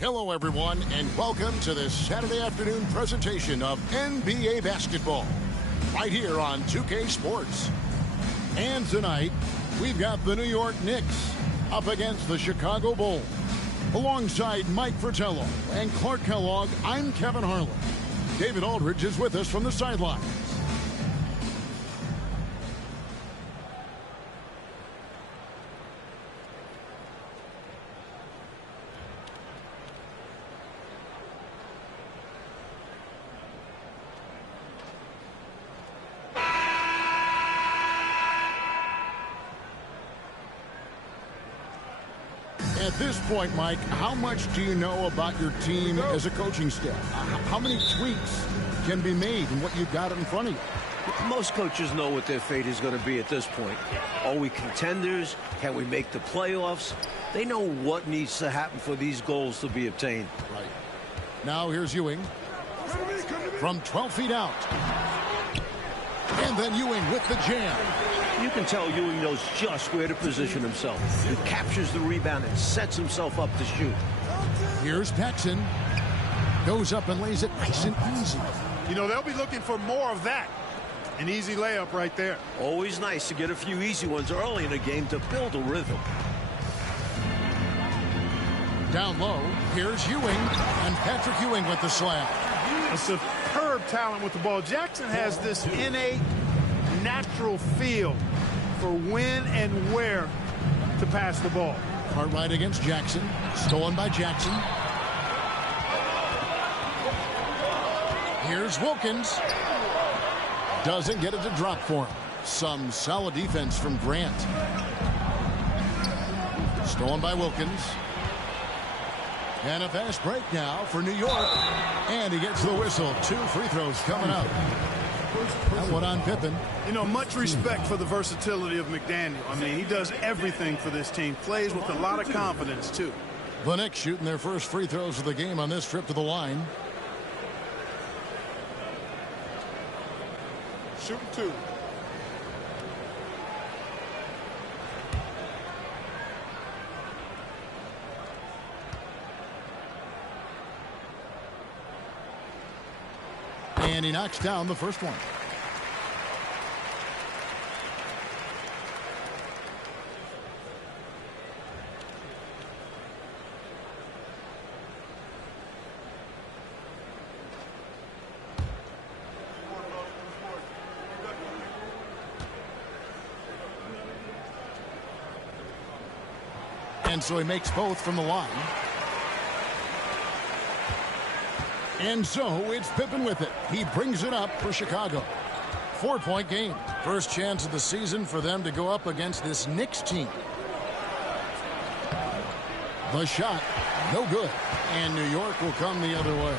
Hello, everyone, and welcome to this Saturday afternoon presentation of NBA basketball right here on 2K Sports. And tonight, we've got the New York Knicks up against the Chicago Bulls. Alongside Mike Fratello and Clark Kellogg, I'm Kevin Harlan. David Aldridge is with us from the sidelines. At this point, Mike, how much do you know about your team as a coaching staff? How many tweaks can be made in what you've got in front of you? Most coaches know what their fate is going to be at this point. Are we contenders? Can we make the playoffs? They know what needs to happen for these goals to be obtained. Right. Now here's Ewing from 12 feet out. And then Ewing with the jam. You can tell Ewing knows just where to position himself. He captures the rebound and sets himself up to shoot. Here's Paxson. Goes up and lays it nice and easy. You know, they'll be looking for more of that. An easy layup right there. Always nice to get a few easy ones early in a game to build a rhythm. Down low, here's Ewing, and Patrick Ewing with the slam. A superb talent with the ball. Jackson has this innate, natural feel for when and where to pass the ball. Cartwright against Jackson. Stolen by Jackson. Here's Wilkins. Doesn't get it to drop for him. Some solid defense from Grant. Stolen by Wilkins. And a fast break now for New York. And he gets the whistle. 2 free throws coming up. That one on Pippen. You know, much respect for the versatility of McDaniel. I mean, he does everything for this team. Plays with a lot of confidence, too. The Knicks shooting their first free throws of the game on this trip to the line. Shooting 2. And he knocks down the first one. And so he makes both from the line. And so it's Pippen with it. He brings it up for Chicago. 4-point game. First chance of the season for them to go up against this Knicks team. The shot, no good. And New York will come the other way.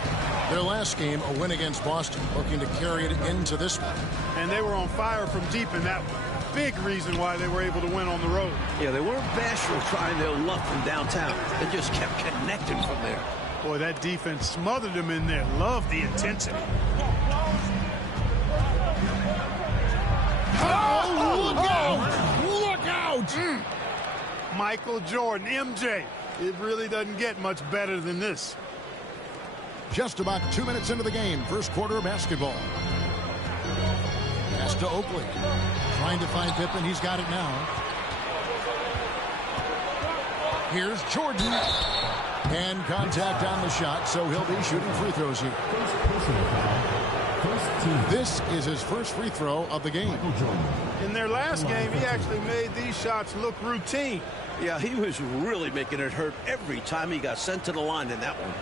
Their last game, a win against Boston, looking to carry it into this one. And they were on fire from deep in that one. Big reason why they were able to win on the road. Yeah, they weren't bashful trying their luck from downtown. They just kept connecting from there. Boy, that defense smothered them in there. Love the intensity. Oh, look out! Look out! Michael Jordan, MJ. It really doesn't get much better than this. Just about 2 minutes into the game, first quarter of basketball. Pass to Oakley. Trying to find Pippen. He's got it now. Here's Jordan. And contact on the shot, so he'll be shooting free throws here. This is his first free throw of the game. In their last game, he actually made these shots look routine. Yeah, he was really making it hurt every time he got sent to the line in that one.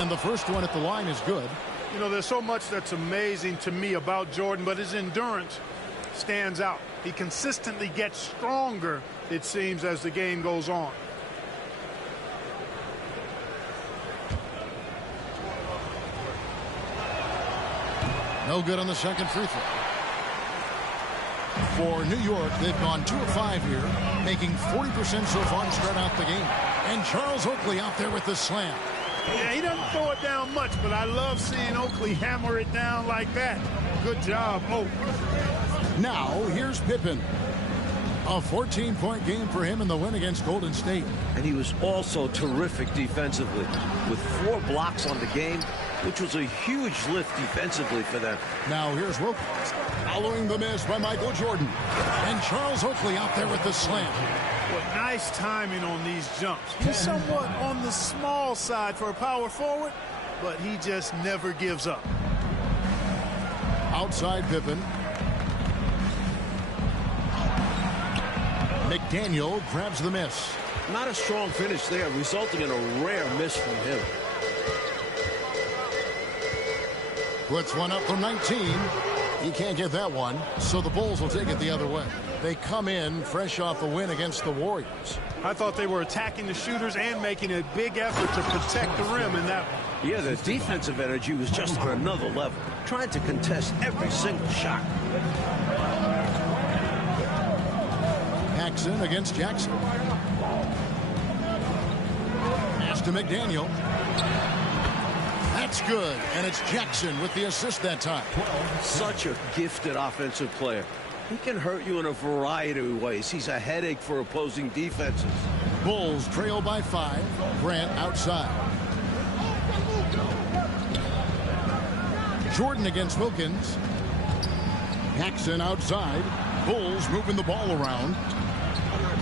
And the first one at the line is good. You know, there's so much that's amazing to me about Jordan, but his endurance stands out. He consistently gets stronger, it seems, as the game goes on. No good on the second free throw. For New York, they've gone 2 of 5 here, making 40% so far to start out the game. And Charles Oakley out there with the slam. Yeah, he doesn't throw it down much, but I love seeing Oakley hammer it down like that. Good job, Oak. Now, here's Pippen. A 14-point game for him in the win against Golden State. And he was also terrific defensively, with 4 blocks on the game, which was a huge lift defensively for them. Now here's Wilkins, following the miss by Michael Jordan. And Charles Oakley out there with the slam. Well, nice timing on these jumps. He's somewhat on the small side for a power forward, but he just never gives up. Outside Pippen. McDaniel grabs the miss. Not a strong finish there, resulting in a rare miss from him. Puts one up from 19. He can't get that one, so the Bulls will take it the other way. They come in fresh off a win against the Warriors. I thought they were attacking the shooters and making a big effort to protect the rim in that one. Yeah, the defensive energy was just on another level, trying to contest every single shot. Paxson against Jackson. Pass to McDaniel. That's good, and it's Jackson with the assist that time. Such a gifted offensive player. He can hurt you in a variety of ways. He's a headache for opposing defenses. Bulls trail by 5. Grant outside. Jordan against Wilkins. Paxson outside. Bulls moving the ball around.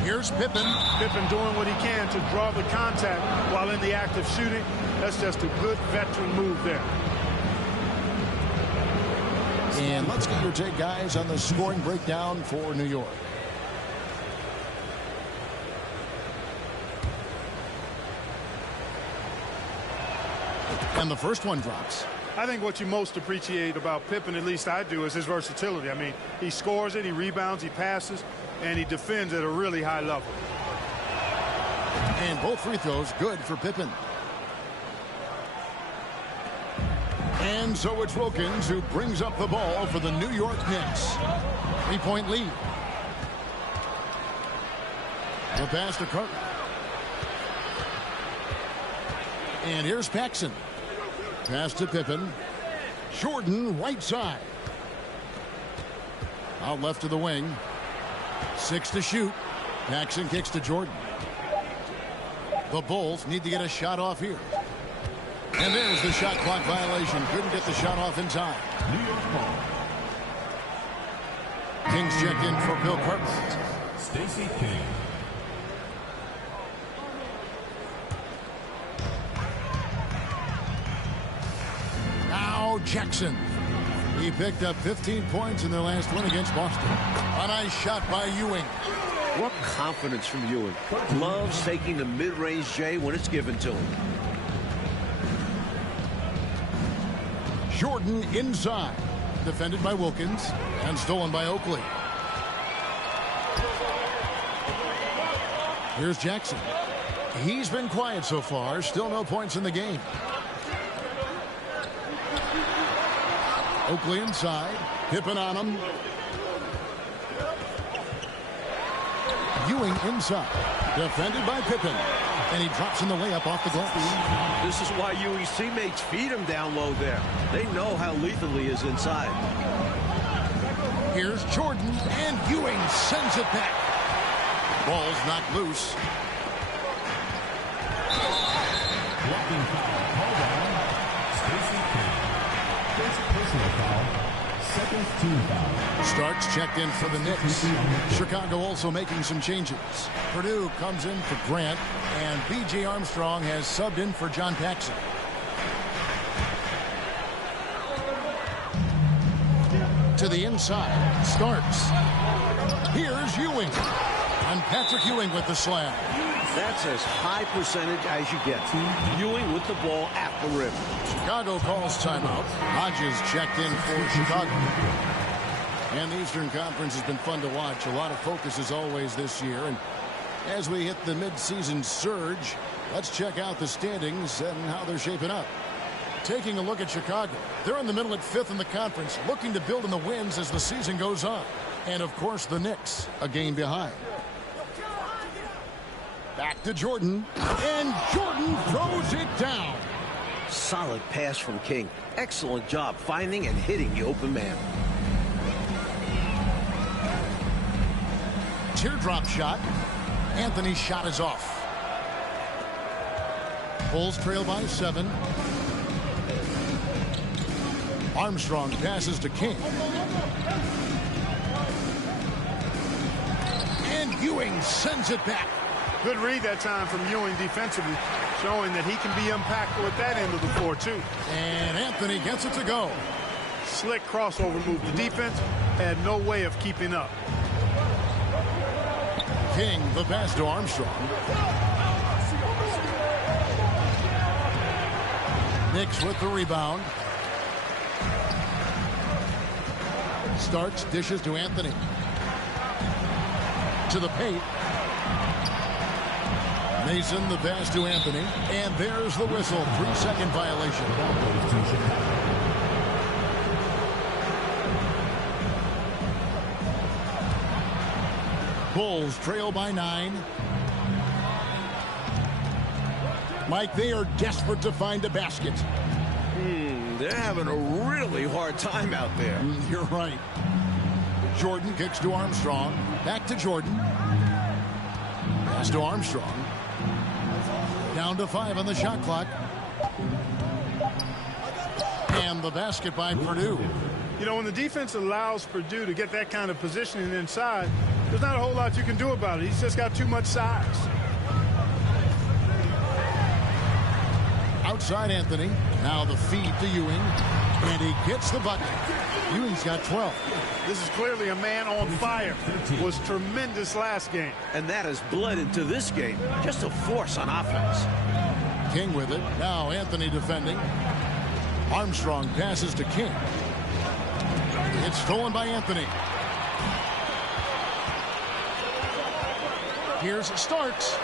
Here's Pippen. Pippen doing what he can to draw the contact while in the act of shooting. That's just a good veteran move there. And let's get your take, guys, on the scoring breakdown for New York. And the first one drops. I think what you most appreciate about Pippen, at least I do, is his versatility. I mean, he scores it, he rebounds, he passes, and he defends at a really high level. And both free throws good for Pippen. And so it's Wilkins who brings up the ball for the New York Knicks. 3-point lead. The pass to Carter. And here's Paxson. Pass to Pippen. Jordan right side. Out left to the wing. 6 to shoot. Paxson kicks to Jordan. The Bulls need to get a shot off here. And there's the shot clock violation. Couldn't get the shot off in time. New York ball. Kings check in for Bill Carter. Stacey King. Now Jackson. He picked up 15 points in their last win against Boston. A nice shot by Ewing. What confidence from Ewing. Loves taking the mid-range J when it's given to him. Jordan inside. Defended by Wilkins and stolen by Oakley. Here's Jackson. He's been quiet so far. Still no points in the game. Oakley inside. Pippen on him. Ewing inside. Defended by Pippen. And he drops in the layup off the glass. This is why Ewing's teammates feed him down low there. They know how lethal he is inside. Here's Jordan, and Ewing sends it back. Ball's knocked loose. Blocking foul called on Stacey King. First personal foul. Second team foul. Starks checked in for the Knicks. Chicago also making some changes. Purdue comes in for Grant, and B.J. Armstrong has subbed in for John Paxson. To the inside. Starks. Here's Ewing. And Patrick Ewing with the slam. That's as high percentage as you get. Ewing with the ball at the rim. Chicago calls timeout. Hodges checked in for Chicago. And the Eastern Conference has been fun to watch. A lot of focus as always this year. And as we hit the midseason surge, let's check out the standings and how they're shaping up. Taking a look at Chicago, they're in the middle at 5th in the conference, looking to build in the wins as the season goes on. And of course the Knicks, a game behind. Back to Jordan, and Jordan throws it down. solid pass from King. Excellent job finding and hitting the open man. Teardrop shot. Anthony's shot is off. Bulls trail by 7. Armstrong passes to King. And Ewing sends it back. Good read that time from Ewing defensively, showing that he can be impactful at that end of the floor, too. And Anthony gets it to go. Slick crossover move. The defense had no way of keeping up. King, the pass to Armstrong. Knicks with the rebound. Starks, dishes to Anthony. To the paint. Mason, the pass to Anthony. And there's the whistle. 3-second violation. Bulls trail by 9. Mike, they are desperate to find a basket. They're having a really hard time out there. You're right. Jordan kicks to Armstrong. Back to Jordan. Pass to Armstrong. Down to 5 on the shot clock. And the basket by Purdue. You know, when the defense allows Purdue to get that kind of positioning inside, there's not a whole lot you can do about it. He's just got too much size. Outside Anthony. Now the feed to Ewing. And he gets the bucket. Ewing's got 12. This is clearly a man on fire. Was tremendous last game. And that has bled into this game. Just a force on offense. King with it. Now Anthony defending. Armstrong passes to King. It's stolen by Anthony. Here's Starks.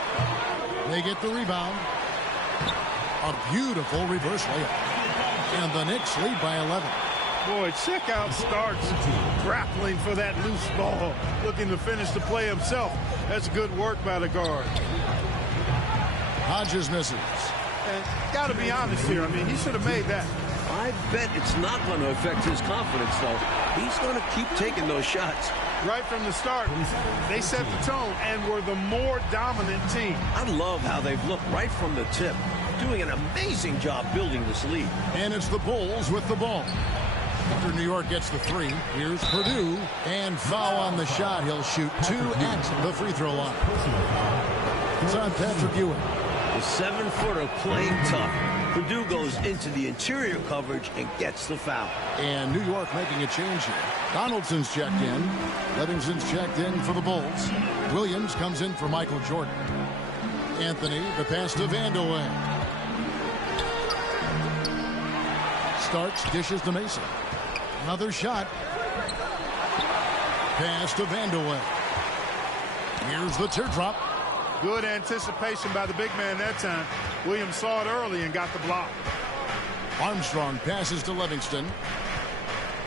They get the rebound. A beautiful reverse layup. And the Knicks lead by 11. Boy, check out Starks grappling for that loose ball. Looking to finish the play himself. That's good work by the guard. Hodges misses. And got to be honest here. I mean, he should have made that. I bet it's not going to affect his confidence, though. He's going to keep taking those shots. Right from the start, they set the tone and were the more dominant team. I love how they've looked right from the tip, doing an amazing job building this lead. And it's the Bulls with the ball. After New York gets the 3, here's Purdue. And foul on the shot. He'll shoot 2 at the free throw line. It's on Patrick Ewing. The 7-footer playing tough. Purdue goes into the interior coverage and gets the foul. And New York making a change here. Donaldson's checked in. Livingston's checked in for the Bulls. Williams comes in for Michael Jordan. Anthony, the pass to Vandeweghe. Starks, dishes to Mason. Another shot. Pass to Vandeweghe. Here's the teardrop. Good anticipation by the big man that time. Williams saw it early and got the block. Armstrong passes to Livingston.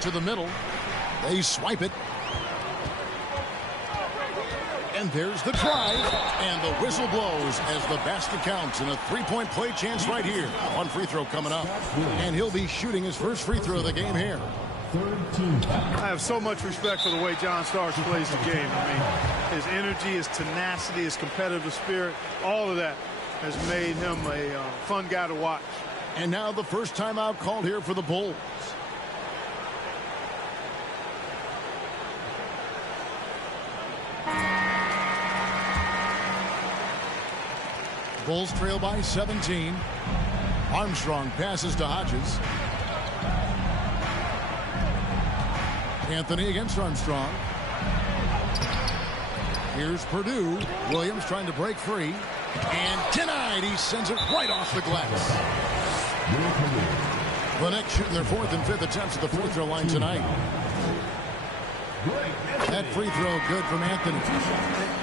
To the middle. They swipe it. And there's the drive. And the whistle blows as the basket counts. And a 3-point play chance right here. One free throw coming up. And he'll be shooting his first free throw of the game here. I have so much respect for the way John Starks plays the game. I mean, his energy, his tenacity, his competitive spirit, all of that has made him a fun guy to watch. And now the first timeout called here for the Bulls. Bulls trail by 17. Armstrong passes to Hodges. Anthony against Armstrong. Here's Purdue. Williams trying to break free. And denied. He sends it right off the glass. The Knicks shooting their 4th and 5th attempts at the free throw line tonight. That free throw good from Anthony.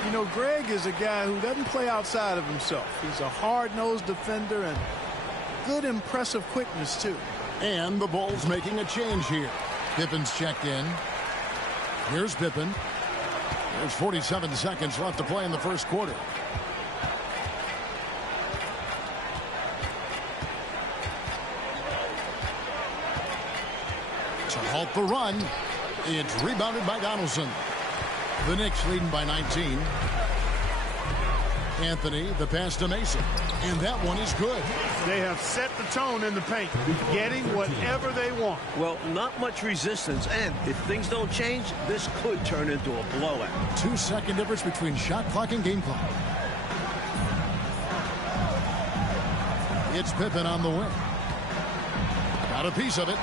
You know, Greg is a guy who doesn't play outside of himself. He's a hard-nosed defender and good, impressive quickness, too. And the Bulls making a change here. Pippen's checked in. Here's Pippen. There's 47 seconds left to play in the first quarter. halt the run. It's rebounded by Donaldson. The Knicks leading by 19. Anthony, the pass to Mason. And that one is good. They have set the tone in the paint, getting whatever they want. Well, not much resistance, and if things don't change, this could turn into a blowout. 2-second difference between shot clock and game clock. It's Pippen on the wing. Got a piece of it.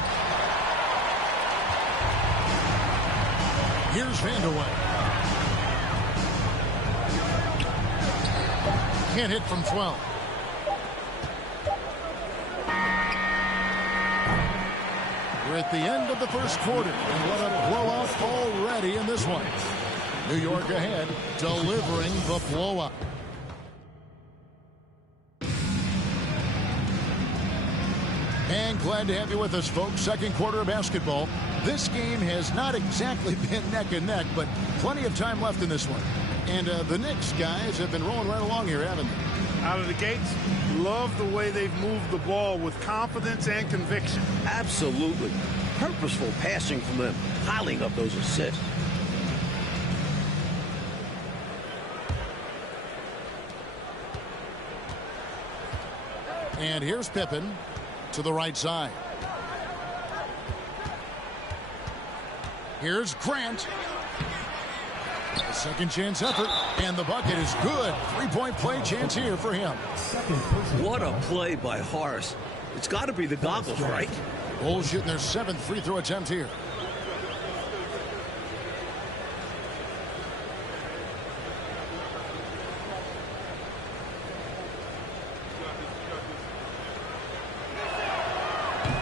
Here's Vanderway. Can't hit from 12. We're at the end of the first quarter, and what a blowout already in this one. New York ahead, delivering the blowout. And glad to have you with us, folks. Second quarter of basketball. This game has not exactly been neck and neck, but plenty of time left in this one. And the Knicks guys have been rolling right along here, haven't they? Out of the gates, love the way they've moved the ball with confidence and conviction. Absolutely. Purposeful passing from them, piling up those assists. And here's Pippen to the right side. Here's Grant. A second chance effort, and the bucket is good. Three-point play chance here for him. What a play by Horace. It's got to be the goggles, right? Bulls shooting their 7th free throw attempt here.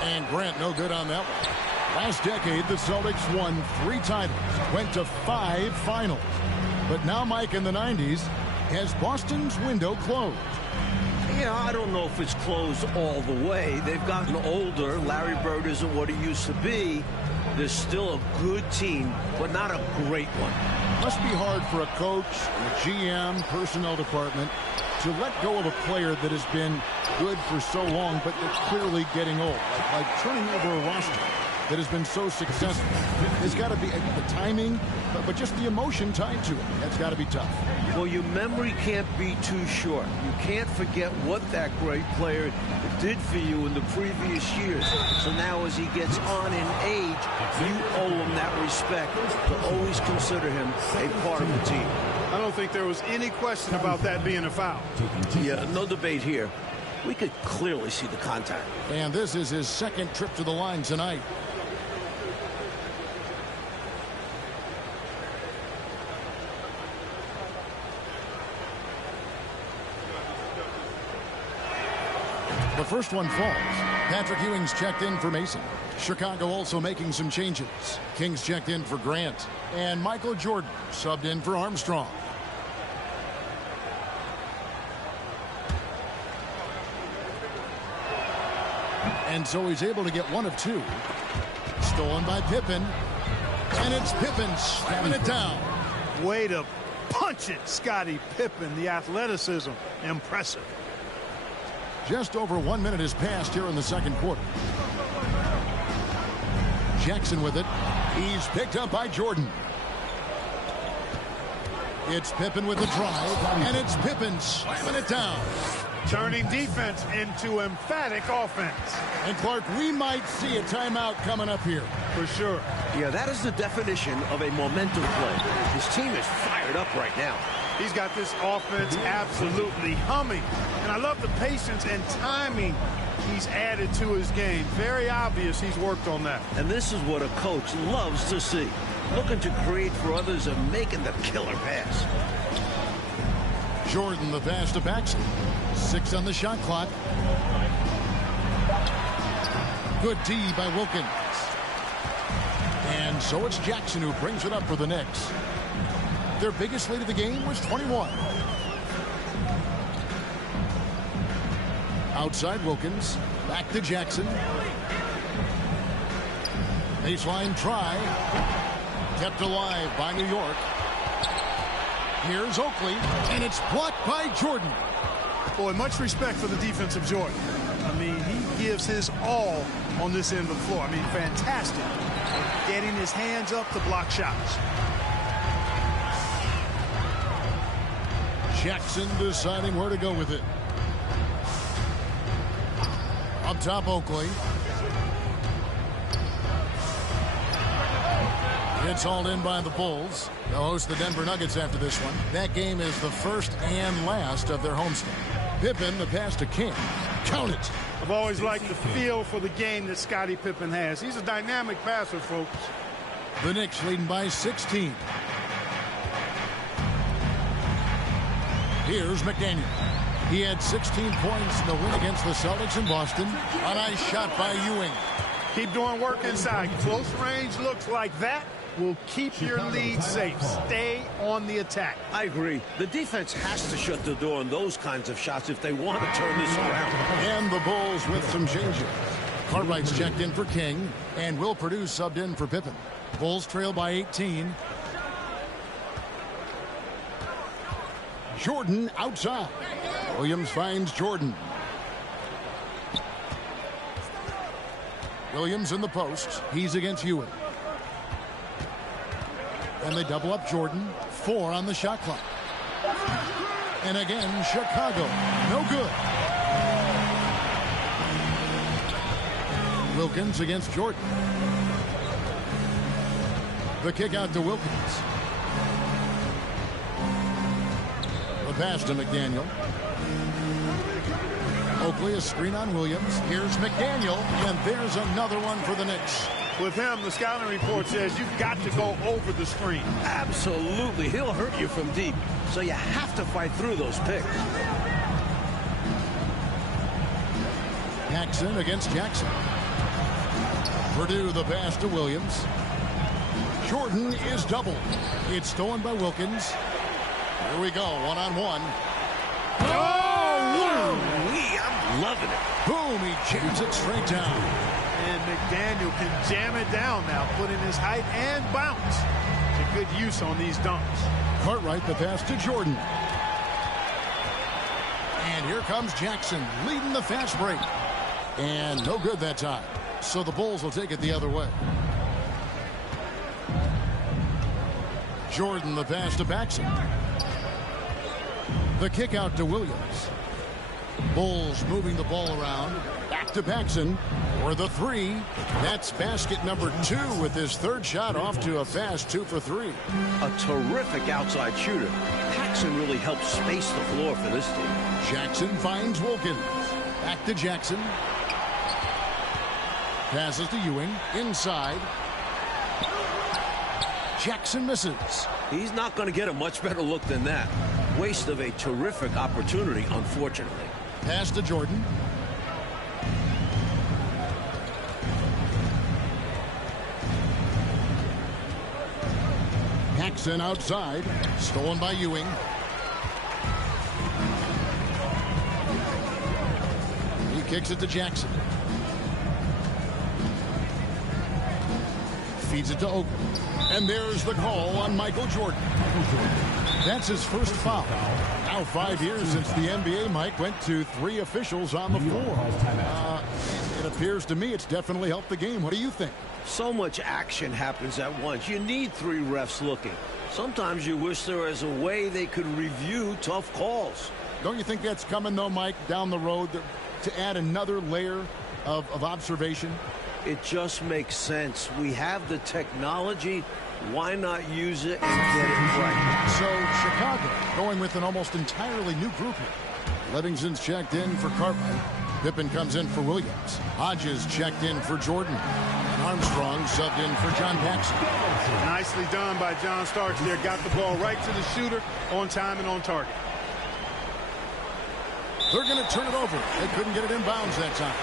And Grant no good on that one. Last decade, the Celtics won 3 titles, went to 5 finals. But now, Mike, in the 90s, has Boston's window closed? Yeah, I don't know if it's closed all the way. They've gotten older. Larry Bird isn't what he used to be. They're still a good team, but not a great one. Must be hard for a coach, a GM, personnel department to let go of a player that has been good for so long, but that's clearly getting old. Like turning over a roster that has been so successful. There's got to be the timing, but just the emotion tied to it. That's got to be tough. Well, your memory can't be too short. You can't forget what that great player did for you in the previous years. So now as he gets on in age, you owe him that respect to always consider him a part of the team. I don't think there was any question about that being a foul. Yeah, no debate here. We could clearly see the contact. And this is his second trip to the line tonight. The first one falls. Patrick Ewing's checked in for Mason. Chicago also making some changes. Kings checked in for Grant. And Michael Jordan subbed in for Armstrong. And so he's able to get 1 of 2. Stolen by Pippen. And it's Pippen slamming it down. Way to punch it, Scottie Pippen. The athleticism, impressive. Just over 1 minute has passed here in the second quarter. Jackson with it. He's picked up by Jordan. It's Pippen with the drive, and it's Pippen slamming it down. Turning defense into emphatic offense. And Clark, we might see a timeout coming up here. For sure. Yeah, that is the definition of a momentum play. His team is fired up right now. He's got this offense absolutely humming. And I love the patience and timing he's added to his game. Very obvious he's worked on that. And this is what a coach loves to see. Looking to create for others and making the killer pass. Jordan the pass to Paxson. 6 on the shot clock. Good D by Wilkins. And so it's Jackson who brings it up for the Knicks. Their biggest lead of the game was 21. Outside Wilkins. Back to Jackson. Baseline try. Kept alive by New York. Here's Oakley. And it's blocked by Jordan. Boy, much respect for the defensive Jordan. I mean, he gives his all on this end of the floor. I mean, fantastic. Getting his hands up to block shots. Jackson deciding where to go with it. Up top, Oakley. It's hauled in by the Bulls. They'll host the Denver Nuggets after this one. That game is the first and last of their homestand. Pippen, the pass to King. Count it. I've always liked the feel for the game that Scottie Pippen has. He's a dynamic passer, folks. The Knicks leading by 16. Here's McDaniel. He had 16 points in the win against the Celtics in Boston. A nice shot by Ewing. Keep doing work inside. Close range looks like that will keep your lead safe. Stay on the attack. I agree. The defense has to shut the door on those kinds of shots if they want to turn this around. And the Bulls with some changes. Cartwright's checked in for King, and Will Perdue subbed in for Pippen. Bulls trail by 18. Jordan outside. Williams finds Jordan. Williams in the post. He's against Ewing. And they double up Jordan. 4 on the shot clock. And again, Chicago. No good. Wilkins against Jordan. The kick out to Wilkins. The pass to McDaniel. Oakley, a screen on Williams. Here's McDaniel, and there's another one for the Knicks. With him, the scouting report says you've got to go over the screen. Absolutely. He'll hurt you from deep. So you have to fight through those picks. Jackson against Jackson. Perdue the pass to Williams. Jordan is doubled. It's stolen by Wilkins. Here we go, one-on-one. I'm loving it. Boom, he jams it straight down. And McDaniel can jam it down now, putting his height and bounce to good use on these dunks. Cartwright the pass to Jordan. And here comes Jackson leading the fast break. And no good that time. So the Bulls will take it the other way. Jordan the pass to Paxson. The kick out to Williams. Bulls moving the ball around. Back to Paxson for the 3. That's basket number 2 with his third shot off to a fast 2 for 3. A terrific outside shooter. Paxson really helps space the floor for this team. Jackson finds Wilkins. Back to Jackson. Passes to Ewing. Inside. Jackson misses. He's not going to get a much better look than that. Waste of a terrific opportunity, unfortunately. Pass to Jordan. Paxson outside. Stolen by Ewing. He kicks it to Jackson. Feeds it to Oakley. And there's the call on Michael Jordan. That's his first foul. Now 5 years since the NBA, Mike, went to 3 officials on the floor. It appears to me it's definitely helped the game. What do you think? So much action happens at once. You need 3 refs looking. Sometimes you wish there was a way they could review tough calls. Don't you think that's coming, though, Mike, down the road to add another layer of observation? It just makes sense. We have the technology. Why not use it and get it right? So Chicago going with an almost entirely new group here. Livingston's checked in for Cartwright. Pippen comes in for Williams. Hodges checked in for Jordan. And Armstrong subbed in for John Paxson. Nicely done by John Starks there. Got the ball right to the shooter on time and on target. They're going to turn it over. They couldn't get it in bounds that time.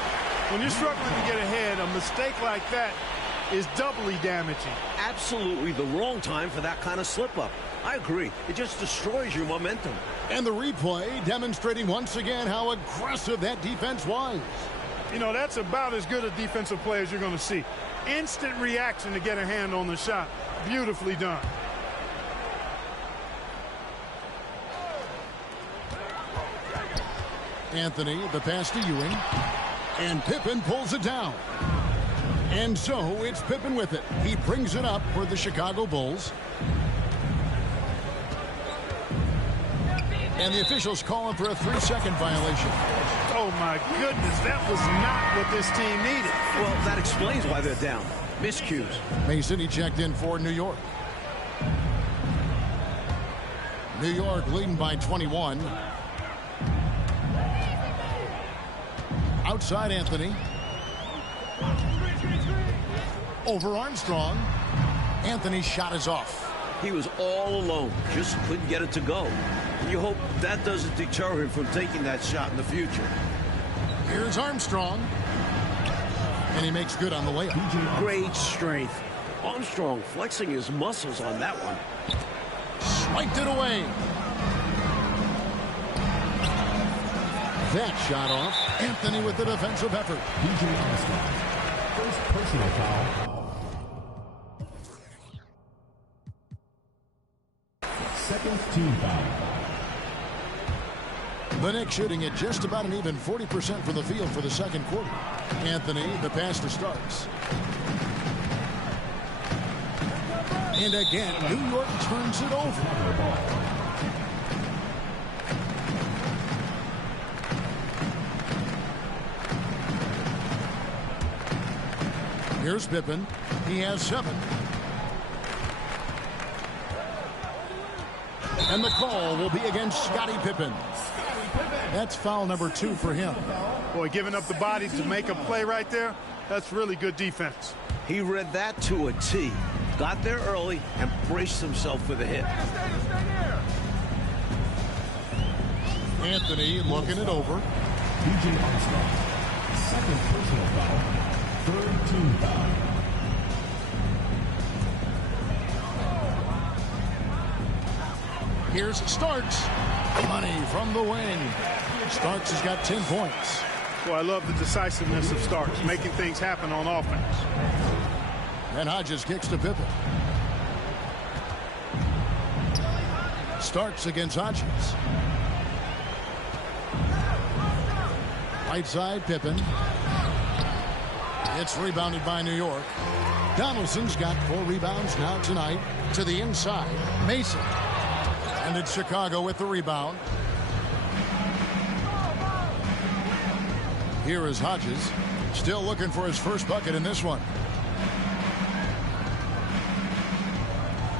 When you're struggling to get ahead, a mistake like that is doubly damaging. Absolutely the wrong time for that kind of slip-up. I agree. It just destroys your momentum. And the replay demonstrating once again how aggressive that defense was. You know, that's about as good a defensive play as you're going to see. Instant reaction to get a hand on the shot. Beautifully done. Anthony, the pass to Ewing. And Pippen pulls it down. And so it's Pippen with it. He brings it up for the Chicago Bulls. And the officials calling for a 3-second violation. Oh, my goodness. That was not what this team needed. Well, that explains why they're down. Miscues. Mason, he checked in for New York. New York leading by 21. Outside Anthony. Over Armstrong. Anthony's shot is off. He was all alone. Just couldn't get it to go. You hope that doesn't deter him from taking that shot in the future. Here's Armstrong. And he makes good on the layup. Great strength. Armstrong flexing his muscles on that one. Swiped it away. That shot off. Anthony with the defensive effort. DJ Armstrong. First personal foul. Second team foul. The Knicks shooting at just about an even 40% from the field for the second quarter. Anthony, the pass to Starks. And again, New York turns it over. Here's Pippen. He has 7. And the call will be against Scottie Pippen. That's foul number 2 for him. Boy, giving up the body to make a play right there, that's really good defense. He read that to a T. Got there early and braced himself for the hit. Anthony looking it over. DJ Armstrong. Second personal foul. Third team foul. Here's Starks. Money from the wing. Starks has got 10 points. Boy, I love the decisiveness of Starks, making things happen on offense. And Hodges kicks to Pippen. Starks against Hodges. Right side, Pippen. It's rebounded by New York. Donaldson's got 4 rebounds now tonight. To the inside, Mason. And it's Chicago with the rebound. Here is Hodges. Still looking for his first bucket in this one.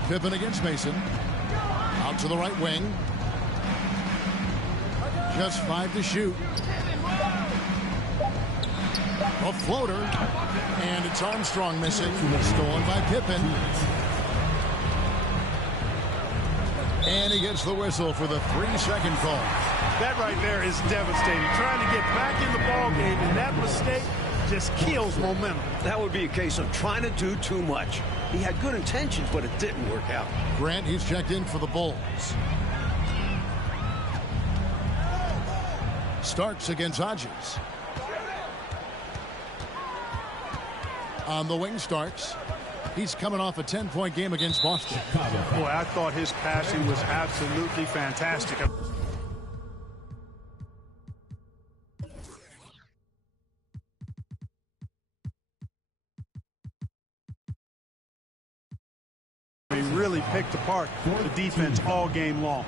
Pippen against Mason. Out to the right wing. Just 5 to shoot. A floater. And it's Armstrong missing. Stolen by Pippen. And he gets the whistle for the 3-second call. That right there is devastating. Trying to get back in the ball game, and that mistake just kills momentum. That would be a case of trying to do too much. He had good intentions, but it didn't work out. Grant, he's checked in for the Bulls. Starks against Hodges. On the wing, Starks. He's coming off a 10-point game against Boston. Boy, I thought his passing was absolutely fantastic. He really picked apart the defense all game long.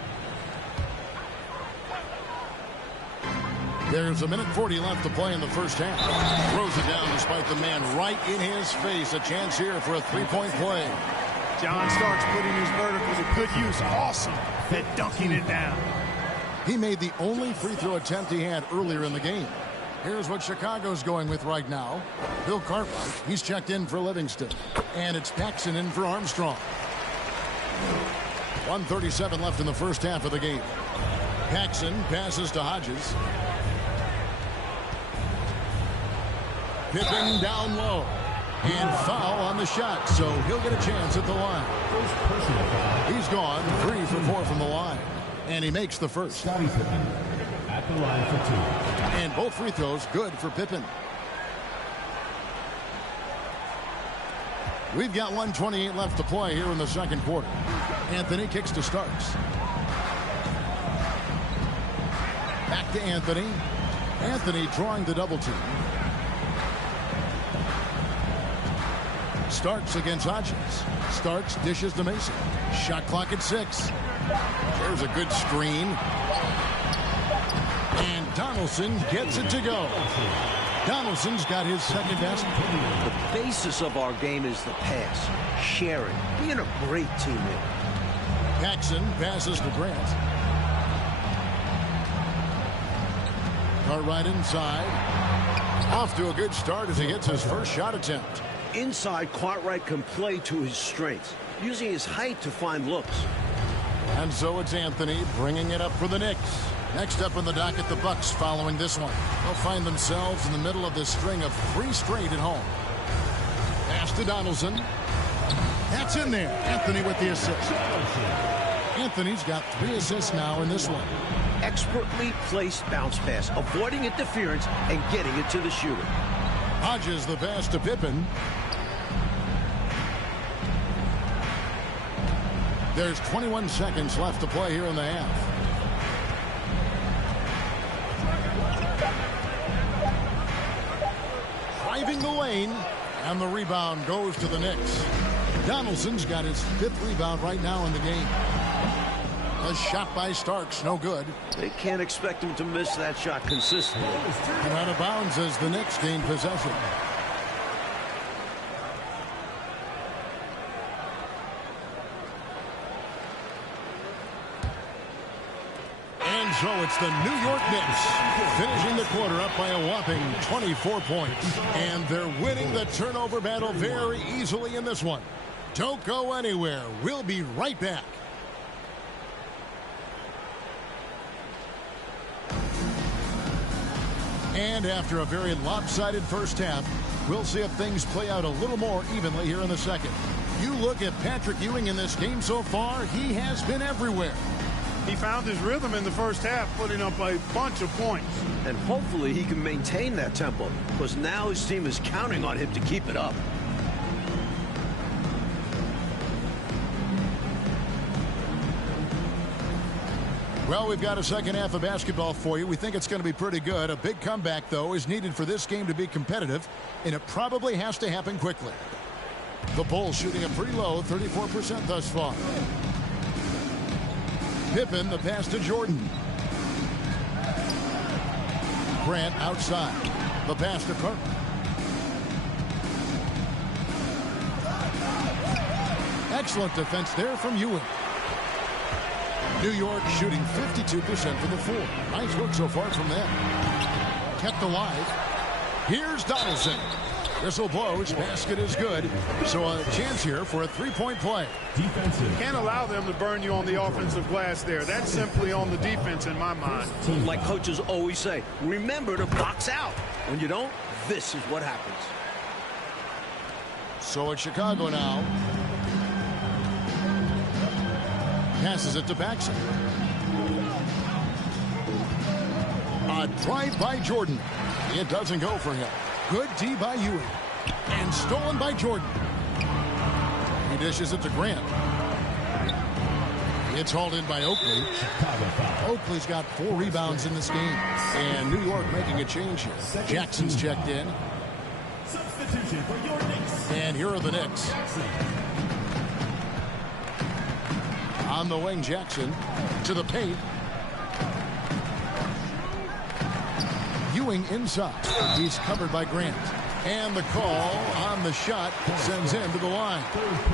There's a minute 40 left to play in the first half. Throws it down despite the man right in his face. A chance here for a 3-point play. John Starks putting his vertical to good use. Awesome at dunking it down. He made the only free throw attempt he had earlier in the game. Here's what Chicago's going with right now. Bill Cartwright, he's checked in for Livingston. And it's Paxson in for Armstrong. 1:37 left in the first half of the game. Paxson passes to Hodges. Pippen down low. And foul on the shot, so he'll get a chance at the line. First personal foul. He's gone 3 for 4 from the line. And he makes the first. Scottie Pippen at the line for 2. And both free throws good for Pippen. We've got 1:28 left to play here in the second quarter. Anthony kicks to Starks. Back to Anthony. Anthony drawing the double team. Starks against Hodges. Starks dishes to Mason. Shot clock at 6. There's a good screen. And Donaldson gets it to go. Donaldson's got his second basket. The basis of our game is the pass, sharing, being a great teammate. Paxson passes to Grant. Cartwright inside. Off to a good start as he gets his first shot attempt. Inside, Cartwright can play to his strengths, using his height to find looks. And so it's Anthony bringing it up for the Knicks. Next up in the docket, the Bucks following this one. They'll find themselves in the middle of this string of 3 straight at home. Pass to Donaldson. That's in there. Anthony with the assist. Anthony's got 3 assists now in this one. Expertly placed bounce pass, avoiding interference and getting it to the shooter. Hodges the pass to Pippen. There's 21 seconds left to play here in the half. Driving the lane, and the rebound goes to the Knicks. Donaldson's got his 5th rebound right now in the game. A shot by Starks, no good. They can't expect him to miss that shot consistently. And out of bounds as the Knicks gain possession. And so it's the New York Knicks finishing the quarter up by a whopping 24 points. And they're winning the turnover battle very easily in this one. Don't go anywhere. We'll be right back. And after a very lopsided first half, we'll see if things play out a little more evenly here in the second. You look at Patrick Ewing in this game so far, he has been everywhere. He found his rhythm in the first half, putting up a bunch of points. And hopefully he can maintain that tempo, because now his team is counting on him to keep it up. Well, we've got a second half of basketball for you. We think it's going to be pretty good. A big comeback, though, is needed for this game to be competitive, and it probably has to happen quickly. The Bulls shooting a pretty low, 34% thus far. Pippen, the pass to Jordan. Grant outside. The pass to Carter. Excellent defense there from Ewing. New York shooting 52% from the floor. Nice work so far from them. Kept alive. Here's Donaldson. Whistle blows. Basket is good. So a chance here for a 3-point play. Defensive. Can't allow them to burn you on the offensive glass there. That's simply on the defense in my mind. Like coaches always say, remember to box out. When you don't, this is what happens. So it's Chicago now. Passes it to Paxson. A drive by Jordan. It doesn't go for him. Good D by Ewing. And stolen by Jordan. He dishes it to Grant. It's hauled in by Oakley. Oakley's got 4 rebounds in this game. And New York making a change here. Jackson's checked in. Substitution for your Knicks. And here are the Knicks. On the wing, Jackson to the paint. Ewing inside. He's covered by Grant. And the call on the shot sends him to the line.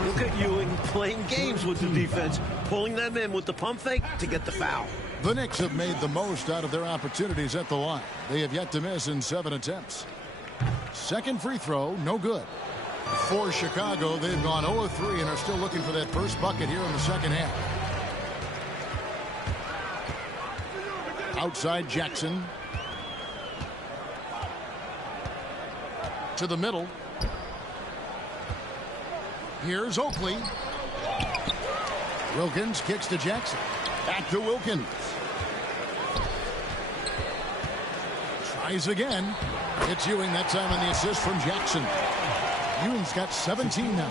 Look at Ewing playing games with the defense, pulling them in with the pump fake to get the foul. The Knicks have made the most out of their opportunities at the line. They have yet to miss in 7 attempts. Second free throw, no good. For Chicago, they've gone 0-3 and are still looking for that first bucket here in the second half. Outside Jackson. To the middle. Here's Oakley. Wilkins kicks to Jackson. Back to Wilkins. Tries again. It's Ewing that time on the assist from Jackson. Ewing's got 17 now.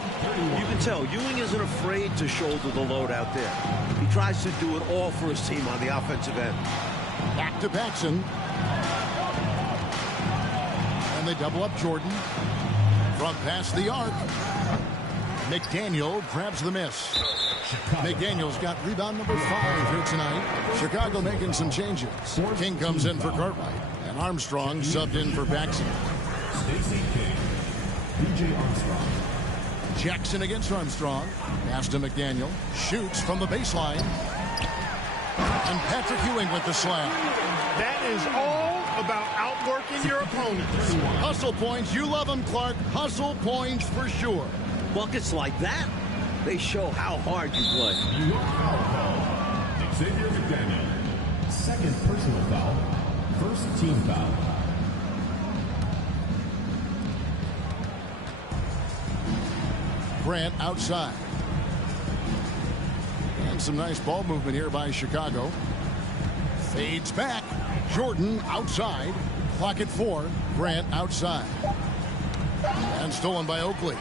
You can tell Ewing isn't afraid to shoulder the load out there. He tries to do it all for his team on the offensive end. Back to Paxson. And they double up Jordan. From past the arc. McDaniel grabs the miss. McDaniel's got rebound number 5 here tonight. Chicago making some changes. King comes in for Cartwright. And Armstrong subbed in for Baxter. Stacey King. B.J. Armstrong. Jackson against Armstrong. Pass to McDaniel. Shoots from the baseline. And Patrick Ewing with the slam. That is all about outworking your opponents. Hustle points. You love them, Clark. Hustle points for sure. Buckets like that, they show how hard you play. New York foul call. Xavier McDaniel. Second personal foul. First team foul. Grant outside. And some nice ball movement here by Chicago. Fades back. Jordan outside. Clock at 4. Grant outside. And stolen by Oakley.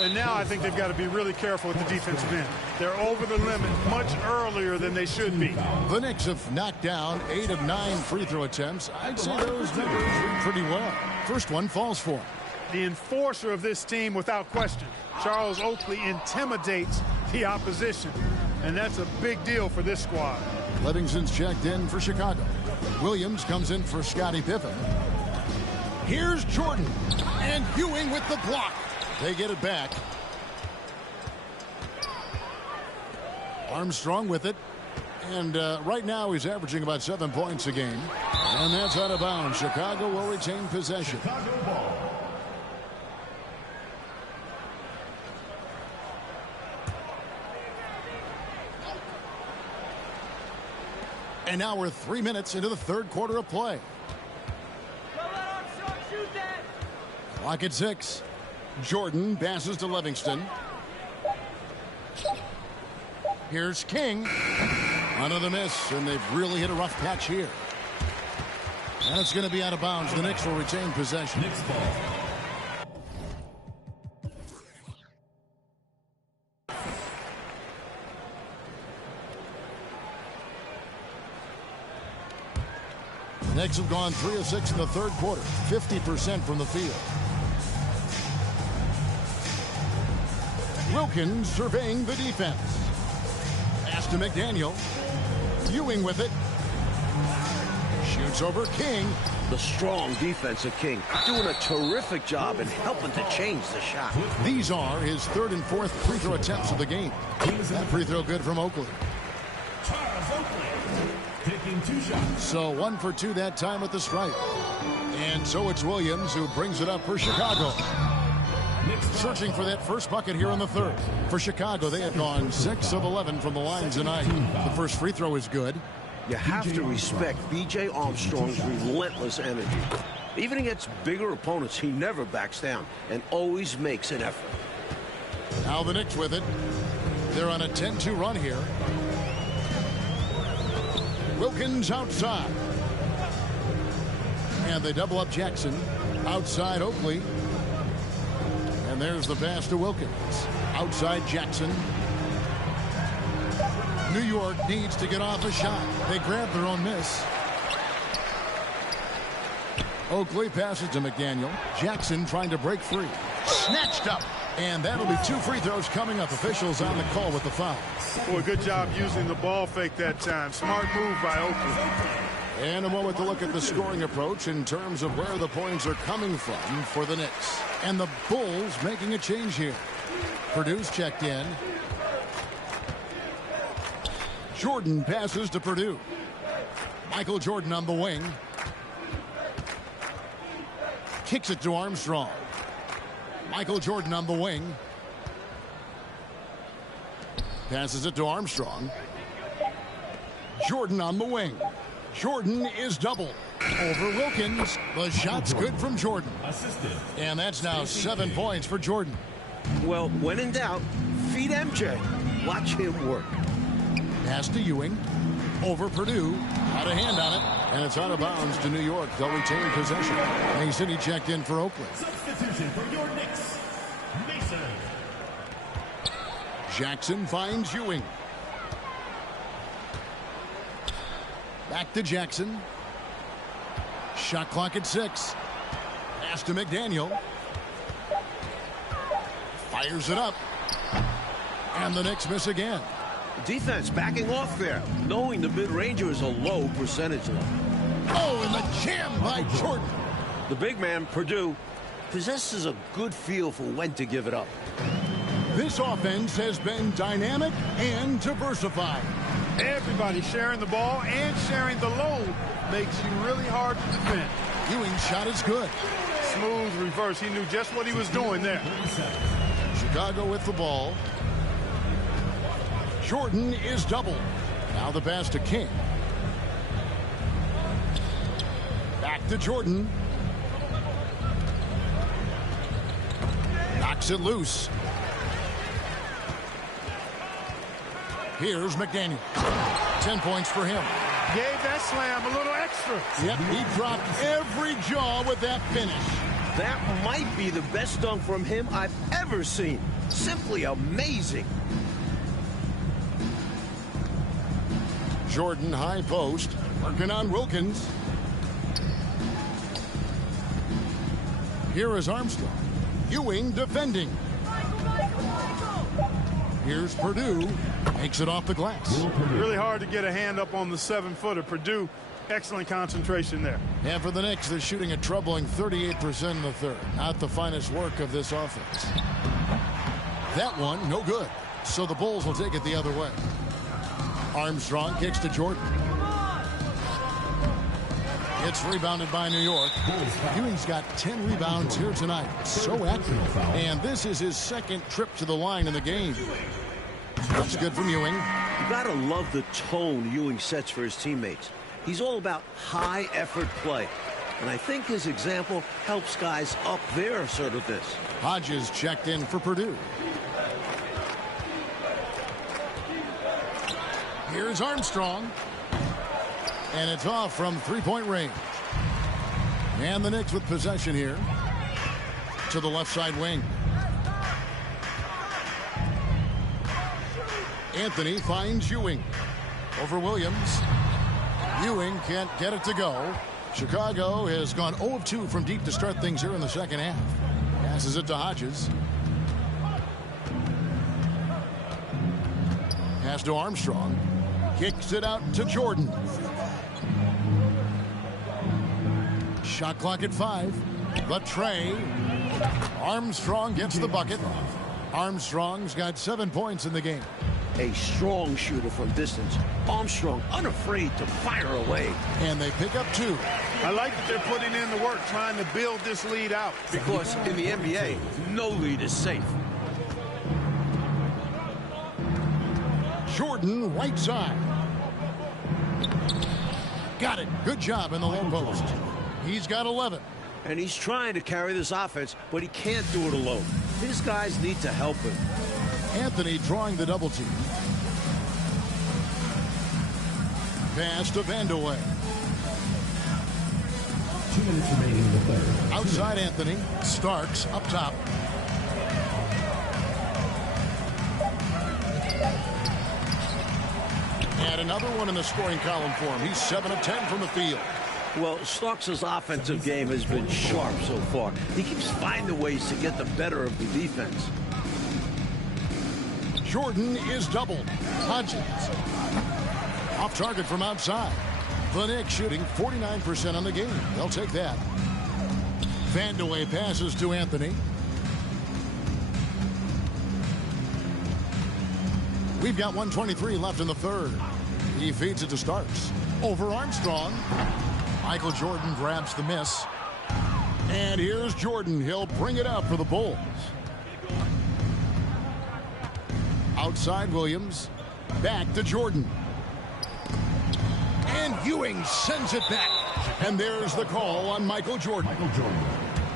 And now I think they've got to be really careful with the defensive end. They're over the limit much earlier than they should be. The Knicks have knocked down 8 of 9 free throw attempts. I'd say those numbers read pretty well. First one falls for him. The enforcer of this team without question. Charles Oakley intimidates the opposition. And that's a big deal for this squad. Livingston's checked in for Chicago. Williams comes in for Scottie Pippen. Here's Jordan. And Ewing with the block. They get it back. Armstrong with it. And right now he's averaging about 7 points a game. And that's out of bounds. Chicago will retain possession. Chicago ball. And now we're 3 minutes into the third quarter of play. Clock at 6. Jordan passes to Livingston. Here's King. Under the miss, and they've really hit a rough patch here. And it's going to be out of bounds. The Knicks will retain possession. Knicks ball. The Knicks have gone 3 of 6 in the third quarter, 50% from the field. Wilkins surveying the defense. Pass to McDaniel. Ewing with it. Shoots over King. The strong defense of King doing a terrific job in helping to change the shot. These are his third and fourth free throw attempts of the game. That free throw good from Oakley. Charles Oakley. Taking 2 shots. So 1 for 2 that time at the stripe. And so it's Williams who brings it up for Chicago. Searching for that first bucket here in the third. For Chicago, they had gone 6 of 11 from the line tonight. The first free throw is good. You have to respect B.J. Armstrong's relentless energy. Even against bigger opponents, he never backs down and always makes an effort. Now the Knicks with it. They're on a 10-2 run here. Wilkins outside. And they double up Jackson. Outside Oakley. And there's the pass to Wilkins. Outside Jackson. New York needs to get off a shot. They grab their own miss. Oakley passes to McDaniel. Jackson trying to break free. Snatched up. And that'll be 2 free throws coming up. Officials on the call with the foul. Boy, good job using the ball fake that time. Smart move by Oakley. And a moment to look at the scoring approach in terms of where the points are coming from for the Knicks. And the Bulls making a change here. Purdue's checked in. Jordan passes to Purdue. Michael Jordan on the wing. Kicks it to Armstrong. Michael Jordan on the wing. Passes it to Armstrong. Jordan on the wing. Jordan is doubled. Over Wilkins. The shot's good from Jordan. Assisted. And that's now 7 points for Jordan. Well, when in doubt, feed MJ. Watch him work. Pass to Ewing. Over Purdue. Out of hand on it. And it's out of bounds to New York. They'll retain possession. Mason, he checked in for Oakland. Substitution for your Knicks. Mason. Jackson finds Ewing. Back to Jackson. Shot clock at 6. Pass to McDaniel. Fires it up. And the Knicks miss again. Defense backing off there, knowing the mid-ranger is a low percentage low. Oh, and the jam by Jordan. The big man, Purdue, possesses a good feel for when to give it up. This offense has been dynamic and diversified. Everybody sharing the ball and sharing the load makes you really hard to defend. Ewing's shot is good. Smooth reverse. He knew just what he was doing there. Chicago with the ball. Jordan is doubled. Now the pass to King. Back to Jordan. Knocks it loose. Here's McDaniel. 10 points for him. Gave that slam a little extra. Yep, he dropped every jaw with that finish. That might be the best dunk from him I've ever seen. Simply amazing. Jordan high post, working on Wilkins. Here is Armstrong. Ewing defending. Here's Purdue. Makes it off the glass. Really hard to get a hand up on the 7-footer. Purdue, excellent concentration there. And for the Knicks, they're shooting a troubling 38% in the third. Not the finest work of this offense. That one, no good. So the Bulls will take it the other way. Armstrong kicks to Jordan. It's rebounded by New York. Ewing's got 10 rebounds here tonight. So active. And this is his second trip to the line in the game. That's good from Ewing. You gotta love the tone Ewing sets for his teammates. He's all about high effort play. And I think his example helps guys up their assertiveness. Hodges checked in for Purdue. Here's Armstrong. And it's off from three-point range. And the Knicks with possession here. To the left side wing. Anthony finds Ewing. Over Williams. Ewing can't get it to go. Chicago has gone 0 of 2 from deep to start things here in the second half. Passes it to Hodges. Pass to Armstrong. Kicks it out to Jordan. Shot clock at 5. The tray. Armstrong gets the bucket. Armstrong's got 7 points in the game. A strong shooter from distance. Armstrong unafraid to fire away. And they pick up 2. I like that they're putting in the work trying to build this lead out. Because in the NBA, no lead is safe. Jordan right side. Got it. Good job in the low post. He's got 11. And he's trying to carry this offense, but he can't do it alone. His guys need to help him. Anthony drawing the double team. Pass to Vandeweghe. 2 minutes remaining in the third. Outside Anthony. Starks up top. And another one in the scoring column for him. He's 7 of 10 from the field. Well, Starks' offensive game has been sharp so far. He keeps finding ways to get the better of the defense. Jordan is doubled. Hodges. Off target from outside. The Knicks shooting 49% on the game. They'll take that. Vandeweghe passes to Anthony. We've got 1:23 left in the third. He feeds it to Starks. Over Armstrong. Michael Jordan grabs the miss. And here's Jordan. He'll bring it up for the Bulls. Outside Williams. Back to Jordan. And Ewing sends it back. And there's the call on Michael Jordan.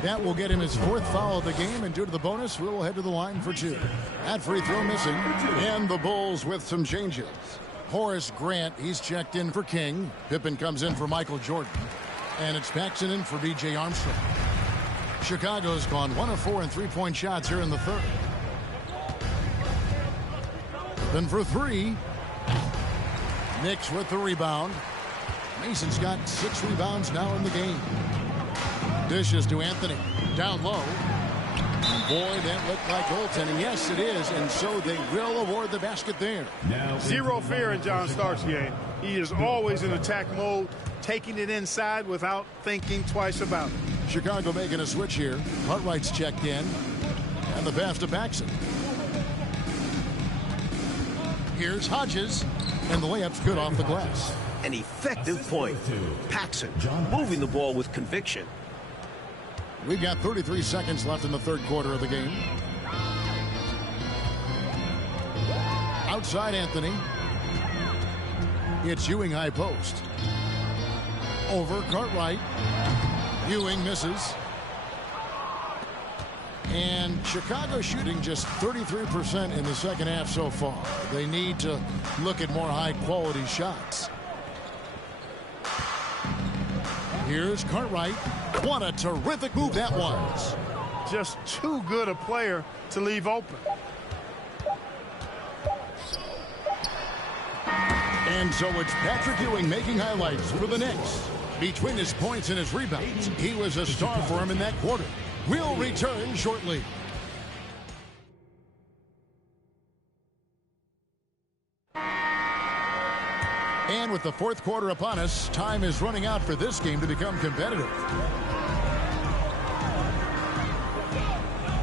That will get him his 4th foul of the game, and due to the bonus, we'll head to the line for 2. That free throw missing. And the Bulls with some changes. Horace Grant, he's checked in for King. Pippen comes in for Michael Jordan. And it's Paxson in for B.J. Armstrong. Chicago's gone 1 of 4 in three-point shots here in the third. Then for 3. Knicks with the rebound. Mason's got 6 rebounds now in the game. Dishes to Anthony. Down low. Boy, that looked like goaltending. Yes, it is, and so they will award the basket there. Now Zero fear in John Stark's game. He is always in attack mode, taking it inside without thinking twice about it. Chicago making a switch here. Cartwright's checked in, and the pass to Paxson. Here's Hodges, and the layup's good off the glass. An effective point. Paxson moving the ball with conviction. We've got 33 seconds left in the third quarter of the game. Outside Anthony. It's Ewing high post. Over Cartwright. Ewing misses. And Chicago shooting just 33% in the second half so far. They need to look at more high-quality shots. Here's Cartwright. What a terrific move that was. Just too good a player to leave open. And so it's Patrick Ewing making highlights for the Knicks. Between his points and his rebounds, he was a star for him in that quarter. We'll return shortly. And with the fourth quarter upon us, time is running out for this game to become competitive.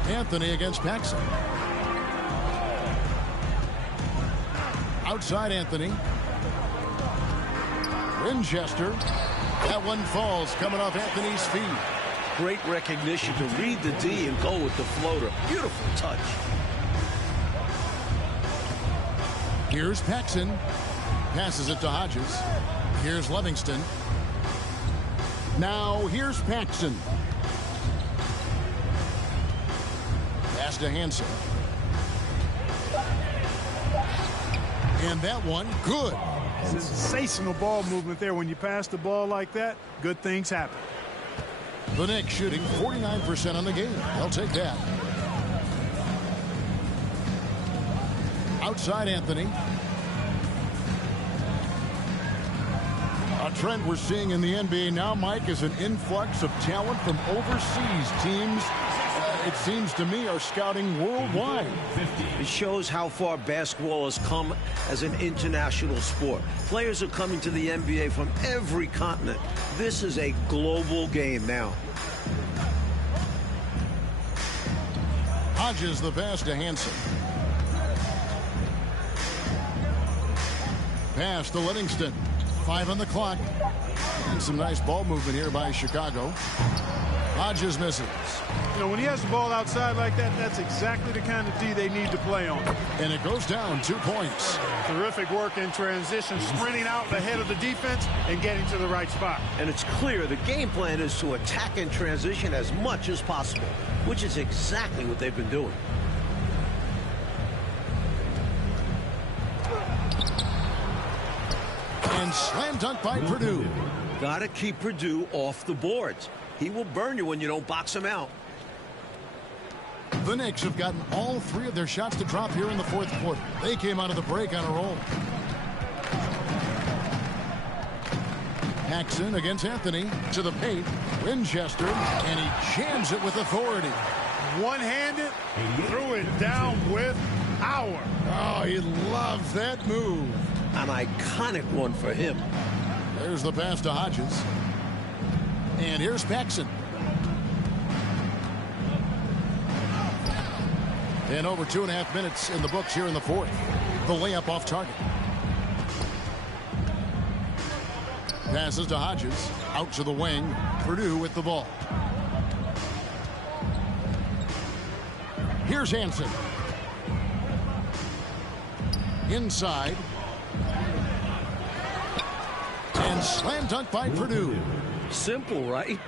Anthony against Paxson. Outside Anthony. Winchester. That one falls coming off Anthony's feet. Great recognition to read the D and go with the floater. Beautiful touch. Here's Paxson. Passes it to Hodges. Here's Livingston. Now here's Paxson. Pass to Hansen. And that one, good. Sensational ball movement there. When you pass the ball like that, good things happen. The Knicks shooting 49% on the game. They'll take that. Outside Anthony. A trend we're seeing in the NBA now, Mike, is an influx of talent from overseas teams. It seems to me are scouting worldwide. It shows how far basketball has come as an international sport. Players are coming to the NBA from every continent. This is a global game now. Hodges the pass to Hansen. Pass to Livingston. 5 on the clock. And some nice ball movement here by Chicago. Hodges misses. You know, when he has the ball outside like that, that's exactly the kind of D they need to play on. And it goes down 2 points. Terrific work in transition, sprinting out ahead of the defense and getting to the right spot. And it's clear the game plan is to attack in transition as much as possible, which is exactly what they've been doing. And slam dunk by Purdue. Gotta keep Purdue off the boards. He will burn you when you don't box him out. The Knicks have gotten all 3 of their shots to drop here in the fourth quarter. They came out of the break on a roll. Paxson against Anthony to the paint. Winchester, and he jams it with authority. One-handed, threw it down with power. Oh, he loves that move. An iconic one for him. There's the pass to Hodges. And here's Paxson. And over 2.5 minutes in the books here in the fourth. The layup off target. Passes to Hodges. Out to the wing. Purdue with the ball. Here's Hansen. Inside. And slam dunk by Purdue. Simple, right?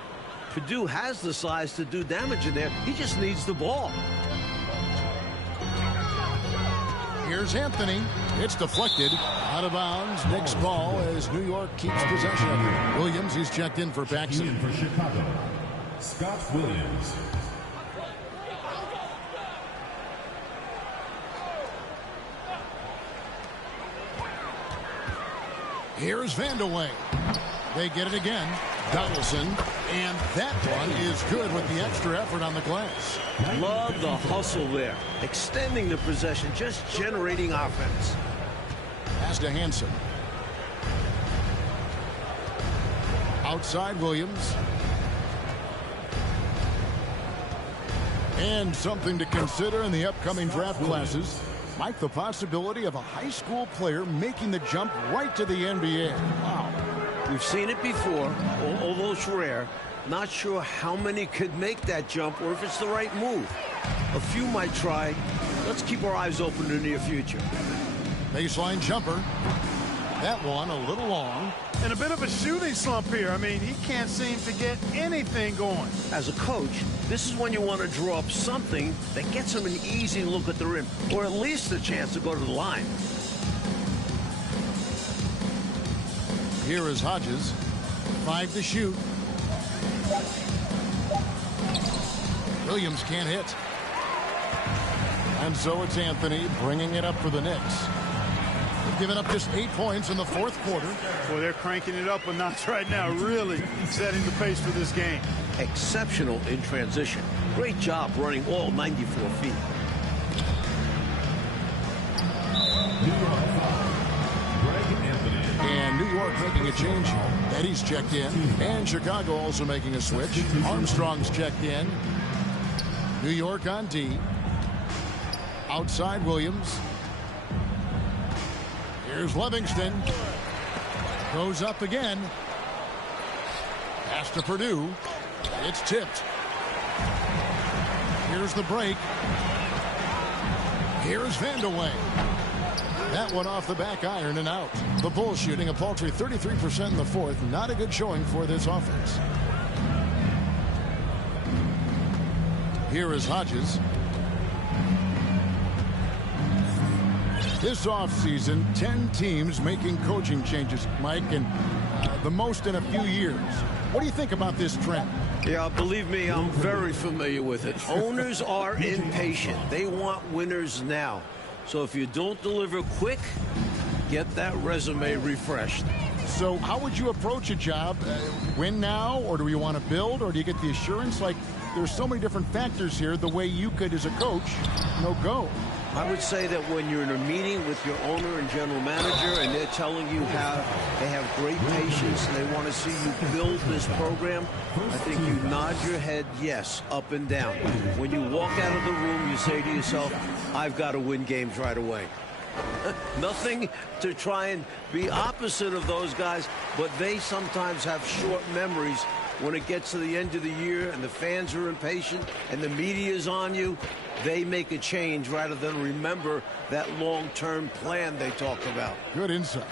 Purdue has the size to do damage in there. He just needs the ball. Here's Anthony. It's deflected. Out of bounds. Knicks ball as New York keeps possession of it. Williams, he's checked in for Paxson. For Chicago, Scott Williams. Here's Vandeweghe. They get it again. Donaldson, and that one is good with the extra effort on the glass. Love the hustle there. Extending the possession, just generating offense. Pass to Hansen. Outside Williams. And something to consider in the upcoming draft classes. Mike, the possibility of a high school player making the jump right to the NBA. Wow. We've seen it before, although it's rare. Not sure how many could make that jump or if it's the right move. A few might try. Let's keep our eyes open in the near future. Baseline jumper. That one a little long. And a bit of a shooting slump here. I mean, he can't seem to get anything going. As a coach, this is when you want to draw up something that gets him an easy look at the rim, or at least a chance to go to the line. Here is Hodges. 5 to shoot. Williams can't hit. And so it's Anthony bringing it up for the Knicks. They've given up just 8 points in the fourth quarter. Well, they're cranking it up a notch right now, really setting the pace for this game. Exceptional in transition. Great job running all 94 feet. And New York making a change here. Eddie's checked in. And Chicago also making a switch. Armstrong's checked in. New York on D. Outside Williams. Here's Livingston. Goes up again. Pass to Purdue. It's tipped. Here's the break. Here's Vandeweghe. That one off the back iron and out. The Bulls shooting a paltry 33% in the fourth. Not a good showing for this offense. Here is Hodges. This offseason, 10 teams making coaching changes, Mike, and the most in a few years. What do you think about this trend? Yeah, believe me, I'm very familiar with it. Owners are impatient. They want winners now. So if you don't deliver quick, get that resume refreshed. So how would you approach a job? Win now, or do you want to build, or do you get the assurance? Like, there's so many different factors here, the way you could, as a coach, go. I would say that when you're in a meeting with your owner and general manager and they're telling you how they have great patience and they want to see you build this program, I think you nod your head yes, up and down. When you walk out of the room, you say to yourself, I've got to win games right away. Nothing to try and be opposite of those guys, but they sometimes have short memories when it gets to the end of the year and the fans are impatient and the media is on you. They make a change rather than remember that long-term plan they talked about. Good insight.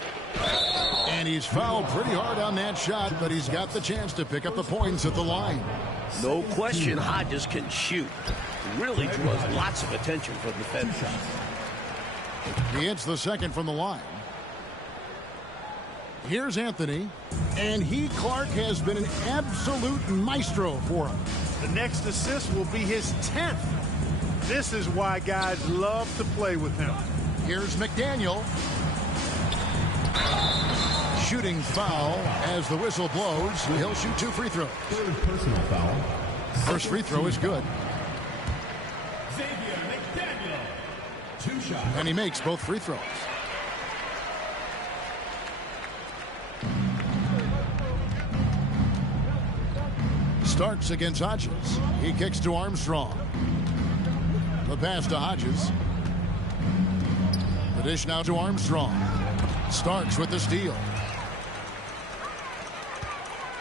And he's fouled pretty hard on that shot, but he's got the chance to pick up the points at the line. No question, Hodges can shoot. Really draws lots of attention from the defenders. He hits the second from the line. Here's Anthony, and Clark has been an absolute maestro for him. The next assist will be his 10th. This is why guys love to play with him. Here's McDaniel. Shooting foul as the whistle blows. He'll shoot 2 free throws. Third personal foul. First free throw is good. Xavier McDaniel. 2 shots. And he makes both free throws. Starks against Hodges. He kicks to Armstrong. The pass to Hodges. The dish now to Armstrong. Starks with the steal.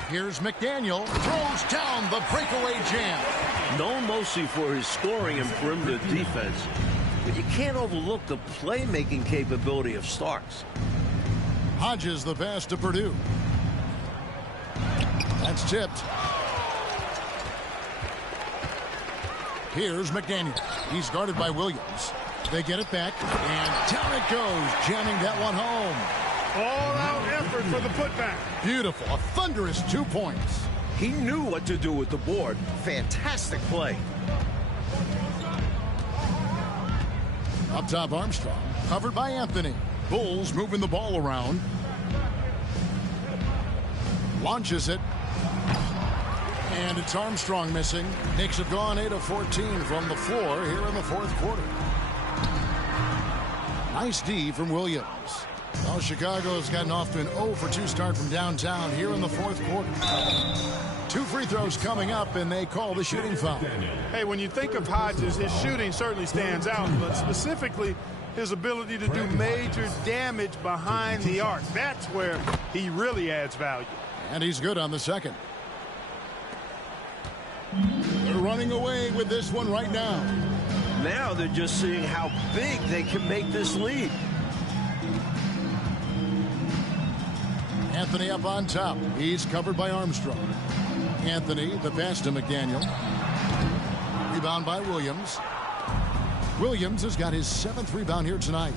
Here's McDaniel. Throws down the breakaway jam. Known mostly for his scoring and perimeter defense, but you can't overlook the playmaking capability of Starks. Hodges the pass to Purdue. That's tipped. Here's McDaniel. He's guarded by Williams. They get it back, and down it goes, jamming that one home. All-out effort for the putback. Beautiful. A thunderous 2 points. He knew what to do with the board. Fantastic play. Up top, Armstrong. Covered by Anthony. Bulls moving the ball around. Launches it. And it's Armstrong missing. Knicks have gone 8 of 14 from the floor here in the fourth quarter. Nice D from Williams. Well, Chicago's gotten off to an 0 for 2 start from downtown here in the fourth quarter. 2 free throws coming up, and they call the shooting foul. Hey, when you think of Hodges, his shooting certainly stands out, but specifically his ability to do major damage behind the arc. That's where he really adds value. And he's good on the second. They're running away with this one right now. Now they're just seeing how big they can make this lead. Anthony up on top. He's covered by Armstrong. Anthony, the pass to McDaniel. Rebound by Williams. Williams has got his 7th rebound here tonight.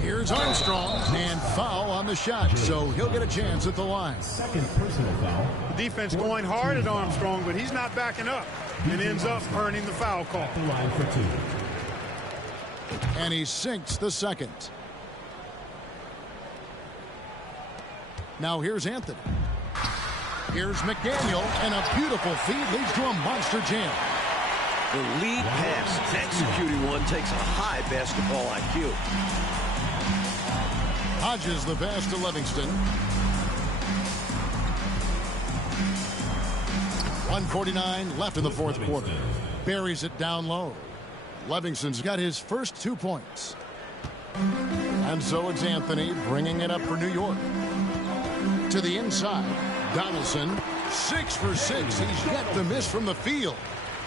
Here's Armstrong, and foul on the shot, so he'll get a chance at the line. Second personal foul. The defense going hard at Armstrong, but he's not backing up and ends up earning the foul call. The line for 2. And he sinks the second. Now here's Anthony. Here's McDaniel, and a beautiful feed leads to a monster jam. The lead pass, executing one, takes a high basketball IQ. Hodges the pass to Livingston. 1:49 left in the fourth quarter. Buries it down low. Livingston's got his first 2 points. And so it's Anthony bringing it up for New York. To the inside, Donaldson, 6 for 6. He's yet to miss from the field.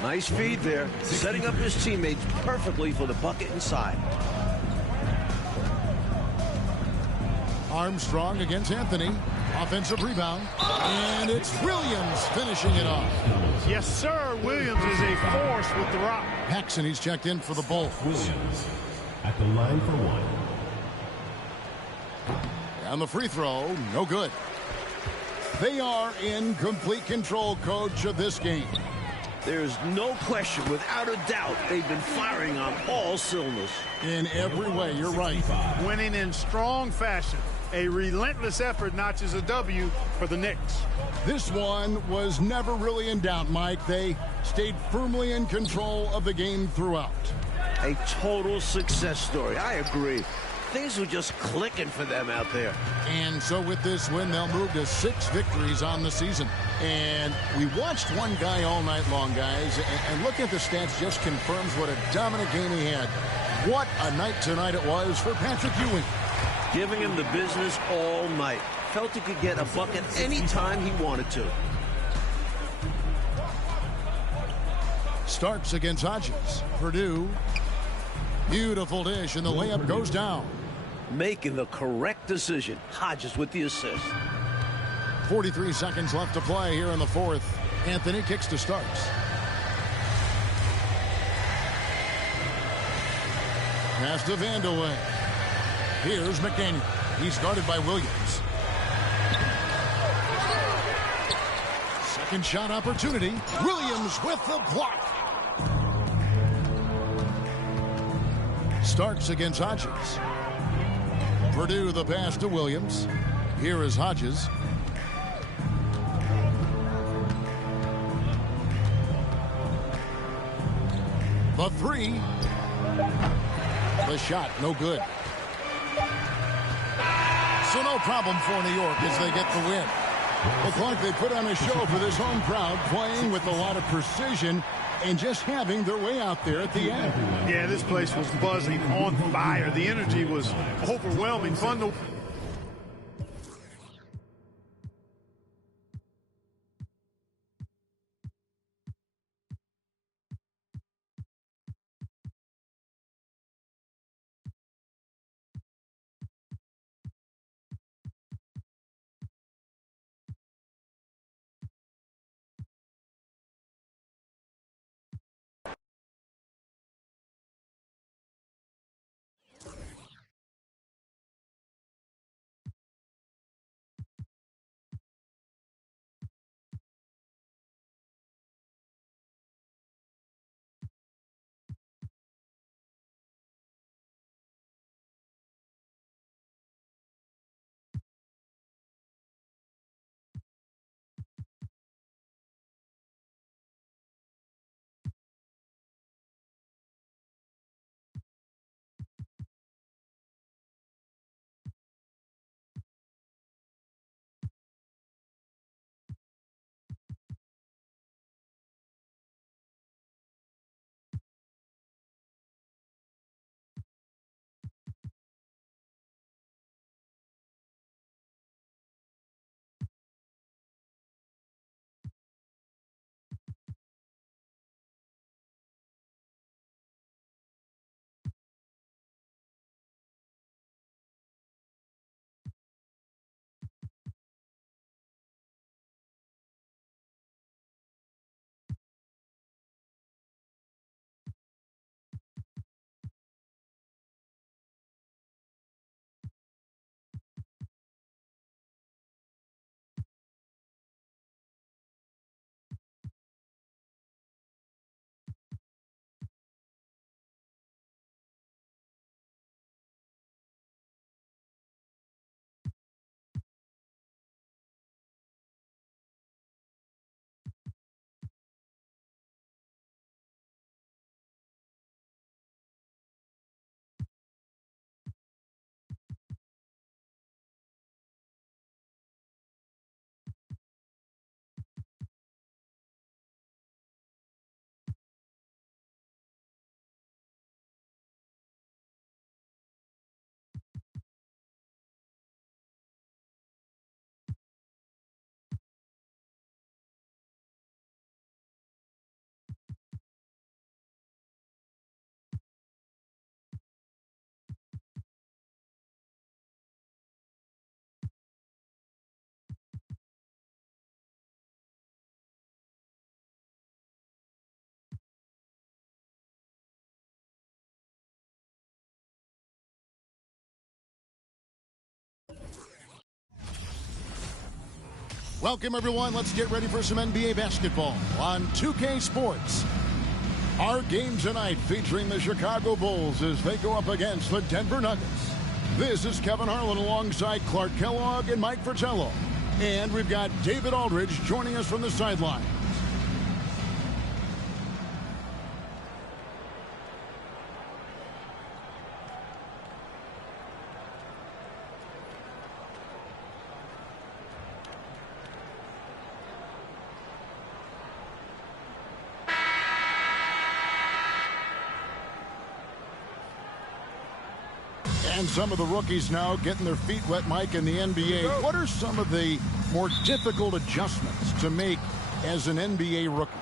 Nice feed there, setting up his teammates perfectly for the bucket inside. Armstrong against Anthony. Offensive rebound. And it's Williams finishing it off. Yes, sir. Williams is a force with the rock. Paxson, he's checked in for the Bulls. Williams at the line for 1. And the free throw, no good. They are in complete control, coach, of this game. There's no question, without a doubt, they've been firing on all cylinders. In every way, you're right. Winning in strong fashion. A relentless effort notches a W for the Knicks. This one was never really in doubt, Mike. They stayed firmly in control of the game throughout. A total success story. I agree. Things were just clicking for them out there. And so with this win, they'll move to 6 victories on the season. And we watched one guy all night long, guys, and looking at the stats just confirms what a dominant game he had. What a night tonight it was for Patrick Ewing. Giving him the business all night. Felt he could get a bucket anytime he wanted to. Starks against Hodges. Purdue. Beautiful dish, and the layup goes down. Making the correct decision. Hodges with the assist. 43 seconds left to play here in the fourth. Anthony kicks to Starks. Pass to Vandeweghe. Here's McDaniel. He's guarded by Williams. Second shot opportunity. Williams with the block. Starks against Hodges. Purdue the pass to Williams. Here is Hodges. The three. The shot, no good. So no problem for New York as they get the win. Look like they put on a show for this home crowd, playing with a lot of precision and just having their way out there at the end. Yeah, this place was buzzing, on fire. The energy was overwhelming. Fun to Welcome, everyone. Let's get ready for some NBA basketball on 2K Sports. Our game tonight featuring the Chicago Bulls as they go up against the Denver Nuggets. This is Kevin Harlan alongside Clark Kellogg and Mike Fratello. And we've got David Aldridge joining us from the sideline. And some of the rookies now getting their feet wet, Mike, in the NBA. What are some of the more difficult adjustments to make as an NBA rookie?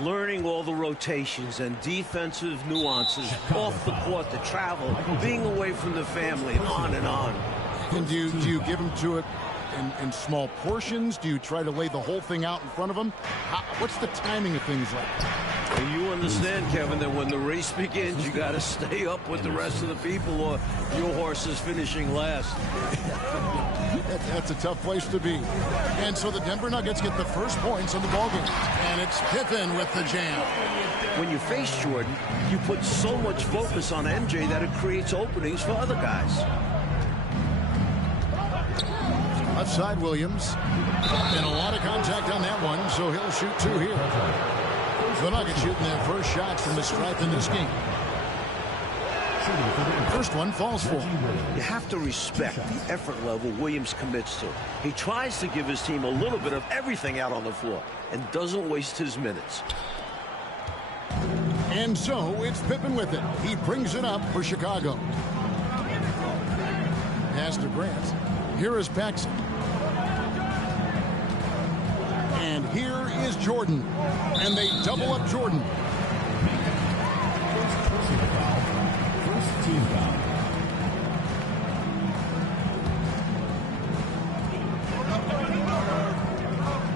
Learning all the rotations and defensive nuances off the court, the travel, being away from the family, and on and on. And do you give them to it in small portions? Do you try to lay the whole thing out in front of them? What's the timing of things like that? And you understand, Kevin, that when the race begins, you got to stay up with the rest of the people or your horse is finishing last. That's a tough place to be. And so the Denver Nuggets get the first points in the ballgame. And it's Pippen with the jam. When you face Jordan, you put so much focus on MJ that it creates openings for other guys. Left side, Williams. And a lot of contact on that one, so he'll shoot two here. The Nuggets shooting their first shots from the stripe in this game. First one falls for him. You have to respect the effort level Williams commits to. He tries to give his team a little bit of everything out on the floor and doesn't waste his minutes. And so it's Pippen with it. He brings it up for Chicago. Pass to Grant. Here is Paxson. And here is Jordan. And they double up Jordan. First team foul.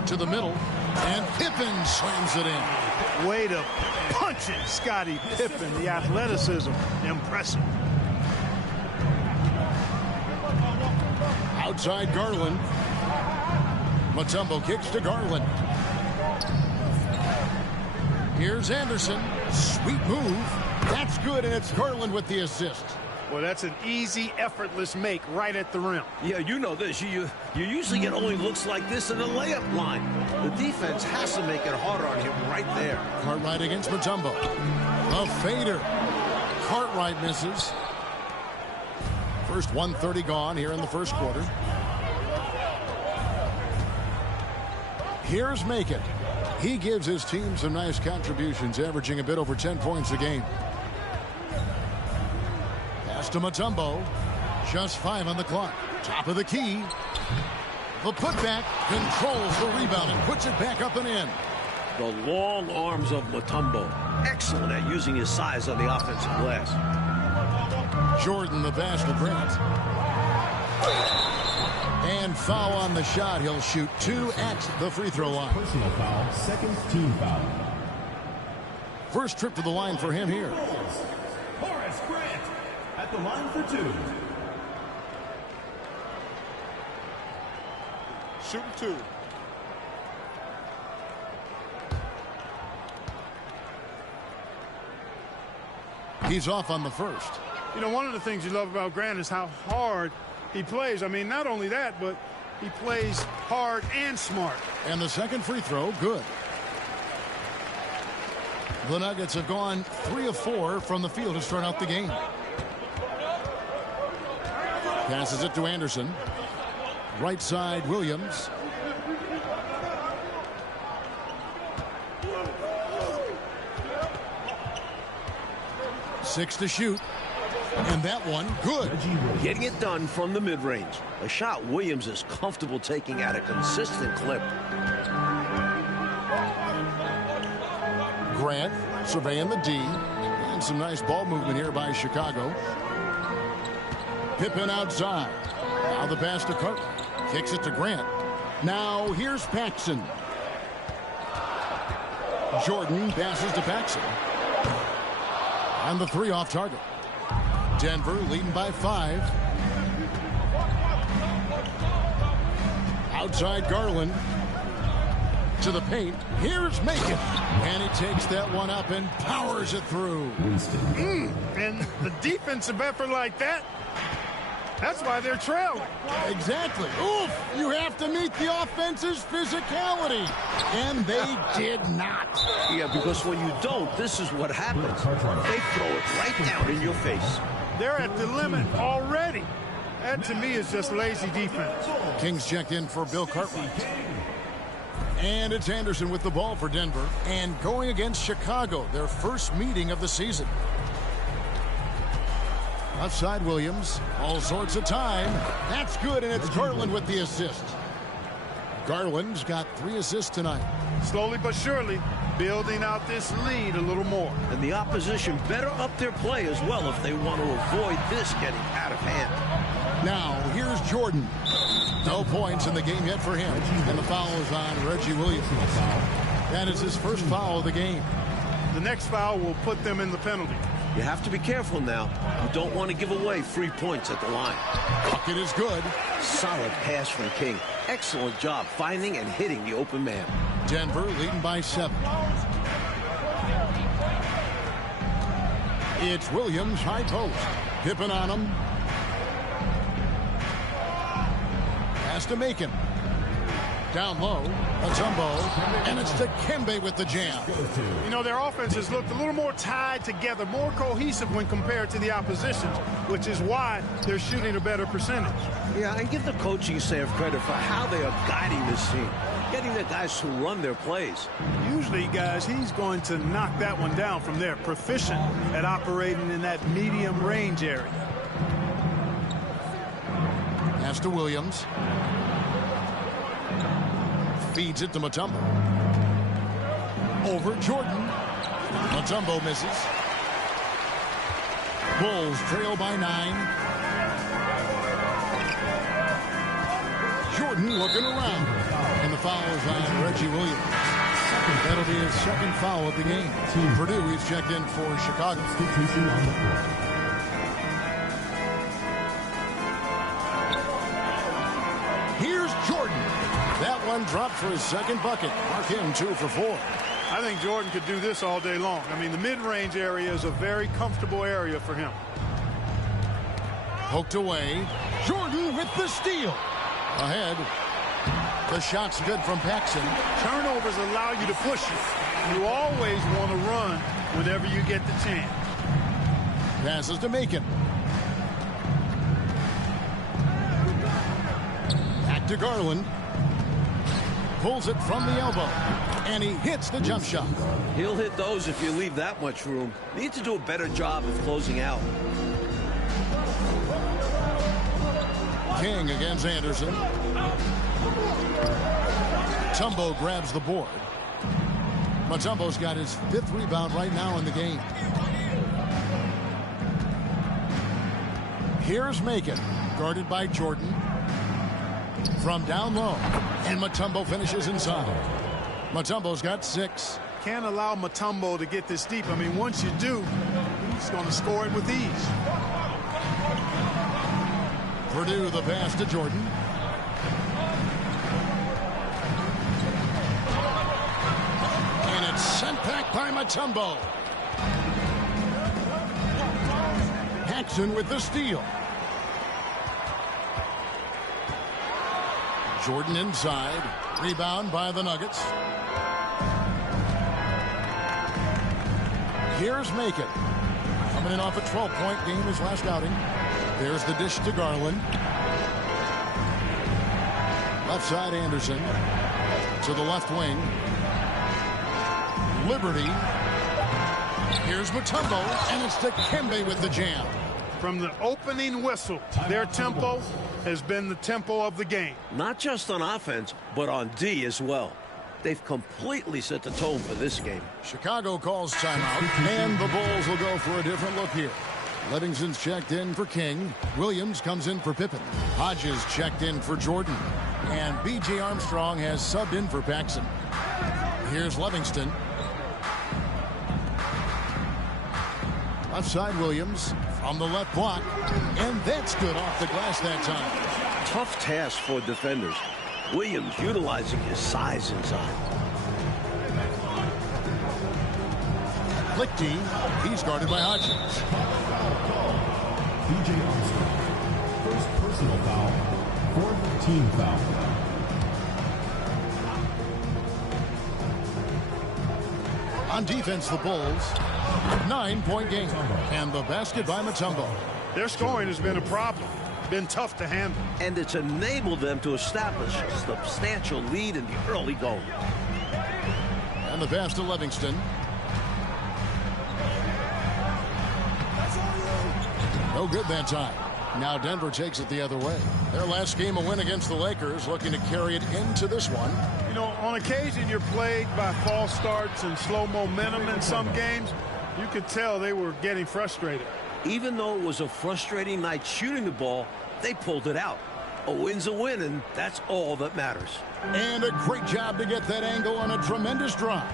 To the middle. And Pippen slams it in. Way to punch it, Scottie Pippen. The athleticism, impressive. Outside Garland. Mutombo kicks to Garland. Here's Anderson. Sweet move. That's good, and it's Garland with the assist. Well, that's an easy, effortless make right at the rim. Yeah, you know this. You usually get only looks like this in the layup line. The defense has to make it harder on him right there. Cartwright against Mutombo. A fader. Cartwright misses. First 1:30 gone here in the first quarter. Here's Macon. He gives his team some nice contributions, averaging a bit over 10 points a game. Pass to Mutombo. Just 5 on the clock. Top of the key. The putback controls the rebound and puts it back up and in. The long arms of Mutombo. Excellent at using his size on the offensive glass. Jordan the pass to Grant. And foul on the shot. He'll shoot 2 at the free throw line. Personal foul, second team foul. First trip to the line for him here. Horace Grant at the line for 2. Shooting 2. He's off on the first. You know, one of the things you love about Grant is how hard he plays. I mean, not only that, but he plays hard and smart. And the second free throw, good. The Nuggets have gone 3 of 4 from the field to start out the game. Passes it to Anderson. Right side, Williams. Six to shoot. And that one, good. Getting it done from the mid-range. A shot Williams is comfortable taking at a consistent clip. Grant surveying the D. And some nice ball movement here by Chicago. Pippen outside. Now the pass to Cook. Kicks it to Grant. Now here's Paxson. Jordan passes to Paxson. And the 3 off target. Denver leading by 5. Outside Garland. To the paint. Here's Macon. And he takes that one up and powers it through. And the defensive effort like that, that's why they're trailing. Exactly. Oof! You have to meet the offense's physicality. And they did not. Yeah, because when you don't, this is what happens. They throw it right down in your face. They're at the limit already. That, to me, is just lazy defense. Kings checked in for Bill Cartwright. And it's Anderson with the ball for Denver. And going against Chicago, their first meeting of the season. Outside Williams, all sorts of time. That's good, and it's Garland with the assist. Garland's got 3 assists tonight. Slowly but surely, building out this lead a little more. And the opposition better up their play as well if they want to avoid this getting out of hand. Now, here's Jordan. No points in the game yet for him. And the foul is on Reggie Williams. That is his first foul of the game. The next foul will put them in the penalty. You have to be careful now. You don't want to give away 3 points at the line. Bucket is good. Solid pass from King. Excellent job finding and hitting the open man. Denver leading by 7. It's Williams, high post. Pippen on him. Pass to Macon. Down low, Mutombo, and it's Dikembe with the jam. You know, their offense has looked a little more tied together, more cohesive when compared to the opposition, which is why they're shooting a better percentage. Yeah, and give the coaching staff credit for how they are guiding this team, getting the guys to run their plays. Usually, guys, he's going to knock that one down from there, proficient at operating in that medium range area. Pass to Williams. Feeds it to Mutombo. Over Jordan. Mutombo misses. Bulls trail by 9. Jordan looking around. And the foul is on Reggie Williams. That'll be his second foul of the game. Purdue, he's checked in for Chicago. Here's Jordan. That one dropped for his second bucket. Mark him 2 for 4. I think Jordan could do this all day long. I mean, the mid-range area is a very comfortable area for him. Poked away. Jordan with the steal. Ahead. The shot's good from Paxson. Turnovers allow you to push it. You always want to run whenever you get the chance. Passes to Macon. Back to Garland. Pulls it from the elbow. And he hits the jump shot. He'll hit those if you leave that much room. Need to do a better job of closing out. King against Anderson. Mutombo grabs the board. Mutombo's got his 5th rebound right now in the game. Here's Macon, guarded by Jordan. From down low, and Mutombo finishes inside. Mutombo's got 6. Can't allow Mutombo to get this deep. I mean, once you do, he's going to score it with ease. Purdue the pass to Jordan. And it's sent back by Mutombo. Paxson with the steal. Jordan inside. Rebound by the Nuggets. Here's Macon. Coming in off a 12-point game his last outing. There's the dish to Garland. Left side Anderson. To the left wing. Liberty. Here's Mutombo. And it's Dikembe with the jam. From the opening whistle, their tempo has been the tempo of the game. Not just on offense, but on D as well. They've completely set the tone for this game. Chicago calls timeout, and the Bulls will go for a different look here. Livingston's checked in for King. Williams comes in for Pippen. Hodges checked in for Jordan. And B.J. Armstrong has subbed in for Paxson. Here's Livingston. Left side Williams from the left block. And that's good off the glass that time. Tough task for defenders. Williams utilizing his size inside. Lichty, he's guarded by Hodges. B.J. Armstrong, first personal foul, fourth team foul. On defense, the Bulls, 9-point game. And the basket by Mutombo. Their scoring has been a problem. Been tough to handle. And it's enabled them to establish a substantial lead in the early going. And the pass to Livingston. No good that time. Now Denver takes it the other way. Their last game, a win against the Lakers, looking to carry it into this one. You know, on occasion you're plagued by false starts and slow momentum in some games. You could tell they were getting frustrated. Even though it was a frustrating night shooting the ball, they pulled it out. A win's a win, and that's all that matters. And a great job to get that angle on a tremendous drive.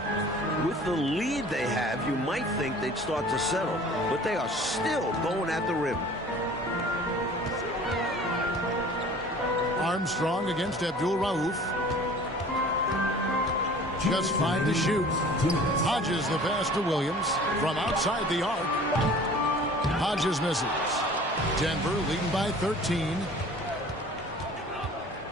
With the lead they have, you might think they'd start to settle, but they are still going at the rim. Armstrong against Abdul-Rauf. Just 5 to shoot. Hodges the pass to Williams from outside the arc. Hodges misses. Denver leading by 13.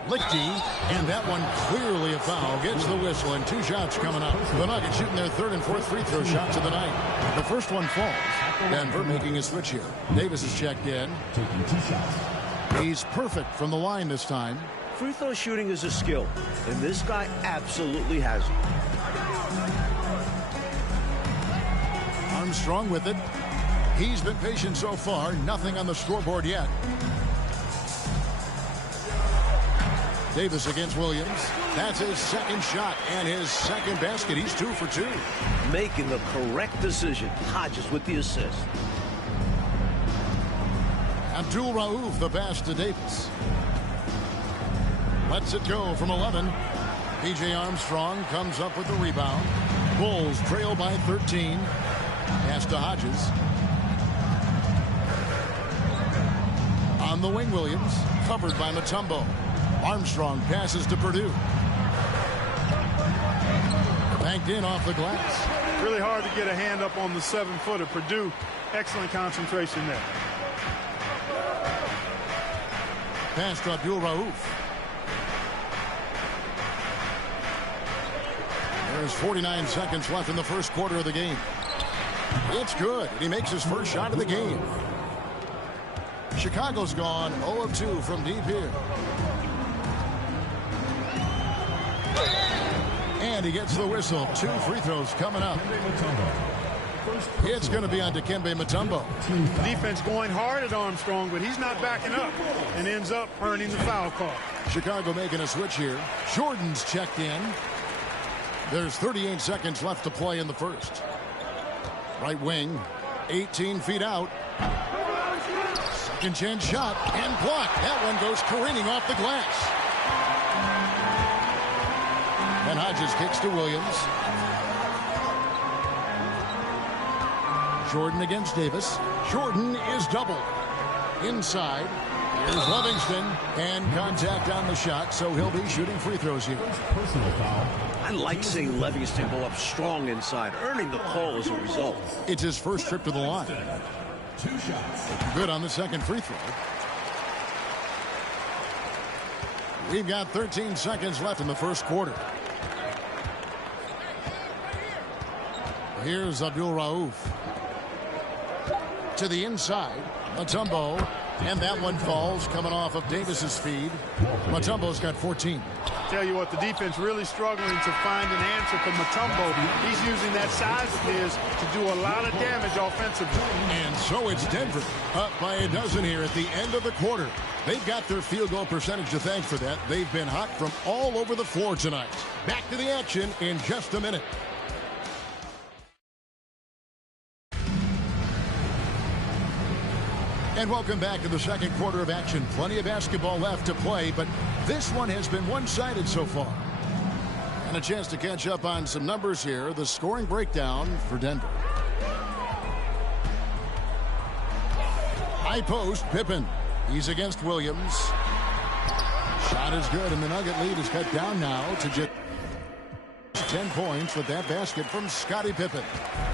Lichty, and that one clearly a foul. Gets the whistle, and 2 shots coming up. The Nuggets shooting their 3rd and 4th free throw shots of the night. The first one falls. Denver making a switch here. Davis is checked in. Taking 2 shots. He's perfect from the line this time. Free throw shooting is a skill, and this guy absolutely has it. Armstrong with it. He's been patient so far. Nothing on the scoreboard yet. Davis against Williams. That's his second shot and his second basket. He's 2 for 2. Making the correct decision. Hodges with the assist. Abdul-Rauf the pass to Davis. Lets it go from 11. B.J. Armstrong comes up with the rebound. Bulls trail by 13. Pass to Hodges. On the wing, Williams. Covered by Mutombo. Armstrong passes to Purdue. Banked in off the glass. Really hard to get a hand up on the 7-footer. Purdue, excellent concentration there. Pass to Abdul-Rauf. There's 49 seconds left in the first quarter of the game. It's good. He makes his first shot of the game. Chicago's gone 0 of 2 from deep here. And he gets the whistle. 2 free throws coming up. It's going to be on Dikembe Mutombo. Defense going hard at Armstrong, but he's not backing up and ends up earning the foul call. Chicago making a switch here. Jordan's checked in. There's 38 seconds left to play in the first. Right wing, 18 feet out. Second chance shot and blocked. That one goes careening off the glass. And Hodges kicks to Williams. Jordan against Davis. Jordan is doubled. Inside. Here's Livingston. And contact on the shot, so he'll be shooting free throws here. Personal foul. I like seeing Livingston go up strong inside, earning the call as a result. It's his first trip to the line. 2 shots. Good on the second free throw. We've got 13 seconds left in the first quarter. Here's Abdul-Rauf. To the inside. Mutombo. And that one falls coming off of Davis's feed. Mutombo's got 14. Tell you what, the defense really struggling to find an answer for Mutombo. He's using that size of his to do a lot of damage offensively. And so it's Denver up by a dozen here at the end of the quarter. They've got their field goal percentage to thank for that. They've been hot from all over the floor tonight. Back to the action in just a minute. And welcome back to the second quarter of action. Plenty of basketball left to play, but this one has been one-sided so far. And a chance to catch up on some numbers here. The scoring breakdown for Denver. High post, Pippen. He's against Williams. Shot Not as good, and the Nugget lead is cut down now to just 10 points with that basket from Scottie Pippen.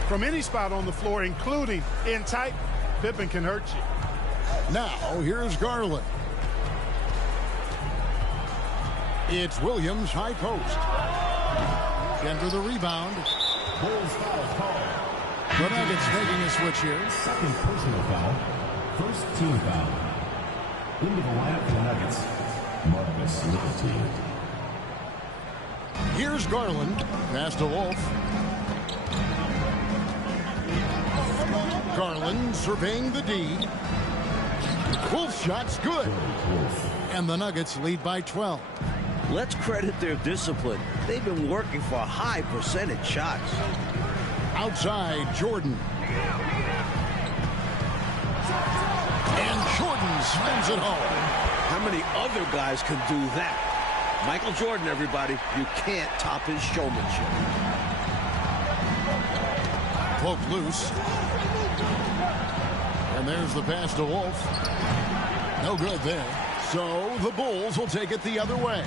From any spot on the floor, including in tight, Pippen can hurt you. Now, here's Garland. It's Williams, high post. Denver the rebound. Bulls foul call. The Nuggets making a switch here. Second personal foul. First team foul. Into the lineup for the Nuggets, Marcus Liberty. Here's Garland. Pass to Wolf. Garland surveying the D. Wolf shot's good. And the Nuggets lead by 12. Let's credit their discipline. They've been working for high percentage shots. Outside, Jordan. And Jordan spins it home. How many other guys can do that? Michael Jordan, everybody. You can't top his showmanship. Poke loose. And there's the pass to Wolf. No good there. So the Bulls will take it the other way.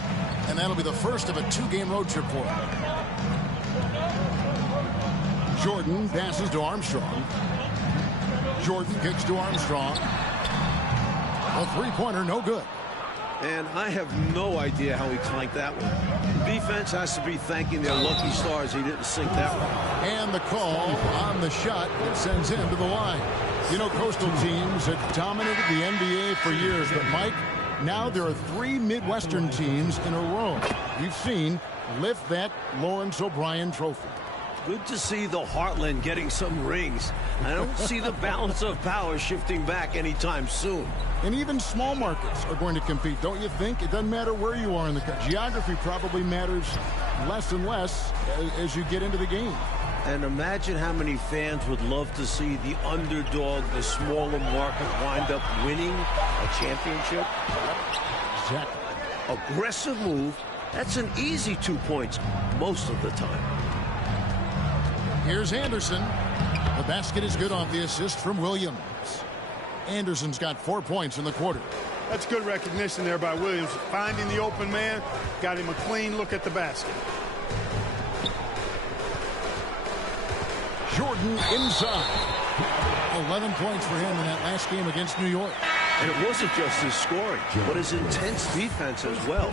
And that'll be the first of a 2-game road trip for them. Jordan passes to Armstrong. Jordan kicks to Armstrong. A three-pointer, no good. And I have no idea how he clanked that one. Defense has to be thanking their lucky stars he didn't sink that one. And the call on the shot that sends him to the line. You know, coastal teams have dominated the NBA for years, but Mike, now there are 3 Midwestern teams in a row you've seen lift that Lawrence O'Brien trophy. Good to see the Heartland getting some rings. I don't see the balance of power shifting back anytime soon. And even small markets are going to compete, don't you think? It doesn't matter where you are in the country. Geography probably matters less and less as you get into the game. And imagine how many fans would love to see the underdog, the smaller market, wind up winning a championship. Exactly. Aggressive move. That's an easy 2 points most of the time. Here's Anderson. The basket is good off the assist from Williams. Anderson's got 4 points in the quarter. That's good recognition there by Williams. Finding the open man, got him a clean look at the basket. Jordan inside. 11 points for him in that last game against New York. And it wasn't just his scoring, but his intense defense as well.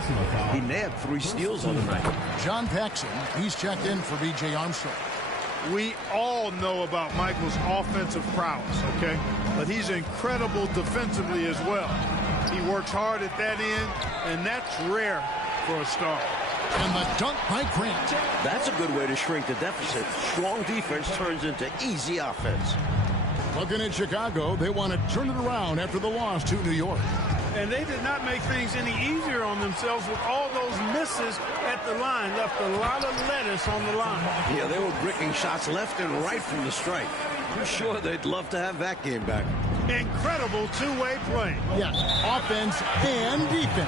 He nabbed 3 steals on the night. John Paxson, he's checked in for B.J. Armstrong. We all know about Michael's offensive prowess, okay? But he's incredible defensively as well. He works hard at that end, and that's rare for a star. And the dunk by Grant. That's a good way to shrink the deficit. Strong defense turns into easy offense. Looking at Chicago, they want to turn it around after the loss to New York. And they did not make things any easier on themselves with all those misses at the line. Left a lot of lettuce on the line. Yeah, they were bricking shots left and right from the stripe. I'm sure they'd love to have that game back. Incredible two-way play. Yes, offense and defense.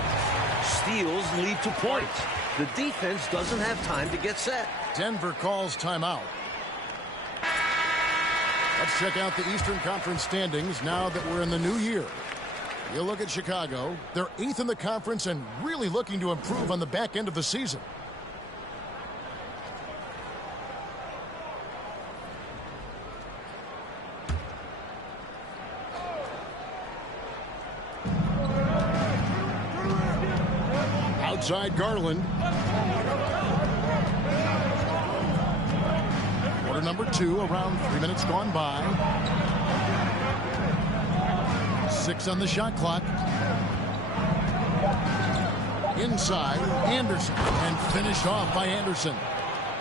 Steals lead to points. The defense doesn't have time to get set. Denver calls timeout. Let's check out the Eastern Conference standings now that we're in the new year. You look at Chicago, they're 8th in the conference and really looking to improve on the back end of the season. Outside Garland. Quarter number 2, around 3 minutes gone by. 6 on the shot clock. Inside, Anderson, and finished off by Anderson.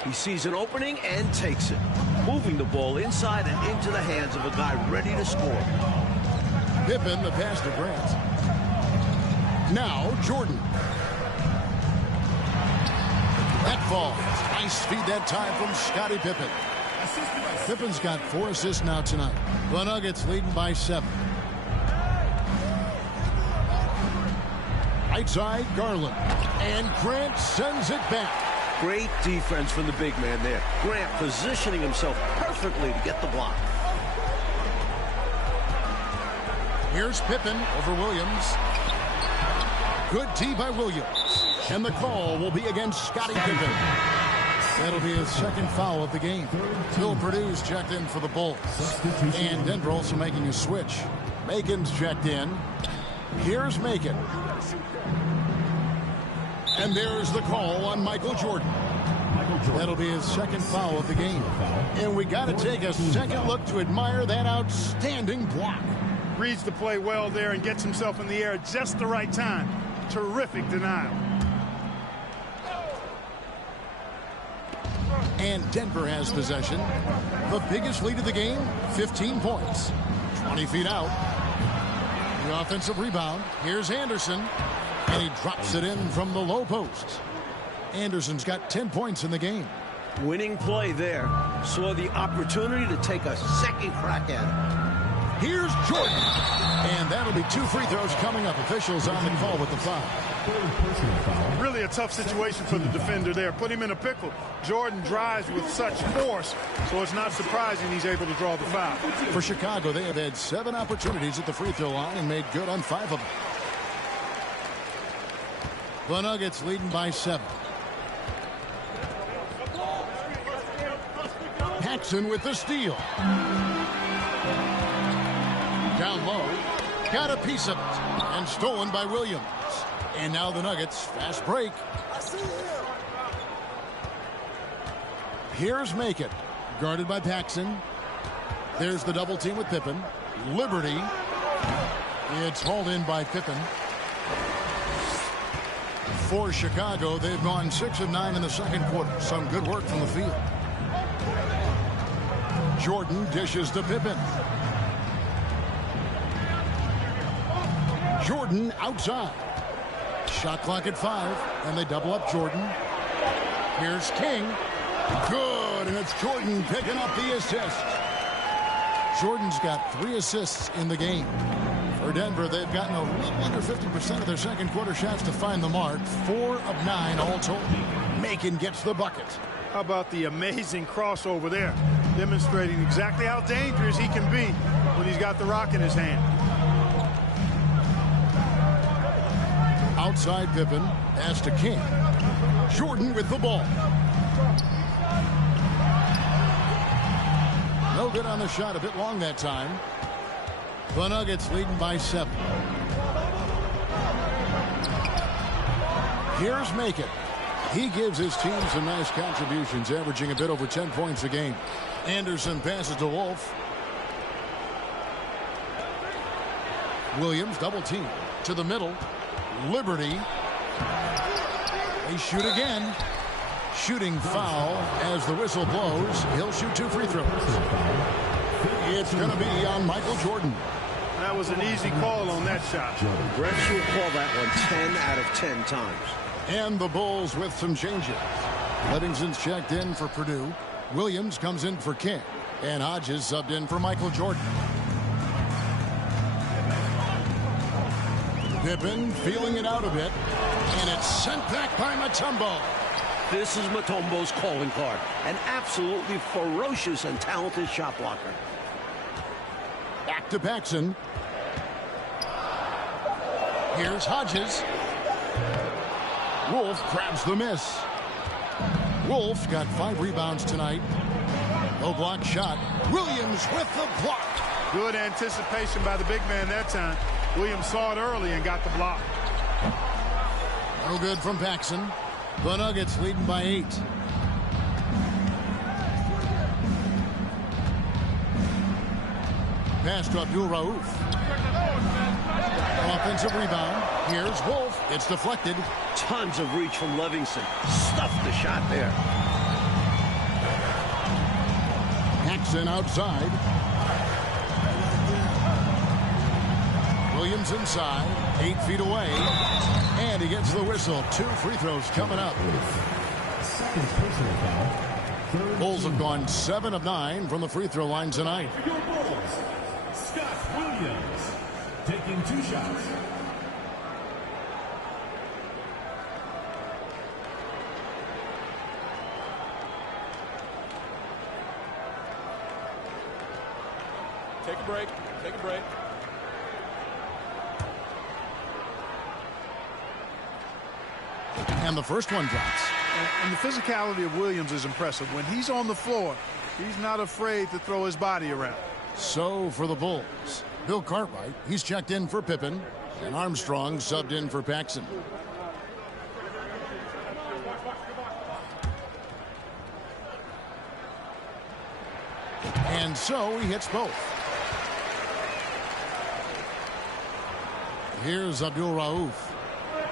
He sees an opening and takes it, moving the ball inside and into the hands of a guy ready to score. Pippen, the pass to Grant. Now, Jordan. That falls. Nice feed that time from Scottie Pippen. Pippen's got 4 assists now tonight. The Nuggets leading by 7. Right side, Garland. And Grant sends it back. Great defense from the big man there. Grant positioning himself perfectly to get the block. Here's Pippen over Williams. Good D by Williams. And the call will be against Scottie Pippen. That'll be his second foul of the game. Bill Purdue's checked in for the Bulls. And Denver also making a switch. Macon's checked in. Here's Macon. And there's the call on Michael Jordan. That'll be his second foul of the game. And we got to take a second look to admire that outstanding block. Reads the play well there and gets himself in the air at just the right time. Terrific denial. And Denver has possession. The biggest lead of the game, 15 points. 20 feet out. The offensive rebound. Here's Anderson. And he drops it in from the low post. Anderson's got 10 points in the game. Winning play there. Saw the opportunity to take a second crack at it. Here's Jordan. And that'll be 2 free throws coming up. Officials on the call with the foul. Really a tough situation for the defender there. Put him in a pickle. Jordan drives with such force, so it's not surprising he's able to draw the foul. For Chicago, they have had 7 opportunities at the free throw line and made good on 5 of them. The Nuggets leading by 7. Paxson with the steal. Down low. Got a piece of it. And stolen by Williams. And now the Nuggets, fast break. Here's Macon, guarded by Paxson. There's the double team with Pippen. Liberty. It's hauled in by Pippen. For Chicago, they've gone 6 of 9 in the second quarter. Some good work from the field. Jordan dishes to Pippen. Jordan outside. Shot clock at 5, and they double up Jordan. Here's King. Good, and it's Jordan picking up the assist. Jordan's got 3 assists in the game. For Denver, they've gotten a little under 50% of their second quarter shots to find the mark. 4 of 9 all told. Macon gets the bucket. How about the amazing crossover there? Demonstrating exactly how dangerous he can be when he's got the rock in his hand. Outside Pippen, pass to King. Jordan with the ball. No good on the shot, a bit long that time. The Nuggets leading by 7. Here's Macon. He gives his team some nice contributions, averaging a bit over 10 points a game. Anderson passes to Wolf. Williams double team to the middle. Liberty. They shoot again. Shooting foul as the whistle blows. He'll shoot 2 free throws. It's going to be on Michael Jordan. That was an easy call on that shot. Refs will call that one 10 out of 10 times. And the Bulls with some changes. Livingston's checked in for Purdue. Williams comes in for King. And Hodges subbed in for Michael Jordan. Pippen feeling it out a bit. And it's sent back by Mutombo. This is Mutombo's calling card. An absolutely ferocious and talented shot blocker. Back to Paxson. Here's Hodges. Wolf grabs the miss. Wolf got 5 rebounds tonight. No block shot. Williams with the block. Good anticipation by the big man that time. Williams saw it early and got the block. No good from Paxson. The Nuggets leading by 8. Pass to Abdul Rauf. Offensive rebound. Here's Wolf. It's deflected. Tons of reach from Livingston. Stuffed the shot there. Paxson outside. Williams inside. 8 feet away. And he gets the whistle. 2 free throws coming up. Second personal foul. Bulls have gone 7 of 9 from the free throw line tonight. For your Bulls, Scott Williams taking 2 shots. Take a break. Take a break. And the first one drops. And the physicality of Williams is impressive. When he's on the floor, he's not afraid to throw his body around. So for the Bulls, Bill Cartwright, he's checked in for Pippen, and Armstrong subbed in for Paxson. And so he hits both. Here's Abdul Rauf.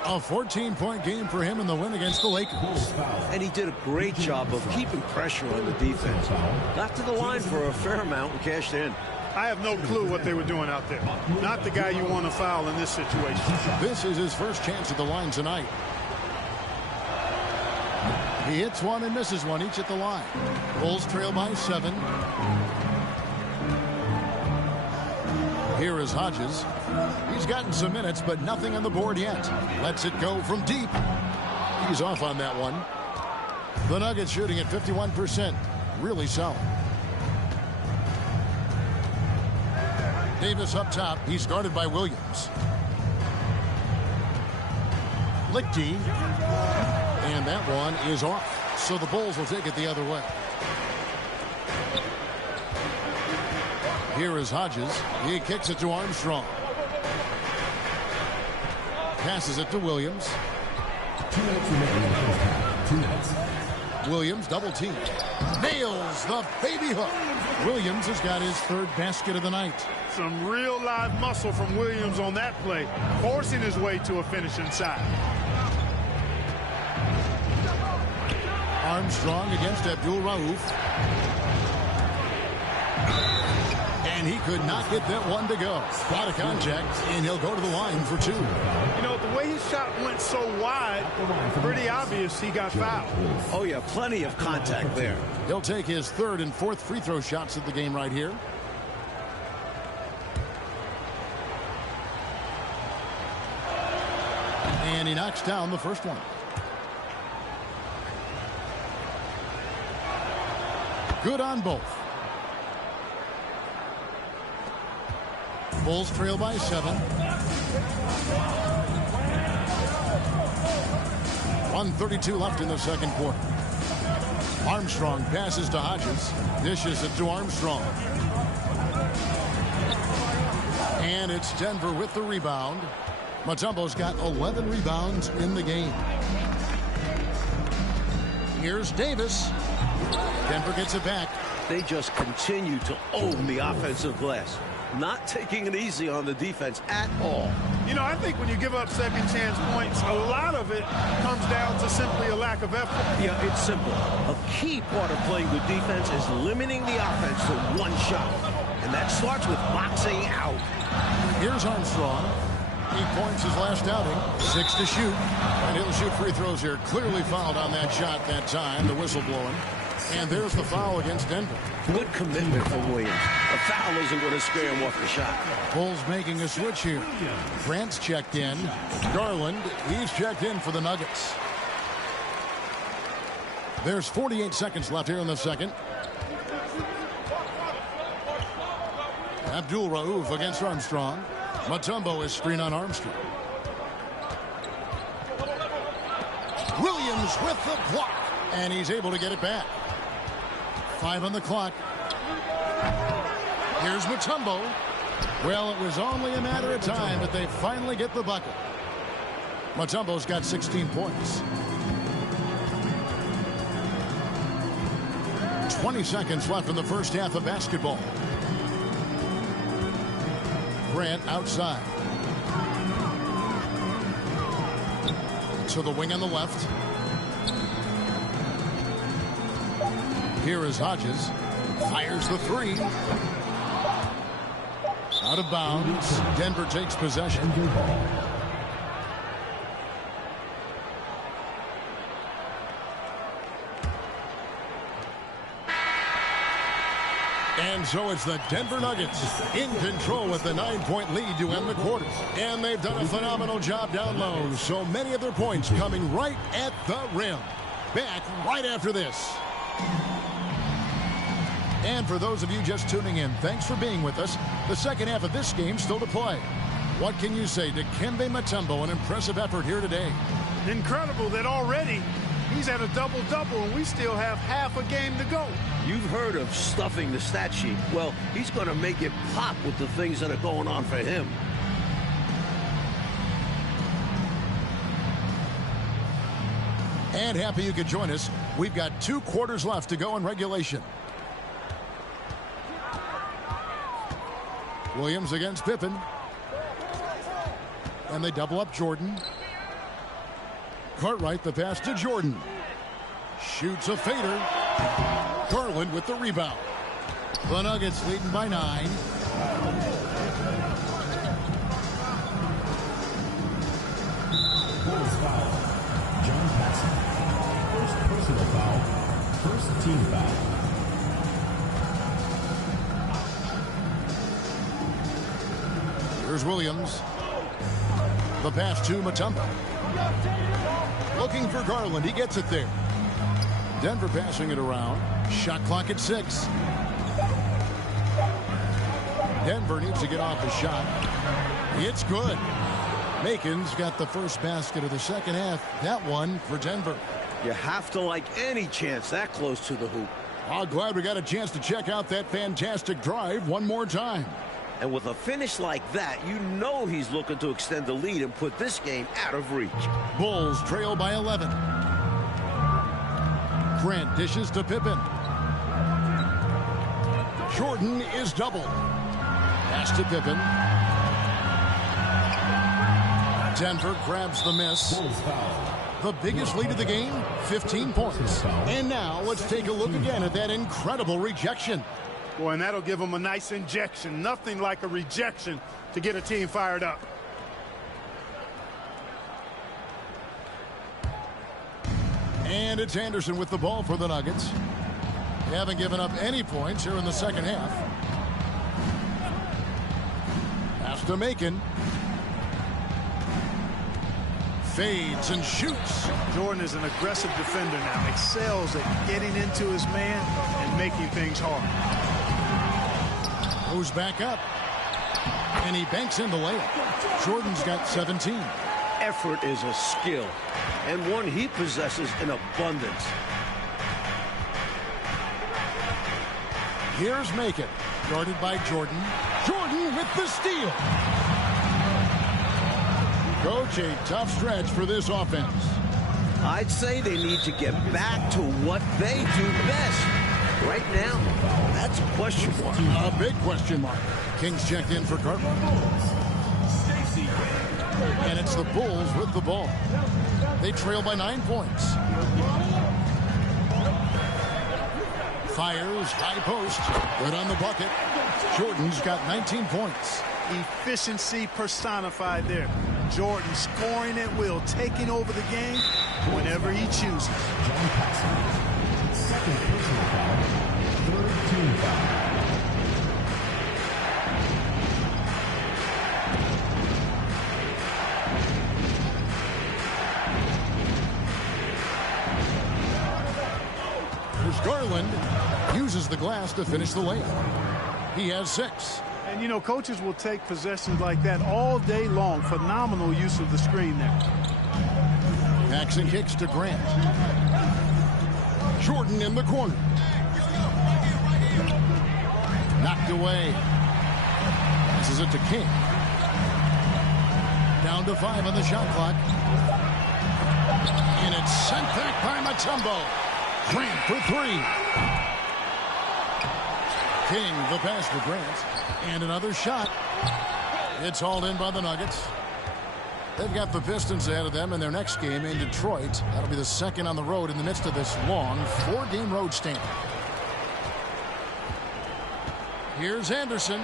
A 14-point game for him in the win against the Lakers. And he did a great job of keeping pressure on the defense. Got to the line for a fair amount and cashed in. I have no clue what they were doing out there. Not the guy you want to foul in this situation. This is his first chance at the line tonight. He hits one and misses one, each at the line. Bulls trail by 7. Here is Hodges. He's gotten some minutes, but nothing on the board yet. Lets it go from deep. He's off on that one. The Nuggets shooting at 51%. Really solid. Davis up top. He's guarded by Williams. Lichty. And that one is off. So the Bulls will take it the other way. Here is Hodges. He kicks it to Armstrong. Passes it to Williams. 2 minutes remaining in the first half. 2 minutes. Williams double team. Nails the baby hook. Williams has got his third basket of the night. Some real live muscle from Williams on that play, forcing his way to a finish inside. Armstrong against Abdul Rauf. And he could not get that one to go. Out of contact, and he'll go to the line for 2. You know, the way his shot went so wide, pretty obvious he got fouled. Oh, yeah, plenty of contact there. He'll take his third and fourth free throw shots of the game right here. And he knocks down the first one. Good on both. Bulls trail by 7. 1:32 left in the second quarter. Armstrong passes to Hodges. Dishes it to Armstrong. And it's Denver with the rebound. Mutombo's got 11 rebounds in the game. Here's Davis. Denver gets it back. They just continue to own the offensive glass. Not taking it easy on the defense at all. You know, I think when you give up second chance points, a lot of it comes down to simply a lack of effort. Yeah, it's simple. A key part of playing good defense is limiting the offense to one shot. And that starts with boxing out. Here's Armstrong. He points his last outing. 6 to shoot. And he'll shoot free throws here. Clearly fouled on that shot that time. The whistle blowing. And there's the foul against Denver. Good commitment from Williams. A foul isn't going to scare him off the shot. Bulls making a switch here. Grant's checked in. Garland, he's checked in for the Nuggets. There's 48 seconds left here in the second. Abdul Rauf against Armstrong. Mutombo is screen on Armstrong. Williams with the block. And he's able to get it back. 5 on the clock. Here's Mutombo. Well, it was only a matter of time, but they finally get the bucket. Mutombo's got 16 points. 20 seconds left in the first half of basketball. Grant outside. To the wing on the left. Here is Hodges. Fires the 3. Out of bounds. Denver takes possession. And so it's the Denver Nuggets in control with the 9-point lead to end the quarter. And they've done a phenomenal job down low. So many of their points coming right at the rim. Back right after this. And for those of you just tuning in, thanks for being with us. The second half of this game still to play. What can you say to Dikembe Mutombo? An impressive effort here today. Incredible that already he's at a double-double and we still have half a game to go. You've heard of stuffing the stat sheet. Well, he's going to make it pop with the things that are going on for him. And happy you could join us. We've got 2 quarters left to go in regulation. Williams against Pippen. And they double up Jordan. Cartwright, the pass to Jordan. Shoots a fader. Garland with the rebound. The Nuggets leading by 9. Bulls foul. John Paxson. First personal foul. First team foul. Here's Williams. The pass to Mutombo. Looking for Garland. He gets it there. Denver passing it around. Shot clock at 6. Denver needs to get off the shot. It's good. Macon's got the first basket of the second half. That one for Denver. You have to like any chance that close to the hoop. Oh, glad we got a chance to check out that fantastic drive one more time. And with a finish like that, you know he's looking to extend the lead and put this game out of reach. Bulls trail by 11. Grant dishes to Pippen. Jordan is doubled. Pass to Pippen. Denver grabs the miss. Bulls foul. The biggest lead of the game, 15 points. And now let's take a look again at that incredible rejection. Boy, and that'll give them a nice injection. Nothing like a rejection to get a team fired up. And it's Anderson with the ball for the Nuggets. They haven't given up any points here in the second half. Pass to Macon. Fades and shoots. Jordan is an aggressive defender now. Excels at getting into his man and making things hard. Goes back up. And he banks in the layup. Jordan's got 17. Effort is a skill, and one he possesses in abundance. Here's Macon, guarded by Jordan. Jordan with the steal. Coach, a tough stretch for this offense. I'd say they need to get back to what they do best. Right now, that's a question mark. A big question mark. Kings checked in for Cartwright. And it's the Bulls with the ball. They trail by 9 points. Fires, high post, good on the bucket. Jordan's got 19 points. Efficiency personified there. Jordan scoring at will, taking over the game whenever he chooses. John Paxson. Second personal foul. Third team foul. Garland uses the glass to finish the layup. He has 6. And, you know, coaches will take possessions like that all day long. Phenomenal use of the screen there. Paxson kicks to Grant. Jordan in the corner. Knocked away. Passes it to King. Down to 5 on the shot clock. And it's sent back by Mutombo. Grant for 3. King, the pass for Grant. And another shot. It's hauled in by the Nuggets. They've got the Pistons ahead of them in their next game in Detroit. That'll be the second on the road in the midst of this long 4-game road stand. Here's Anderson.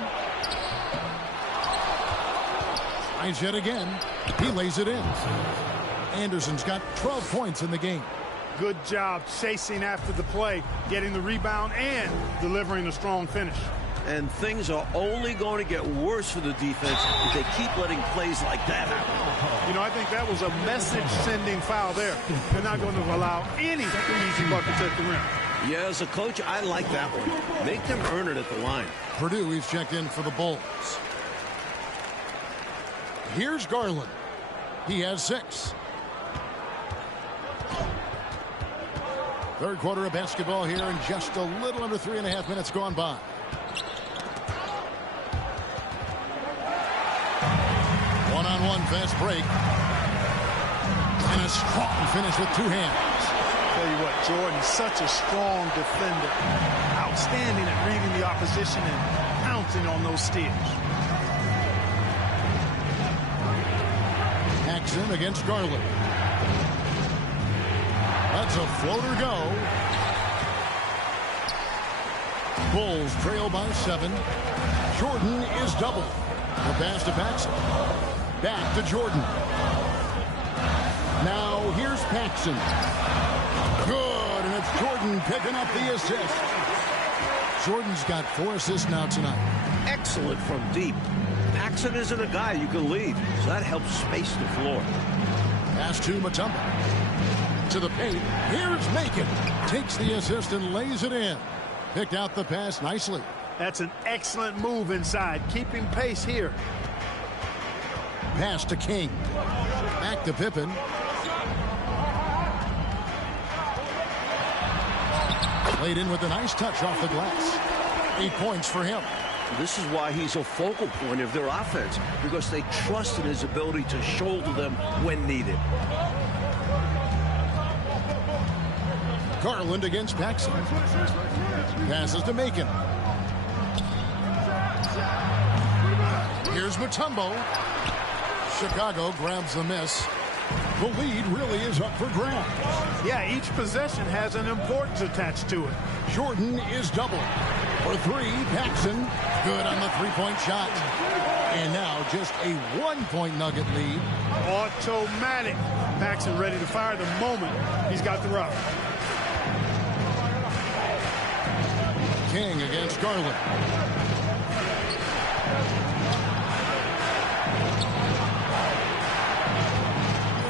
Tries yet again. He lays it in. Anderson's got 12 points in the game. Good job chasing after the play, getting the rebound, and delivering a strong finish. And things are only going to get worse for the defense if they keep letting plays like that happen. You know, I think that was a message-sending foul there. They're not going to allow any easy buckets at the rim. Yeah, as a coach, I like that one. Make them earn it at the line. Purdue, he's checked in for the Bulls. Here's Garland. He has 6. Third quarter of basketball here, and just a little under 3.5 minutes gone by. One-on-one fast break. And a strong finish with 2 hands. Tell you what, Jordan's such a strong defender. Outstanding at reading the opposition and pouncing on those steals. Paxson against Garland. That's a floater go. Bulls trail by 7. Jordan is doubled. The pass to Paxson. Back to Jordan. Now here's Paxson. Good, and it's Jordan picking up the assist. Jordan's got 4 assists now tonight. Excellent from deep. Paxson isn't a guy you can lead, so that helps space the floor. Pass to Mutombo. To the paint. Here's Macon. Takes the assist and lays it in. Picked out the pass nicely. That's an excellent move inside, keeping pace here. Pass to King. Back to Pippen. Played in with a nice touch off the glass. 8 points for him. This is why he's a focal point of their offense, because they trust in his ability to shoulder them when needed. Garland against Paxson. Passes to Macon. Here's Mutombo. Chicago grabs the miss. The lead really is up for grabs. Yeah, each possession has an importance attached to it. Jordan is doubled. For 3, Paxson. Good on the 3-point shot. And now just a 1-point Nugget lead. Automatic. Paxson ready to fire the moment he's got the rock. King against Garland.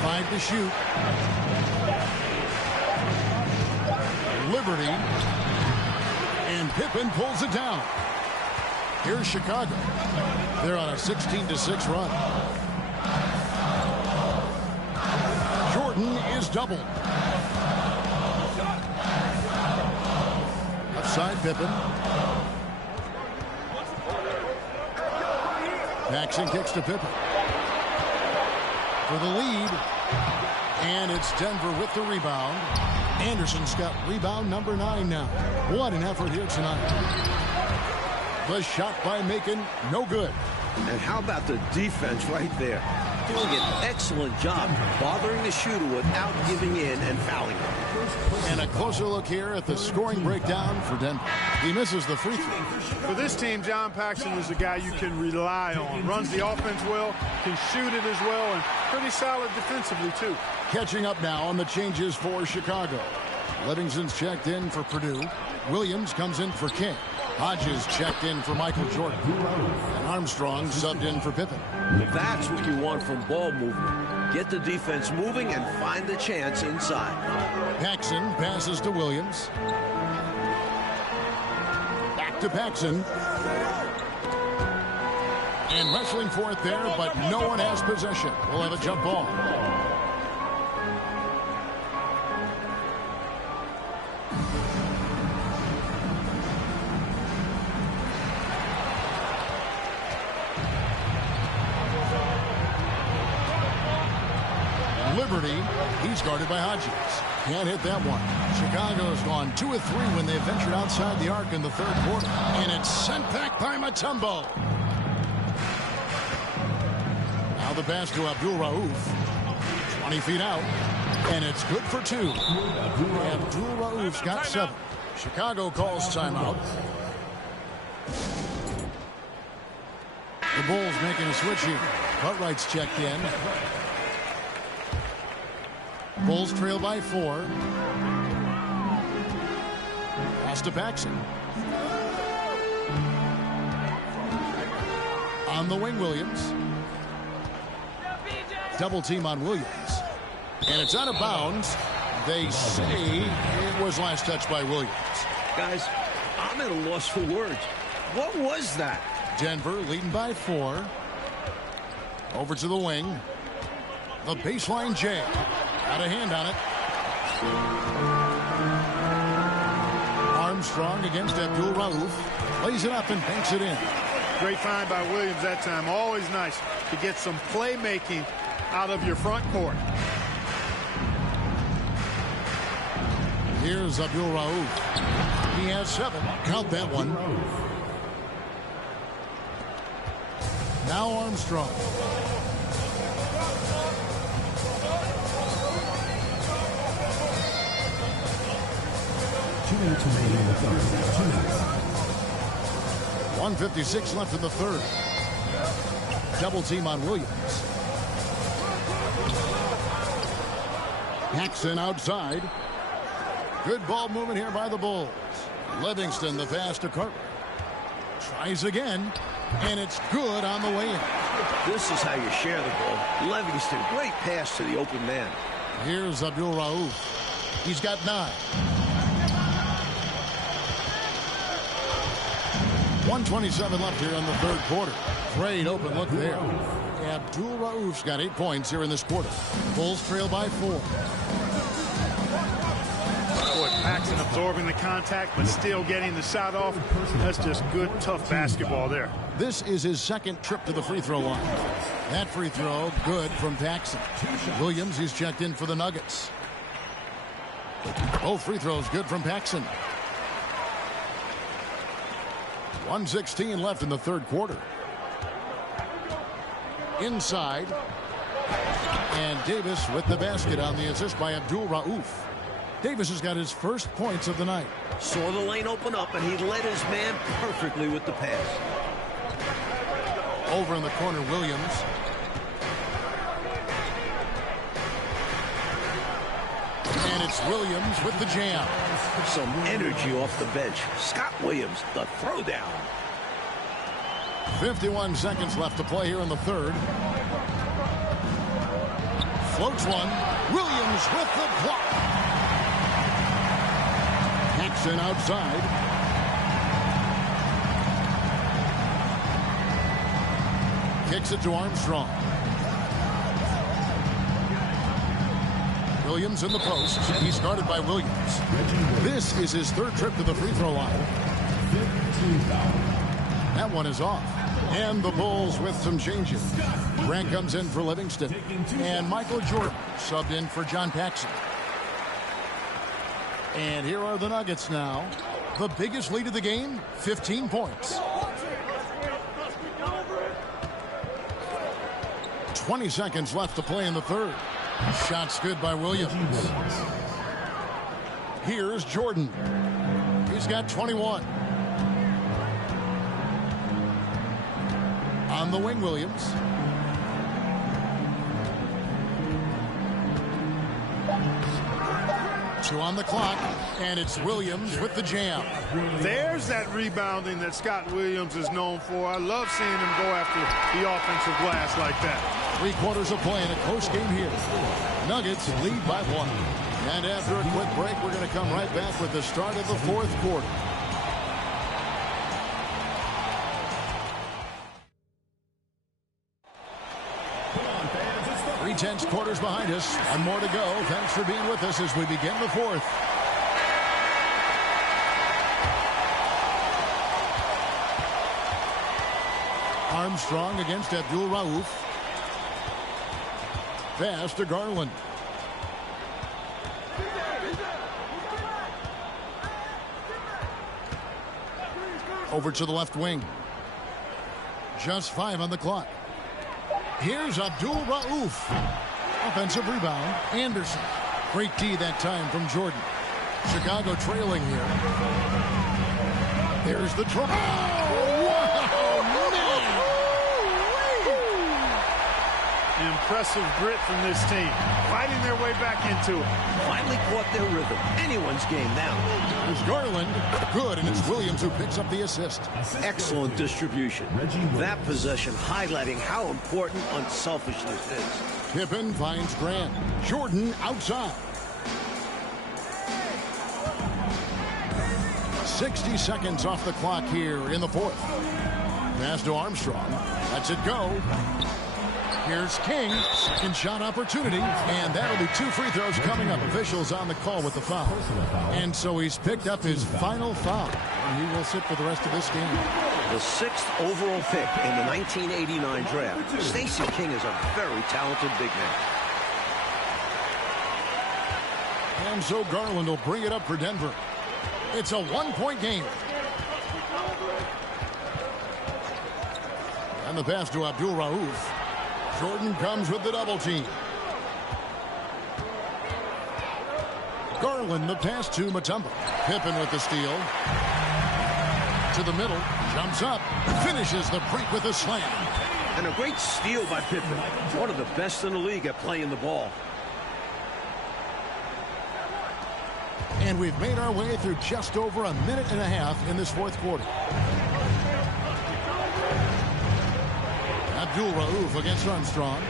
Five to shoot. Liberty. And Pippen pulls it down. Here's Chicago. They're on a 16-6 run. Jordan is doubled. Upside Pippen. Paxson kicks to Pippen. For the lead. And it's Denver with the rebound. Anderson's got rebound number 9 now. What an effort here tonight. The shot by Macon, no good. And how about the defense right there? Doing an excellent job bothering the shooter without giving in and fouling him. And a closer look here at the scoring breakdown for Denver. He misses the free throw. For this team, John Paxson is a guy you can rely on. Runs the offense well, can shoot it as well, and pretty solid defensively, too. Catching up now on the changes for Chicago. Livingston's checked in for Purdue. Williams comes in for King. Hodges checked in for Michael Jordan. And Armstrong subbed in for Pippen. That's what you want from ball movement. Get the defense moving and find the chance inside. Paxson passes to Williams. Back to Paxson. And wrestling for it there, but no one has possession. We'll have a jump ball. Liberty, he's guarded by Hodges. Can't hit that one. Chicago's gone 2 of 3 when they ventured outside the arc in the third quarter. And it's sent back by Mutombo. Now the pass to Abdul Rauf. 20 feet out. And it's good for 2. Abdul Rauf's got 7. Chicago calls timeout. The Bulls making a switch here. Cartwright's checked in. Bulls trail by 4. Pass to Paxson. On the wing, Williams. Double team on Williams. And it's out of bounds. They say it was last touched by Williams. Guys, I'm at a loss for words. What was that? Denver leading by 4. Over to the wing. The baseline jam. Got a hand on it. Armstrong against Abdul Rauf. Lays it up and banks it in. Great find by Williams that time. Always nice to get some playmaking out of your front court. Here's Abdul Rauf. He has 7. Count that one. Now Armstrong. Two minutes remaining in the third. 2 minutes. 1:56 left in the third. Double team on Williams. Paxson outside. Good ball movement here by the Bulls. Livingston, the pass to Carter. Tries again, and it's good on the way in. This is how you share the ball. Livingston, great pass to the open man. Here's Abdul Rauf. He's got 9. 1:27 left here in the third quarter. Great open look there. Abdul Rauf's got 8 points here in this quarter. Bulls trail by 4. Boy, Paxson absorbing the contact, but still getting the shot off. That's just good, tough basketball there. This is his second trip to the free throw line. That free throw, good from Paxson. Williams, he's checked in for the Nuggets. Both free throws good from Paxson. 1:16 left in the third quarter. Inside. And Davis with the basket on the assist by Abdul Rauf. Davis has got his first points of the night. Saw the lane open up, and he led his man perfectly with the pass. Over in the corner, Williams. And it's Williams with the jam. Some energy off the bench. Scott Williams, the throwdown. 51 seconds left to play here in the third. Floats one. Williams with the block. Paxson outside. Kicks it to Armstrong. Williams in the post. He's guarded by Williams. This is his third trip to the free throw line. That one is off. And the Bulls with some changes. Grant comes in for Livingston. And Michael Jordan subbed in for John Paxson. And here are the Nuggets now. The biggest lead of the game, 15 points. 20 seconds left to play in the third. Shots good by Williams. Here's Jordan. He's got 21. On the wing, Williams. Two on the clock, and it's Williams with the jam. There's that rebounding that Scott Williams is known for. I love seeing him go after the offensive glass like that. 3 quarters of play in a close game here. Nuggets lead by 1. And after a quick break, we're going to come right back with the start of the fourth quarter. Tense quarters behind us, and more to go. Thanks for being with us as we begin the fourth. Armstrong against Abdul Rauf. Pass to Garland. Over to the left wing. Just 5 on the clock. Here's Abdul Rauf. Offensive rebound. Anderson. Great D that time from Jordan. Chicago trailing here. There's the try. Oh, wow, man. Impressive grit from this team. Fighting their way back into it. Finally caught their rhythm. Anyone's game now. There's Garland. Good, and it's Williams who picks up the assist. Excellent distribution. That possession highlighting how important unselfishness is. Pippen finds Grant. Jordan outside. 60 seconds off the clock here in the fourth. Pass to Armstrong. Lets it go. Here's King. Second shot opportunity. And that'll be 2 free throws coming up. Officials on the call with the foul. And so he's picked up his final foul. And he will sit for the rest of this game. The 6th overall pick in the 1989 draft. Stacey King is a very talented big man. And so Garland will bring it up for Denver. It's a 1-point game. And the pass to Abdul Rauf. Jordan comes with the double team. Garland the pass to Mutombo. Pippen with the steal. To the middle. Jumps up. Finishes the break with a slam. And a great steal by Pippen. One of the best in the league at playing the ball. And we've made our way through just over a minute and a half in this fourth quarter. Abdul Rauf against Armstrong.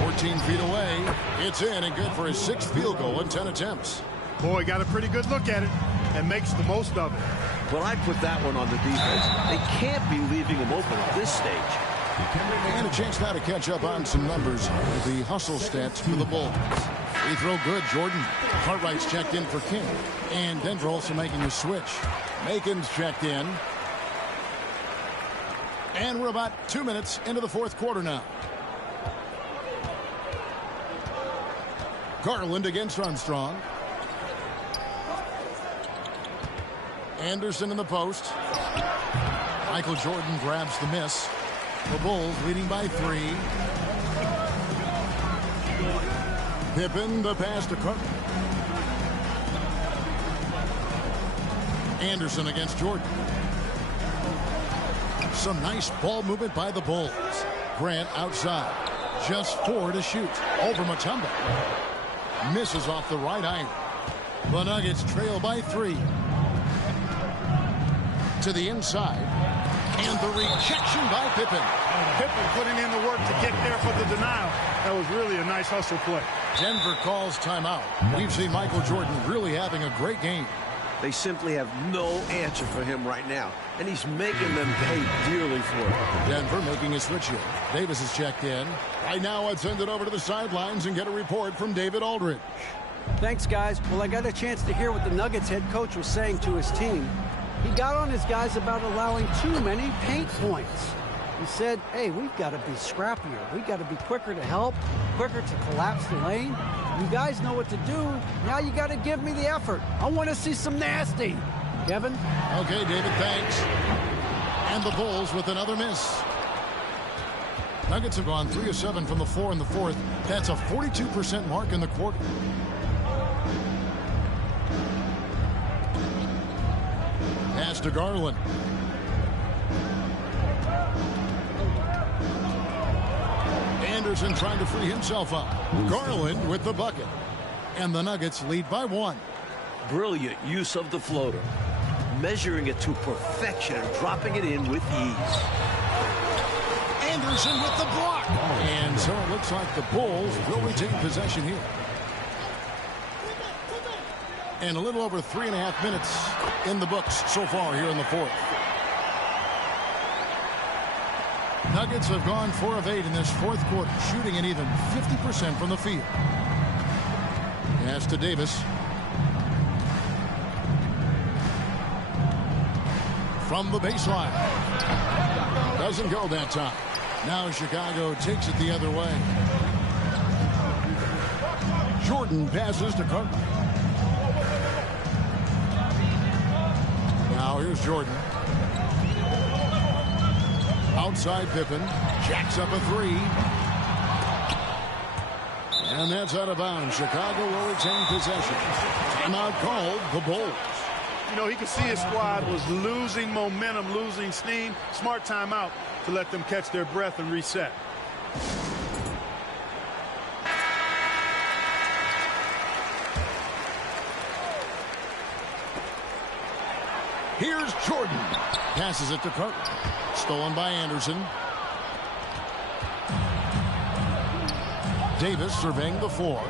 14 feet away. It's in and good for his 6th field goal in 10 attempts. Boy, got a pretty good look at it and makes the most of it. Well, I put that one on the defense. They can't be leaving him open at this stage. And a chance now to catch up on some numbers with the hustle stats for the Bulls. Free throw good, Jordan. Cartwright's checked in for King. And Denver also making a switch. Macon's checked in. And we're about 2 minutes into the fourth quarter now. Garland against Armstrong. Anderson in the post. Michael Jordan grabs the miss. The Bulls leading by 3. Pippen the pass to Cook. Anderson against Jordan. Some nice ball movement by the Bulls. Grant outside. Just 4 to shoot. Over Mutombo. Misses off the right iron. The Nuggets trail by 3. To the inside. And the rejection by Pippen. Pippen putting in the work to get there for the denial. That was really a nice hustle play. Denver calls timeout. We've seen Michael Jordan really having a great game. They simply have no answer for him right now, and he's making them pay dearly for it. Denver making a switch here. Davis is checked in. Right now, I'd send it over to the sidelines and get a report from David Aldridge. Thanks, guys. Well, I got a chance to hear what the Nuggets head coach was saying to his team. He got on his guys about allowing too many paint points. He said, hey, we've got to be scrappier. We've got to be quicker to help, quicker to collapse the lane. You guys know what to do. Now you got to give me the effort. I want to see some nasty. Kevin? Okay, David, thanks. And the Bulls with another miss. Nuggets have gone 3 of 7 from the floor in the fourth. That's a 42% mark in the quarter. Pass to Garland. Anderson trying to free himself up. Garland with the bucket. And the Nuggets lead by 1. Brilliant use of the floater. Measuring it to perfection and dropping it in with ease. Anderson with the block. And so it looks like the Bulls will retain possession here. And a little over 3.5 minutes in the books so far here in the fourth. Nuggets have gone 4 of 8 in this fourth quarter, shooting an even 50% from the field. Pass to Davis. From the baseline. Doesn't go that time. Now Chicago takes it the other way. Jordan passes to Cartwright. Now here's Jordan. Outside Pippen. Jacks up a 3. And that's out of bounds. Chicago will retain possession. Timeout called, the Bulls. You know, he could see his squad was losing momentum, losing steam. Smart timeout to let them catch their breath and reset. Here's Jordan. Passes it to Cartwright. Stolen by Anderson. Davis surveying the floor.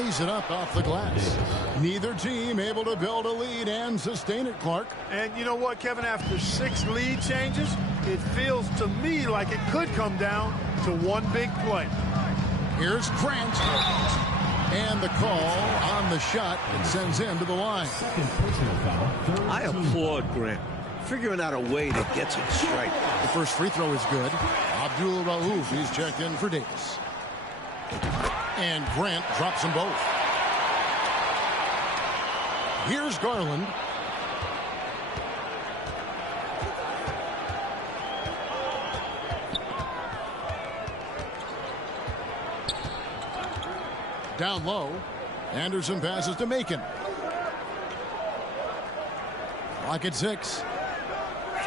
lays it up off the glass. Neither team able to build a lead and sustain it, Clark. And you know what, Kevin? After 6 lead changes, it feels to me like it could come down to one big play. Here's Grant. And the call on the shot and sends him to the line. I applaud Grant. Figuring out a way to get to the strike. The first free throw is good. Abdul Rauf, he's checked in for Davis. And Grant drops them both. Here's Garland. Down low. Anderson passes to Macon. Clock at 6.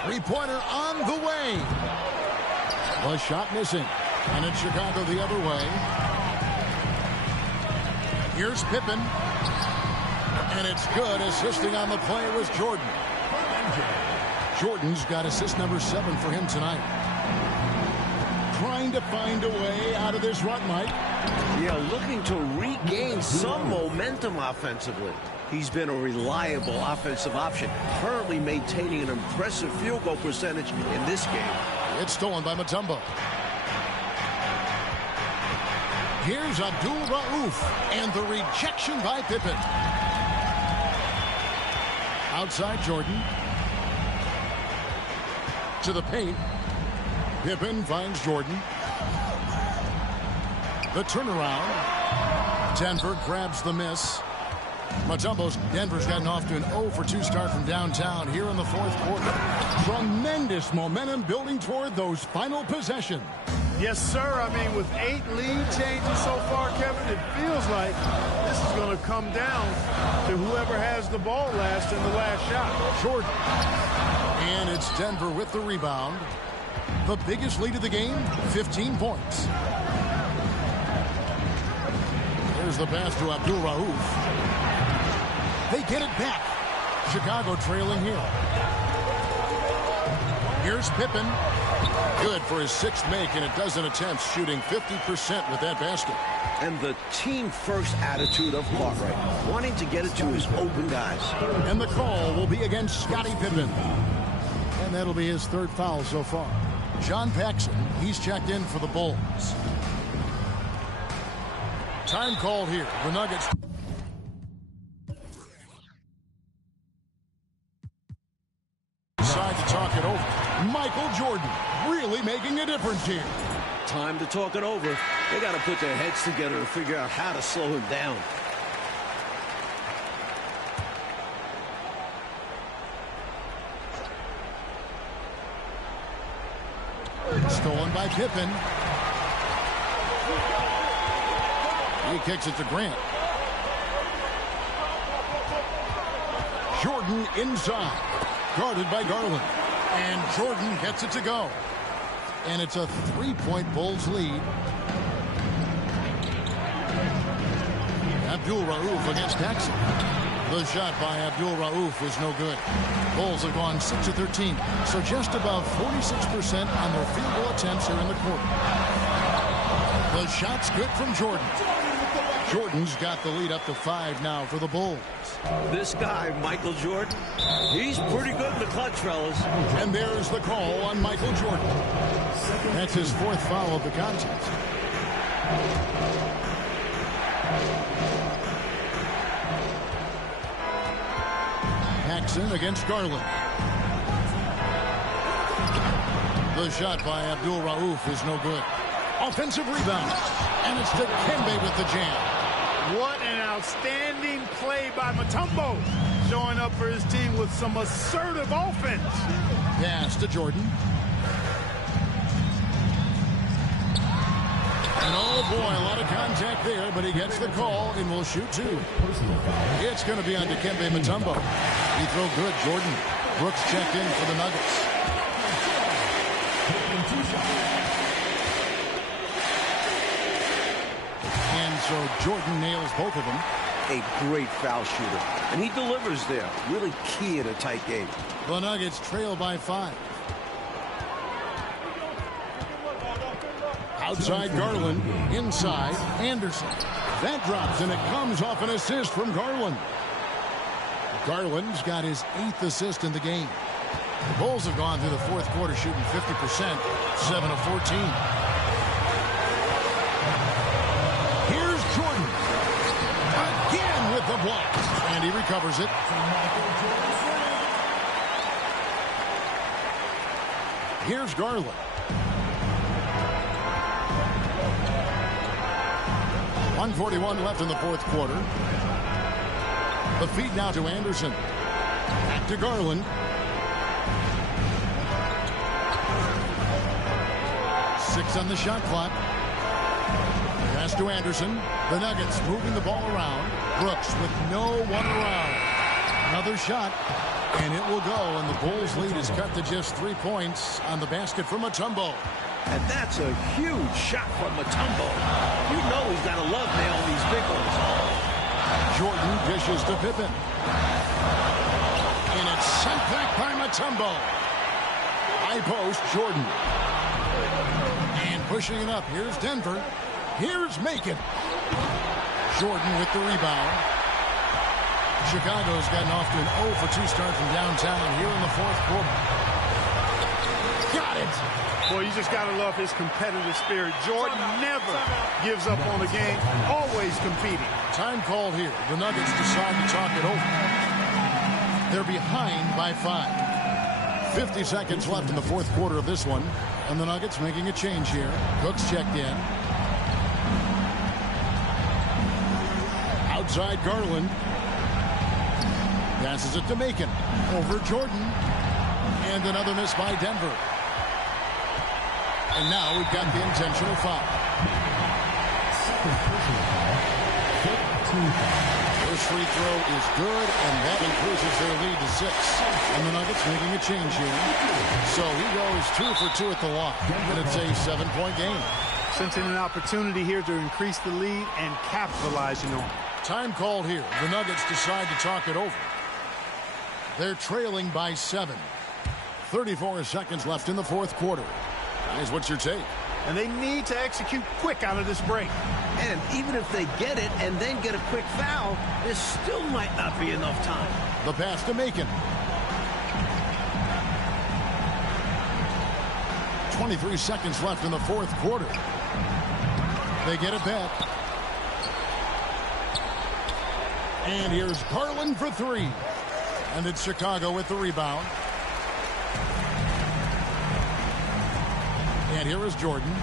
Three-pointer on the way. The shot missing. And it's Chicago the other way. Here's Pippen. And it's good. Assisting on the play was Jordan. Jordan's got assist number 7 for him tonight. Trying to find a way out of this rut, Mike. Yeah, looking to regain some momentum offensively. He's been a reliable offensive option, currently maintaining an impressive field goal percentage in this game. It's stolen by Mutombo. Here's Abdul Rauf, and the rejection by Pippen. Outside Jordan. To the paint. Pippen finds Jordan. The turnaround. Denver grabs the miss. Mutombo's Denver's gotten off to an 0 for 2 start from downtown here in the fourth quarter. Tremendous momentum building toward those final possessions. Yes, sir. I mean, with 8 lead changes so far, Kevin, it feels like this is going to come down to whoever has the ball last in the last shot. Jordan. And it's Denver with the rebound. The biggest lead of the game, 15 points. There's the pass to Abdul Rauf. They get it back. Chicago trailing here. Here's Pippen. Good for his 6th make, and a dozen attempts, shooting 50% with that basket. And the team-first attitude of Cartwright, wanting to get it to his open guys. And the call will be against Scottie Pippen. And that'll be his 3rd foul so far. John Paxson, he's checked in for the Bulls. Time called here. The Nuggets. Decide to talk it over. Michael Jordan really making a difference here. Time to talk it over. They got to put their heads together to figure out how to slow him down. Stolen by Pippen. He kicks it to Grant. Jordan inside. Guarded by Garland. And Jordan gets it to go. And it's a 3-point Bulls lead. Abdul Rauf against Paxson. The shot by Abdul Rauf is no good. Bulls have gone 6 of 13, so just about 46% on their field goal attempts here in the quarter. The shot's good from Jordan. Jordan's got the lead up to 5 now for the Bulls. This guy, Michael Jordan, he's pretty good in the clutch, fellas. And there's the call on Michael Jordan. That's his 4th foul of the contest. Paxson against Garland. The shot by Abdul Rauf is no good. Offensive rebound. And it's to Kembe with the jam. What an outstanding play by Mutombo, showing up for his team with some assertive offense. Pass to Jordan. And oh boy, a lot of contact there, but he gets the call and will shoot 2. It's going to be on Dikembe Mutombo. He throw good, Jordan. Brooks checked in for the Nuggets. And so Jordan nails both of them. A great foul shooter, and he delivers there. Really key in a tight game. The Nuggets trail by 5. Outside Garland, inside Anderson. That drops, and it comes off an assist from Garland. Garland's got his 8th assist in the game. The Bulls have gone through the fourth quarter shooting 50%, 7 of 14. Here's Jordan. Again with the block. And he recovers it. Here's Garland. .141 left in the fourth quarter. The feed now to Anderson. Back to Garland. 6 on the shot clock. Pass to Anderson. The Nuggets moving the ball around. Brooks with no one around. Another shot, and it will go, and the Bulls' lead is cut to just 3 points on the basket from Mutombo. And that's a huge shot from Mutombo. You know he's got to love nailing these big ones. Jordan dishes to Pippen. And it's sent back by Mutombo. High post, Jordan. And pushing it up. Here's Denver. Here's Macon. Jordan with the rebound. Chicago's gotten off to an 0 for 2 start from downtown here in the fourth quarter. Got it. Boy, you just got to love his competitive spirit. Jordan never gives up on the game, always competing. Time called here. The Nuggets decide to talk it over. They're behind by 5. 50 seconds left in the fourth quarter of this one. And the Nuggets making a change here. Cook's checked in. Outside Garland. Passes it to Macon. Over Jordan. And another miss by Denver. And now we've got the intentional foul. First free throw is good, and that increases their lead to 6. And the Nuggets making a change here. So he goes 2 for 2 at the line, and it's a 7-point game. Sensing an opportunity here to increase the lead and capitalizing on it. Time called here. The Nuggets decide to talk it over. They're trailing by 7. 34 seconds left in the fourth quarter. Guys, what's your take? And they need to execute quick out of this break. And even if they get it and then get a quick foul, there still might not be enough time. The pass to Macon. 23 seconds left in the fourth quarter. They get it back. And here's Garland for 3. And it's Chicago with the rebound. And here is Jordan.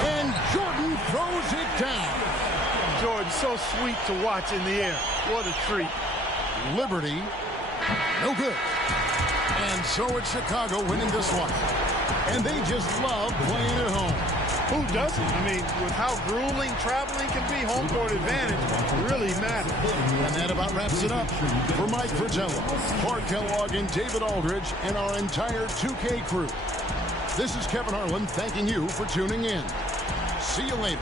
And Jordan throws it down. Jordan, so sweet to watch in the air. What a treat. Liberty, no good. And so it's Chicago winning this one. And they just love playing at home. Who doesn't? I mean, with how grueling traveling can be, home court advantage really matters. And that about wraps it up. For Mike Fratello, Clark Kellogg, and David Aldridge, and our entire 2K crew, this is Kevin Harlan thanking you for tuning in. See you later.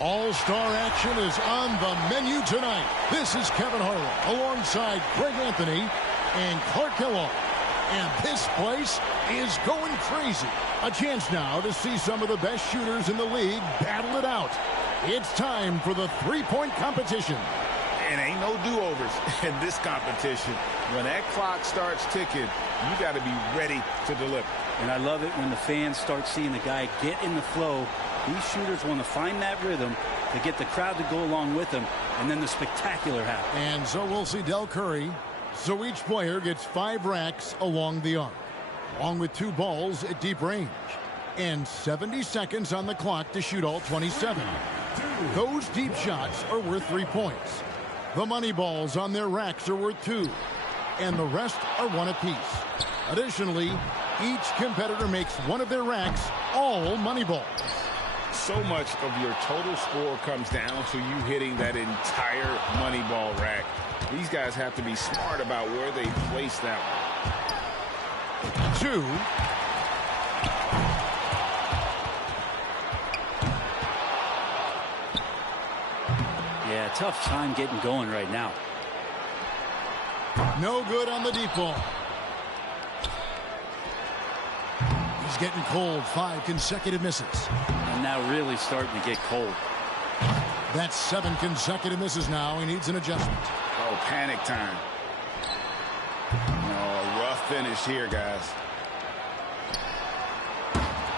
All-star action is on the menu tonight. This is Kevin Harlan alongside Greg Anthony and Clark Kellogg. And this place is going crazy. A chance now to see some of the best shooters in the league battle it out. It's time for the three-point competition. And ain't no do-overs in this competition. When that clock starts ticking, you got to be ready to deliver. And I love it when the fans start seeing the guy get in the flow. These shooters want to find that rhythm to get the crowd to go along with them, and then the spectacular happens. And so we'll see Del Curry. So each player gets 5 racks along the arc, along with 2 balls at deep range, and 70 seconds on the clock to shoot all 27. Those deep shots are worth 3 points. The money balls on their racks are worth 2, and the rest are 1 apiece. Additionally, each competitor makes one of their racks all money balls. So much of your total score comes down to you hitting that entire money ball rack. These guys have to be smart about where they place that one. 2. Yeah, tough time getting going right now. No good on the deep ball. He's getting cold. 5 consecutive misses. And now really starting to get cold. That's 7 consecutive misses now. He needs an adjustment. Oh, panic time. A rough finish here, guys.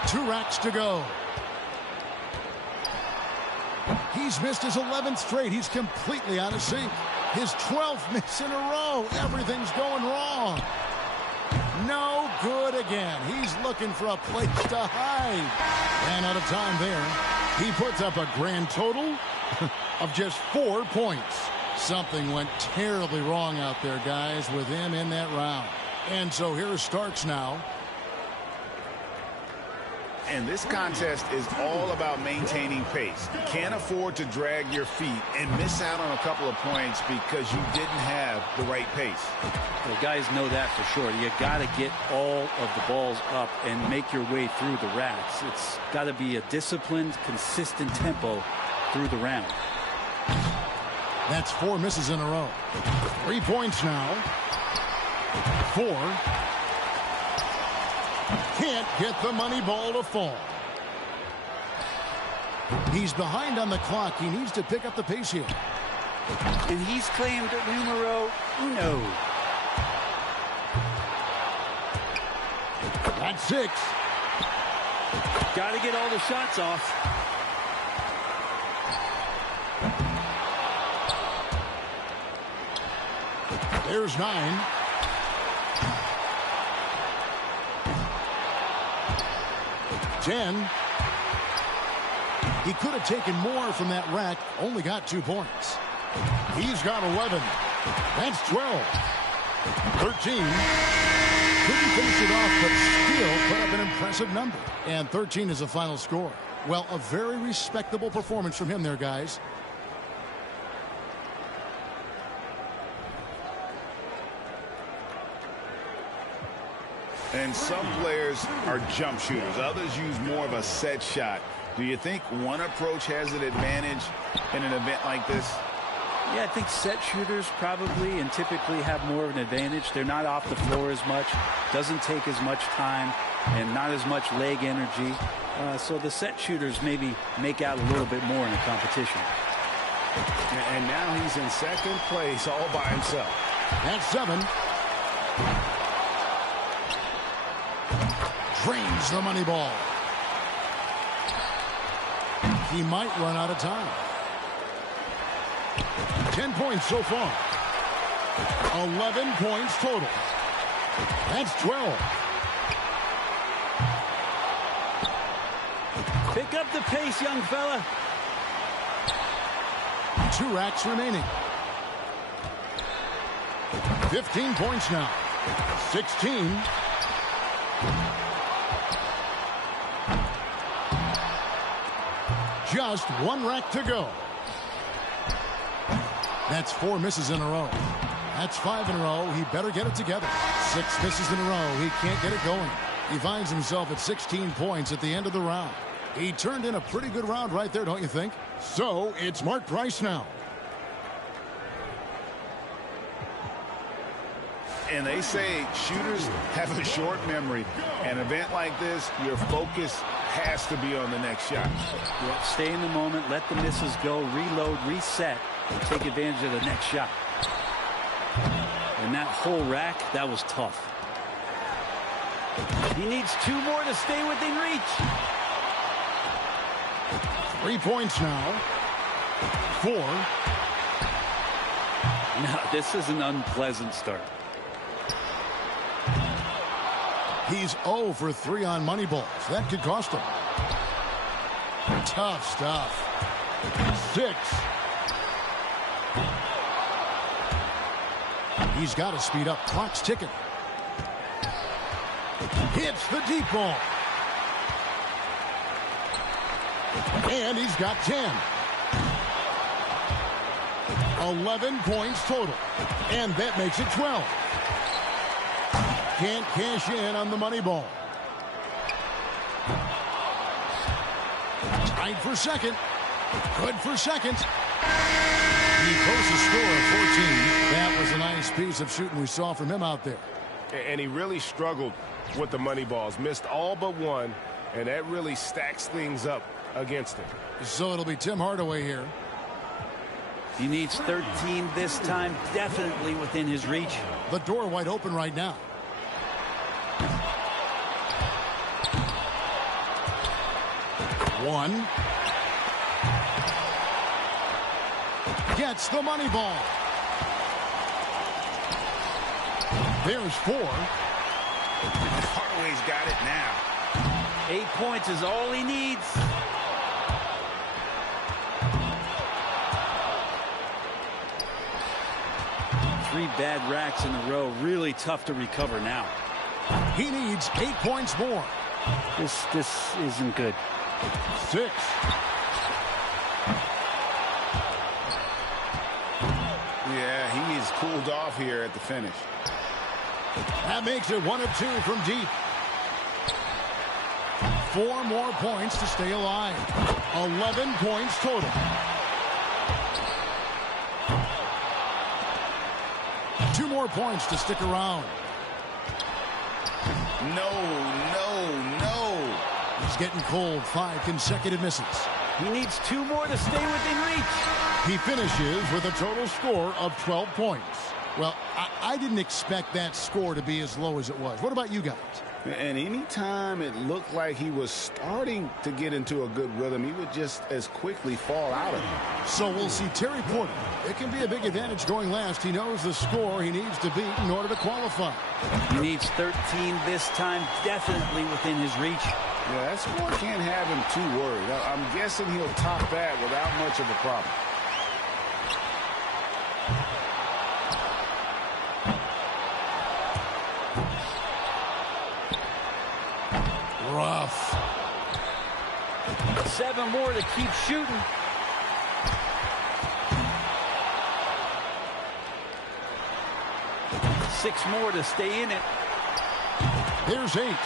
2 racks to go. He's missed his 11th straight. He's completely out of sync. His 12th miss in a row. Everything's going wrong. No good again. He's looking for a place to hide. And out of time there. He puts up a grand total of just 4 points. Something went terribly wrong out there, guys, with him in that round. And so here starts now. And this contest is all about maintaining pace. You can't afford to drag your feet and miss out on a couple of points because you didn't have the right pace. The guys know that for sure. You got to get all of the balls up and make your way through the racks. It's got to be a disciplined, consistent tempo through the round. That's 4 misses in a row. 3 points now. 4. Can't get the money ball to fall. He's behind on the clock. He needs to pick up the pace here. And he's claimed numero uno. That's 6. Got to get all the shots off. There's 9. He could have taken more from that rack, only got 2 points. He's got 11. That's 12. 13. Couldn't finish it off, but still put up an impressive number. And 13 is the final score. Well, a very respectable performance from him there, guys. And some players are jump shooters. Others use more of a set shot. Do you think one approach has an advantage in an event like this? Yeah, I think set shooters probably and typically have more of an advantage. They're not off the floor as much, doesn't take as much time, and not as much leg energy. So the set shooters maybe make out a little bit more in the competition. And now he's in second place all by himself. That's 7. Drains the money ball. He might run out of time. 10 points so far. 11 points total. That's 12. Pick up the pace, young fella. 2 racks remaining. 15 points now. 16. Just 1 rack to go. That's 4 misses in a row. That's 5 in a row. He better get it together. 6 misses in a row. He can't get it going. He finds himself at 16 points at the end of the round. He turned in a pretty good round right there, don't you think? So it's Mark Price now. And they say shooters have a short memory. An event like this, your focus has to be on the next shot. Yeah, stay in the moment, let the misses go, reload, reset, and take advantage of the next shot. And that whole rack, that was tough. He needs 2 more to stay within reach. 3 points now. 4. Now, this is an unpleasant start. He's 0 for 3 on money balls. That could cost him. Tough stuff. 6. He's got to speed up. Clock's ticking. Hits the deep ball. And he's got 10. 11 points total. And that makes it 12. Can't cash in on the money ball. Tied for second. Good for second. He posts a score of 14. That was a nice piece of shooting we saw from him out there. And he really struggled with the money balls. Missed all but one, and that really stacks things up against him. So it'll be Tim Hardaway here. He needs 13 this time, definitely within his reach. The door wide open right now. One. Gets the money ball. There's 4. Hardaway's got it now. 8 points is all he needs. Three bad racks in a row. Really tough to recover now. He needs 8 points more. This isn't good. 6. Yeah, he's cooled off here at the finish. That makes it 1 of 2 from deep. 4 more points to stay alive. 11 points total. 2 more points to stick around. No. He's getting cold. 5 consecutive misses. He needs 2 more to stay within reach. He finishes with a total score of 12 points. Well, I didn't expect that score to be as low as it was. What about you guys? And anytime it looked like he was starting to get into a good rhythm, he would just as quickly fall out of it. So we'll see Terry Porter. It can be a big advantage going last. He knows the score he needs to beat in order to qualify. He needs 13 this time, definitely within his reach. Yeah, that score can't have him too worried. I'm guessing he'll top that without much of a problem. Rough. 7 more to keep shooting. Six more to stay in it. Here's 8.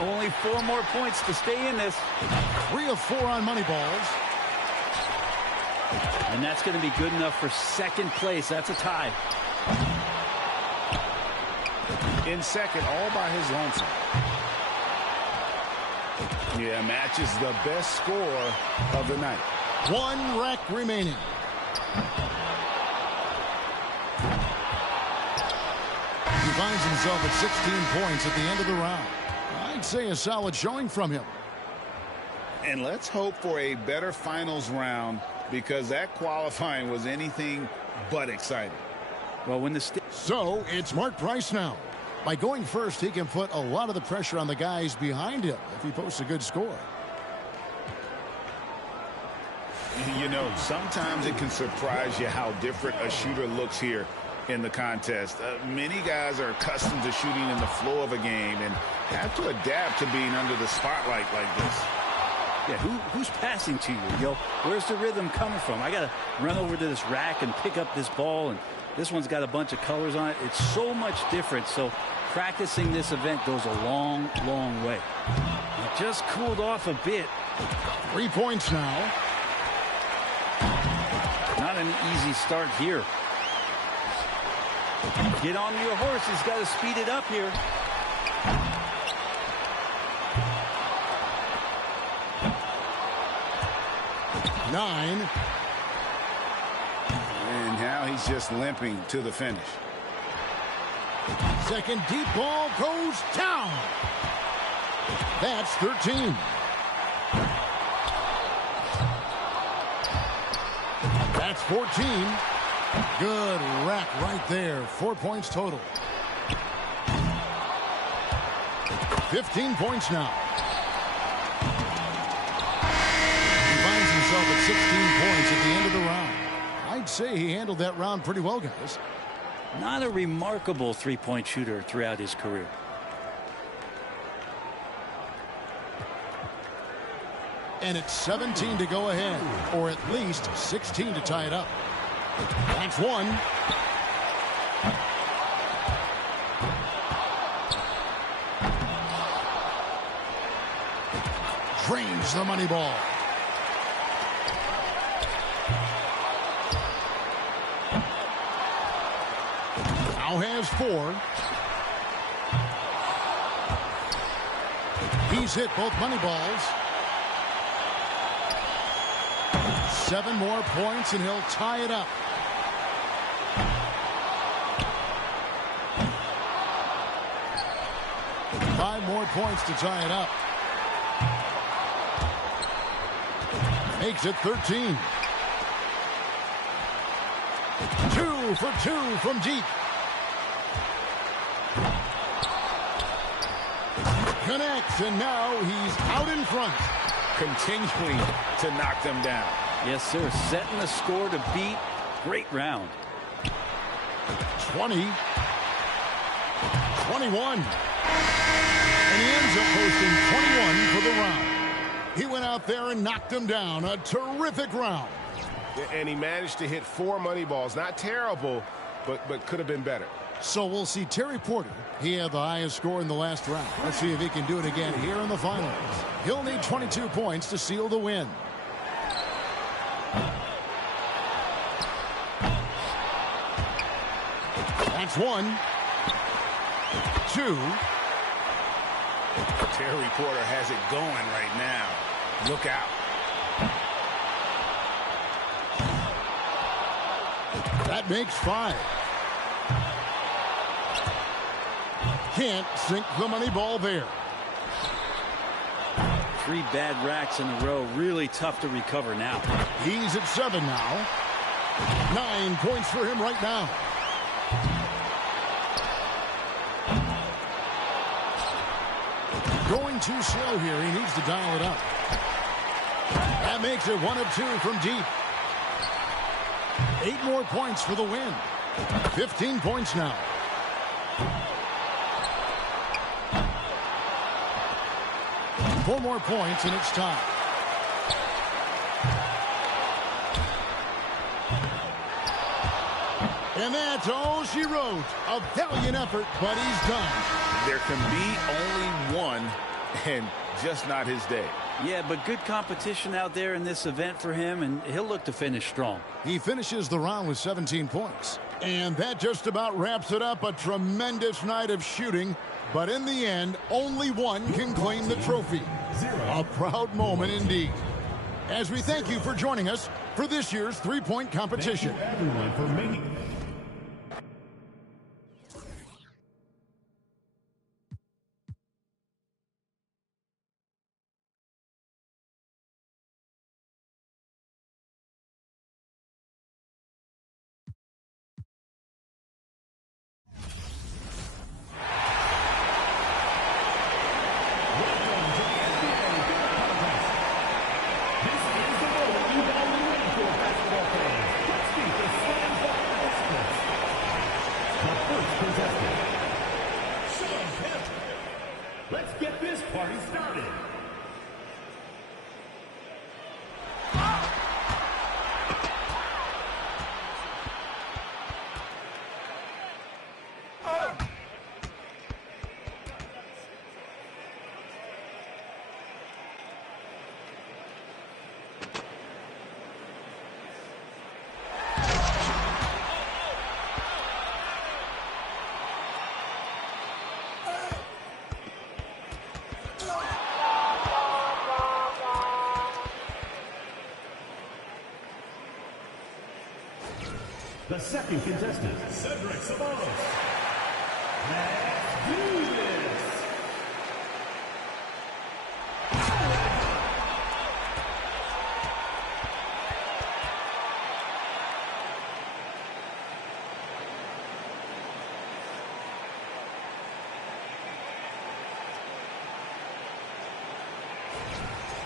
Only 4 more points to stay in this. 3 of 4 on money balls. And that's going to be good enough for second place. That's a tie. In second, all by his lonesome. Yeah, matches the best score of the night. 1 rack remaining. He finds himself at 16 points at the end of the round. I'd say a solid showing from him. And let's hope for a better finals round, because that qualifying was anything but exciting. Well, when the So it's Mark Price now. By going first, he can put a lot of the pressure on the guys behind him if he posts a good score. You know, sometimes it can surprise you how different a shooter looks here in the contest. Many guys are accustomed to shooting in the flow of a game and have to adapt to being under the spotlight like this. Yeah, who's passing to you? Yo, where's the rhythm coming from? I got to run over to this rack and pick up this ball, and this one's got a bunch of colors on it. It's so much different. So Practicing this event goes a long, long way. It just cooled off a bit. 3 points now. Not an easy start here. Get on your horse. He's got to speed it up here. Nine. And now he's just limping to the finish. Second deep ball goes down. That's 13. That's 14. Good rack right there. 4 points total. 15 points now. He finds himself at 16 points at the end of the round. I'd say he handled that round pretty well, guys. Not a remarkable three-point shooter throughout his career. And it's 17 to go ahead, or at least 16 to tie it up. That's one. Drains the money ball. Now has 4. He's hit both money balls. 7 more points and he'll tie it up. Five more points to tie it up. Makes it 13. 2 for 2 from deep. Connects, and now he's out in front. Continuing to knock them down. Yes, sir. Setting the score to beat. Great round. 20. 21. And he ends up posting 21 for the round. He went out there and knocked him down. A terrific round. And he managed to hit 4 money balls. Not terrible, but could have been better. So we'll see Terry Porter. He had the highest score in the last round. Let's see if he can do it again here in the finals. He'll need 22 points to seal the win. That's 1. 2. Terry Porter has it going right now. Look out. That makes 5. Can't sink the money ball there. 3 bad racks in a row. Really tough to recover now. He's at 7 now. 9 points for him right now. Going too slow here. He needs to dial it up. That makes it 1 of 2 from deep. 8 more points for the win. 15 points now. Four more points and it's tied. And that's all she wrote. A valiant effort, but he's done. There can be only one, and just not his day. Yeah, but good competition out there in this event for him, and he'll look to finish strong. He finishes the round with 17 points. And that just about wraps it up. A tremendous night of shooting. But in the end, only one can claim the trophy. A proud moment indeed. As we thank you for joining us for this year's three-point competition. Thank you everyone for making second contestant, Cedric Sabanos. Let's do this!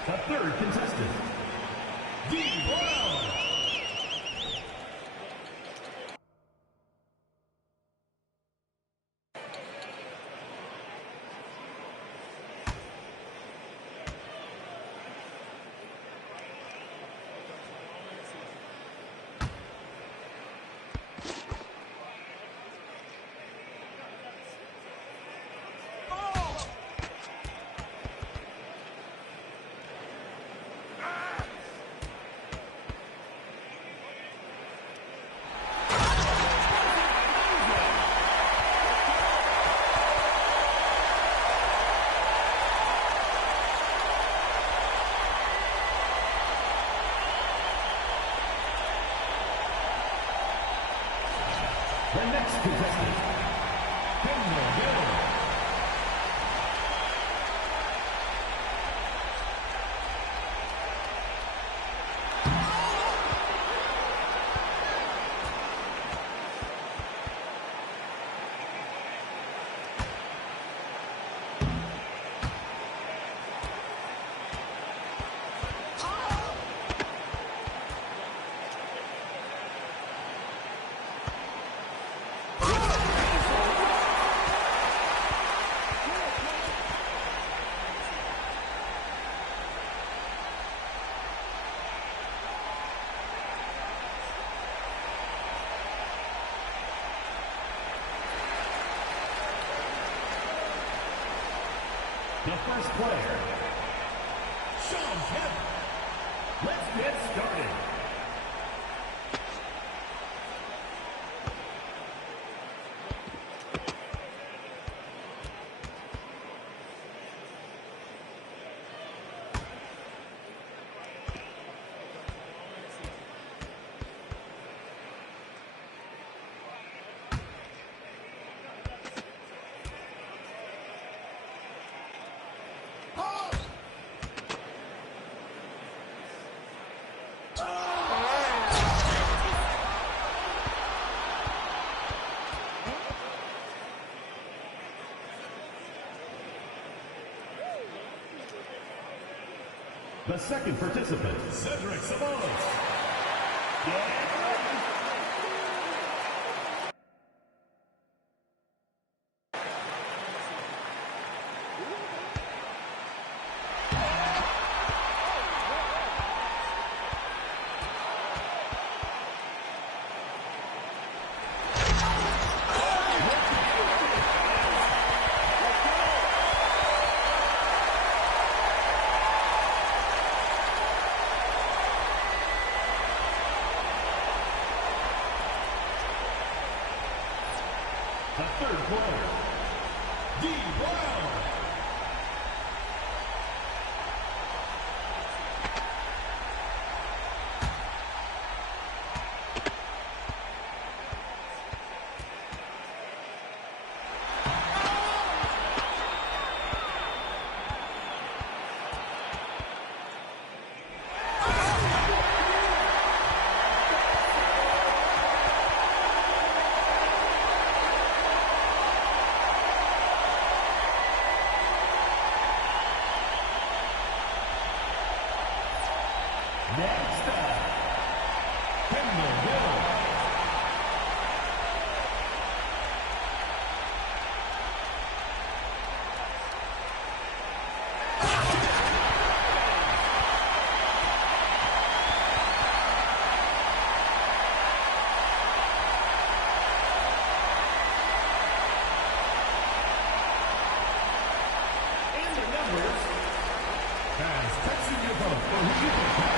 The third contestant, D. Brown. The next contestant, Daniel Gill. The first player, Sean Kemp. Let's get started. The second participant, Cedric Sabanos. Get ready. The third player, D. Brown. Next up, Daniel Gill. And the numbers has texted your vote for who you think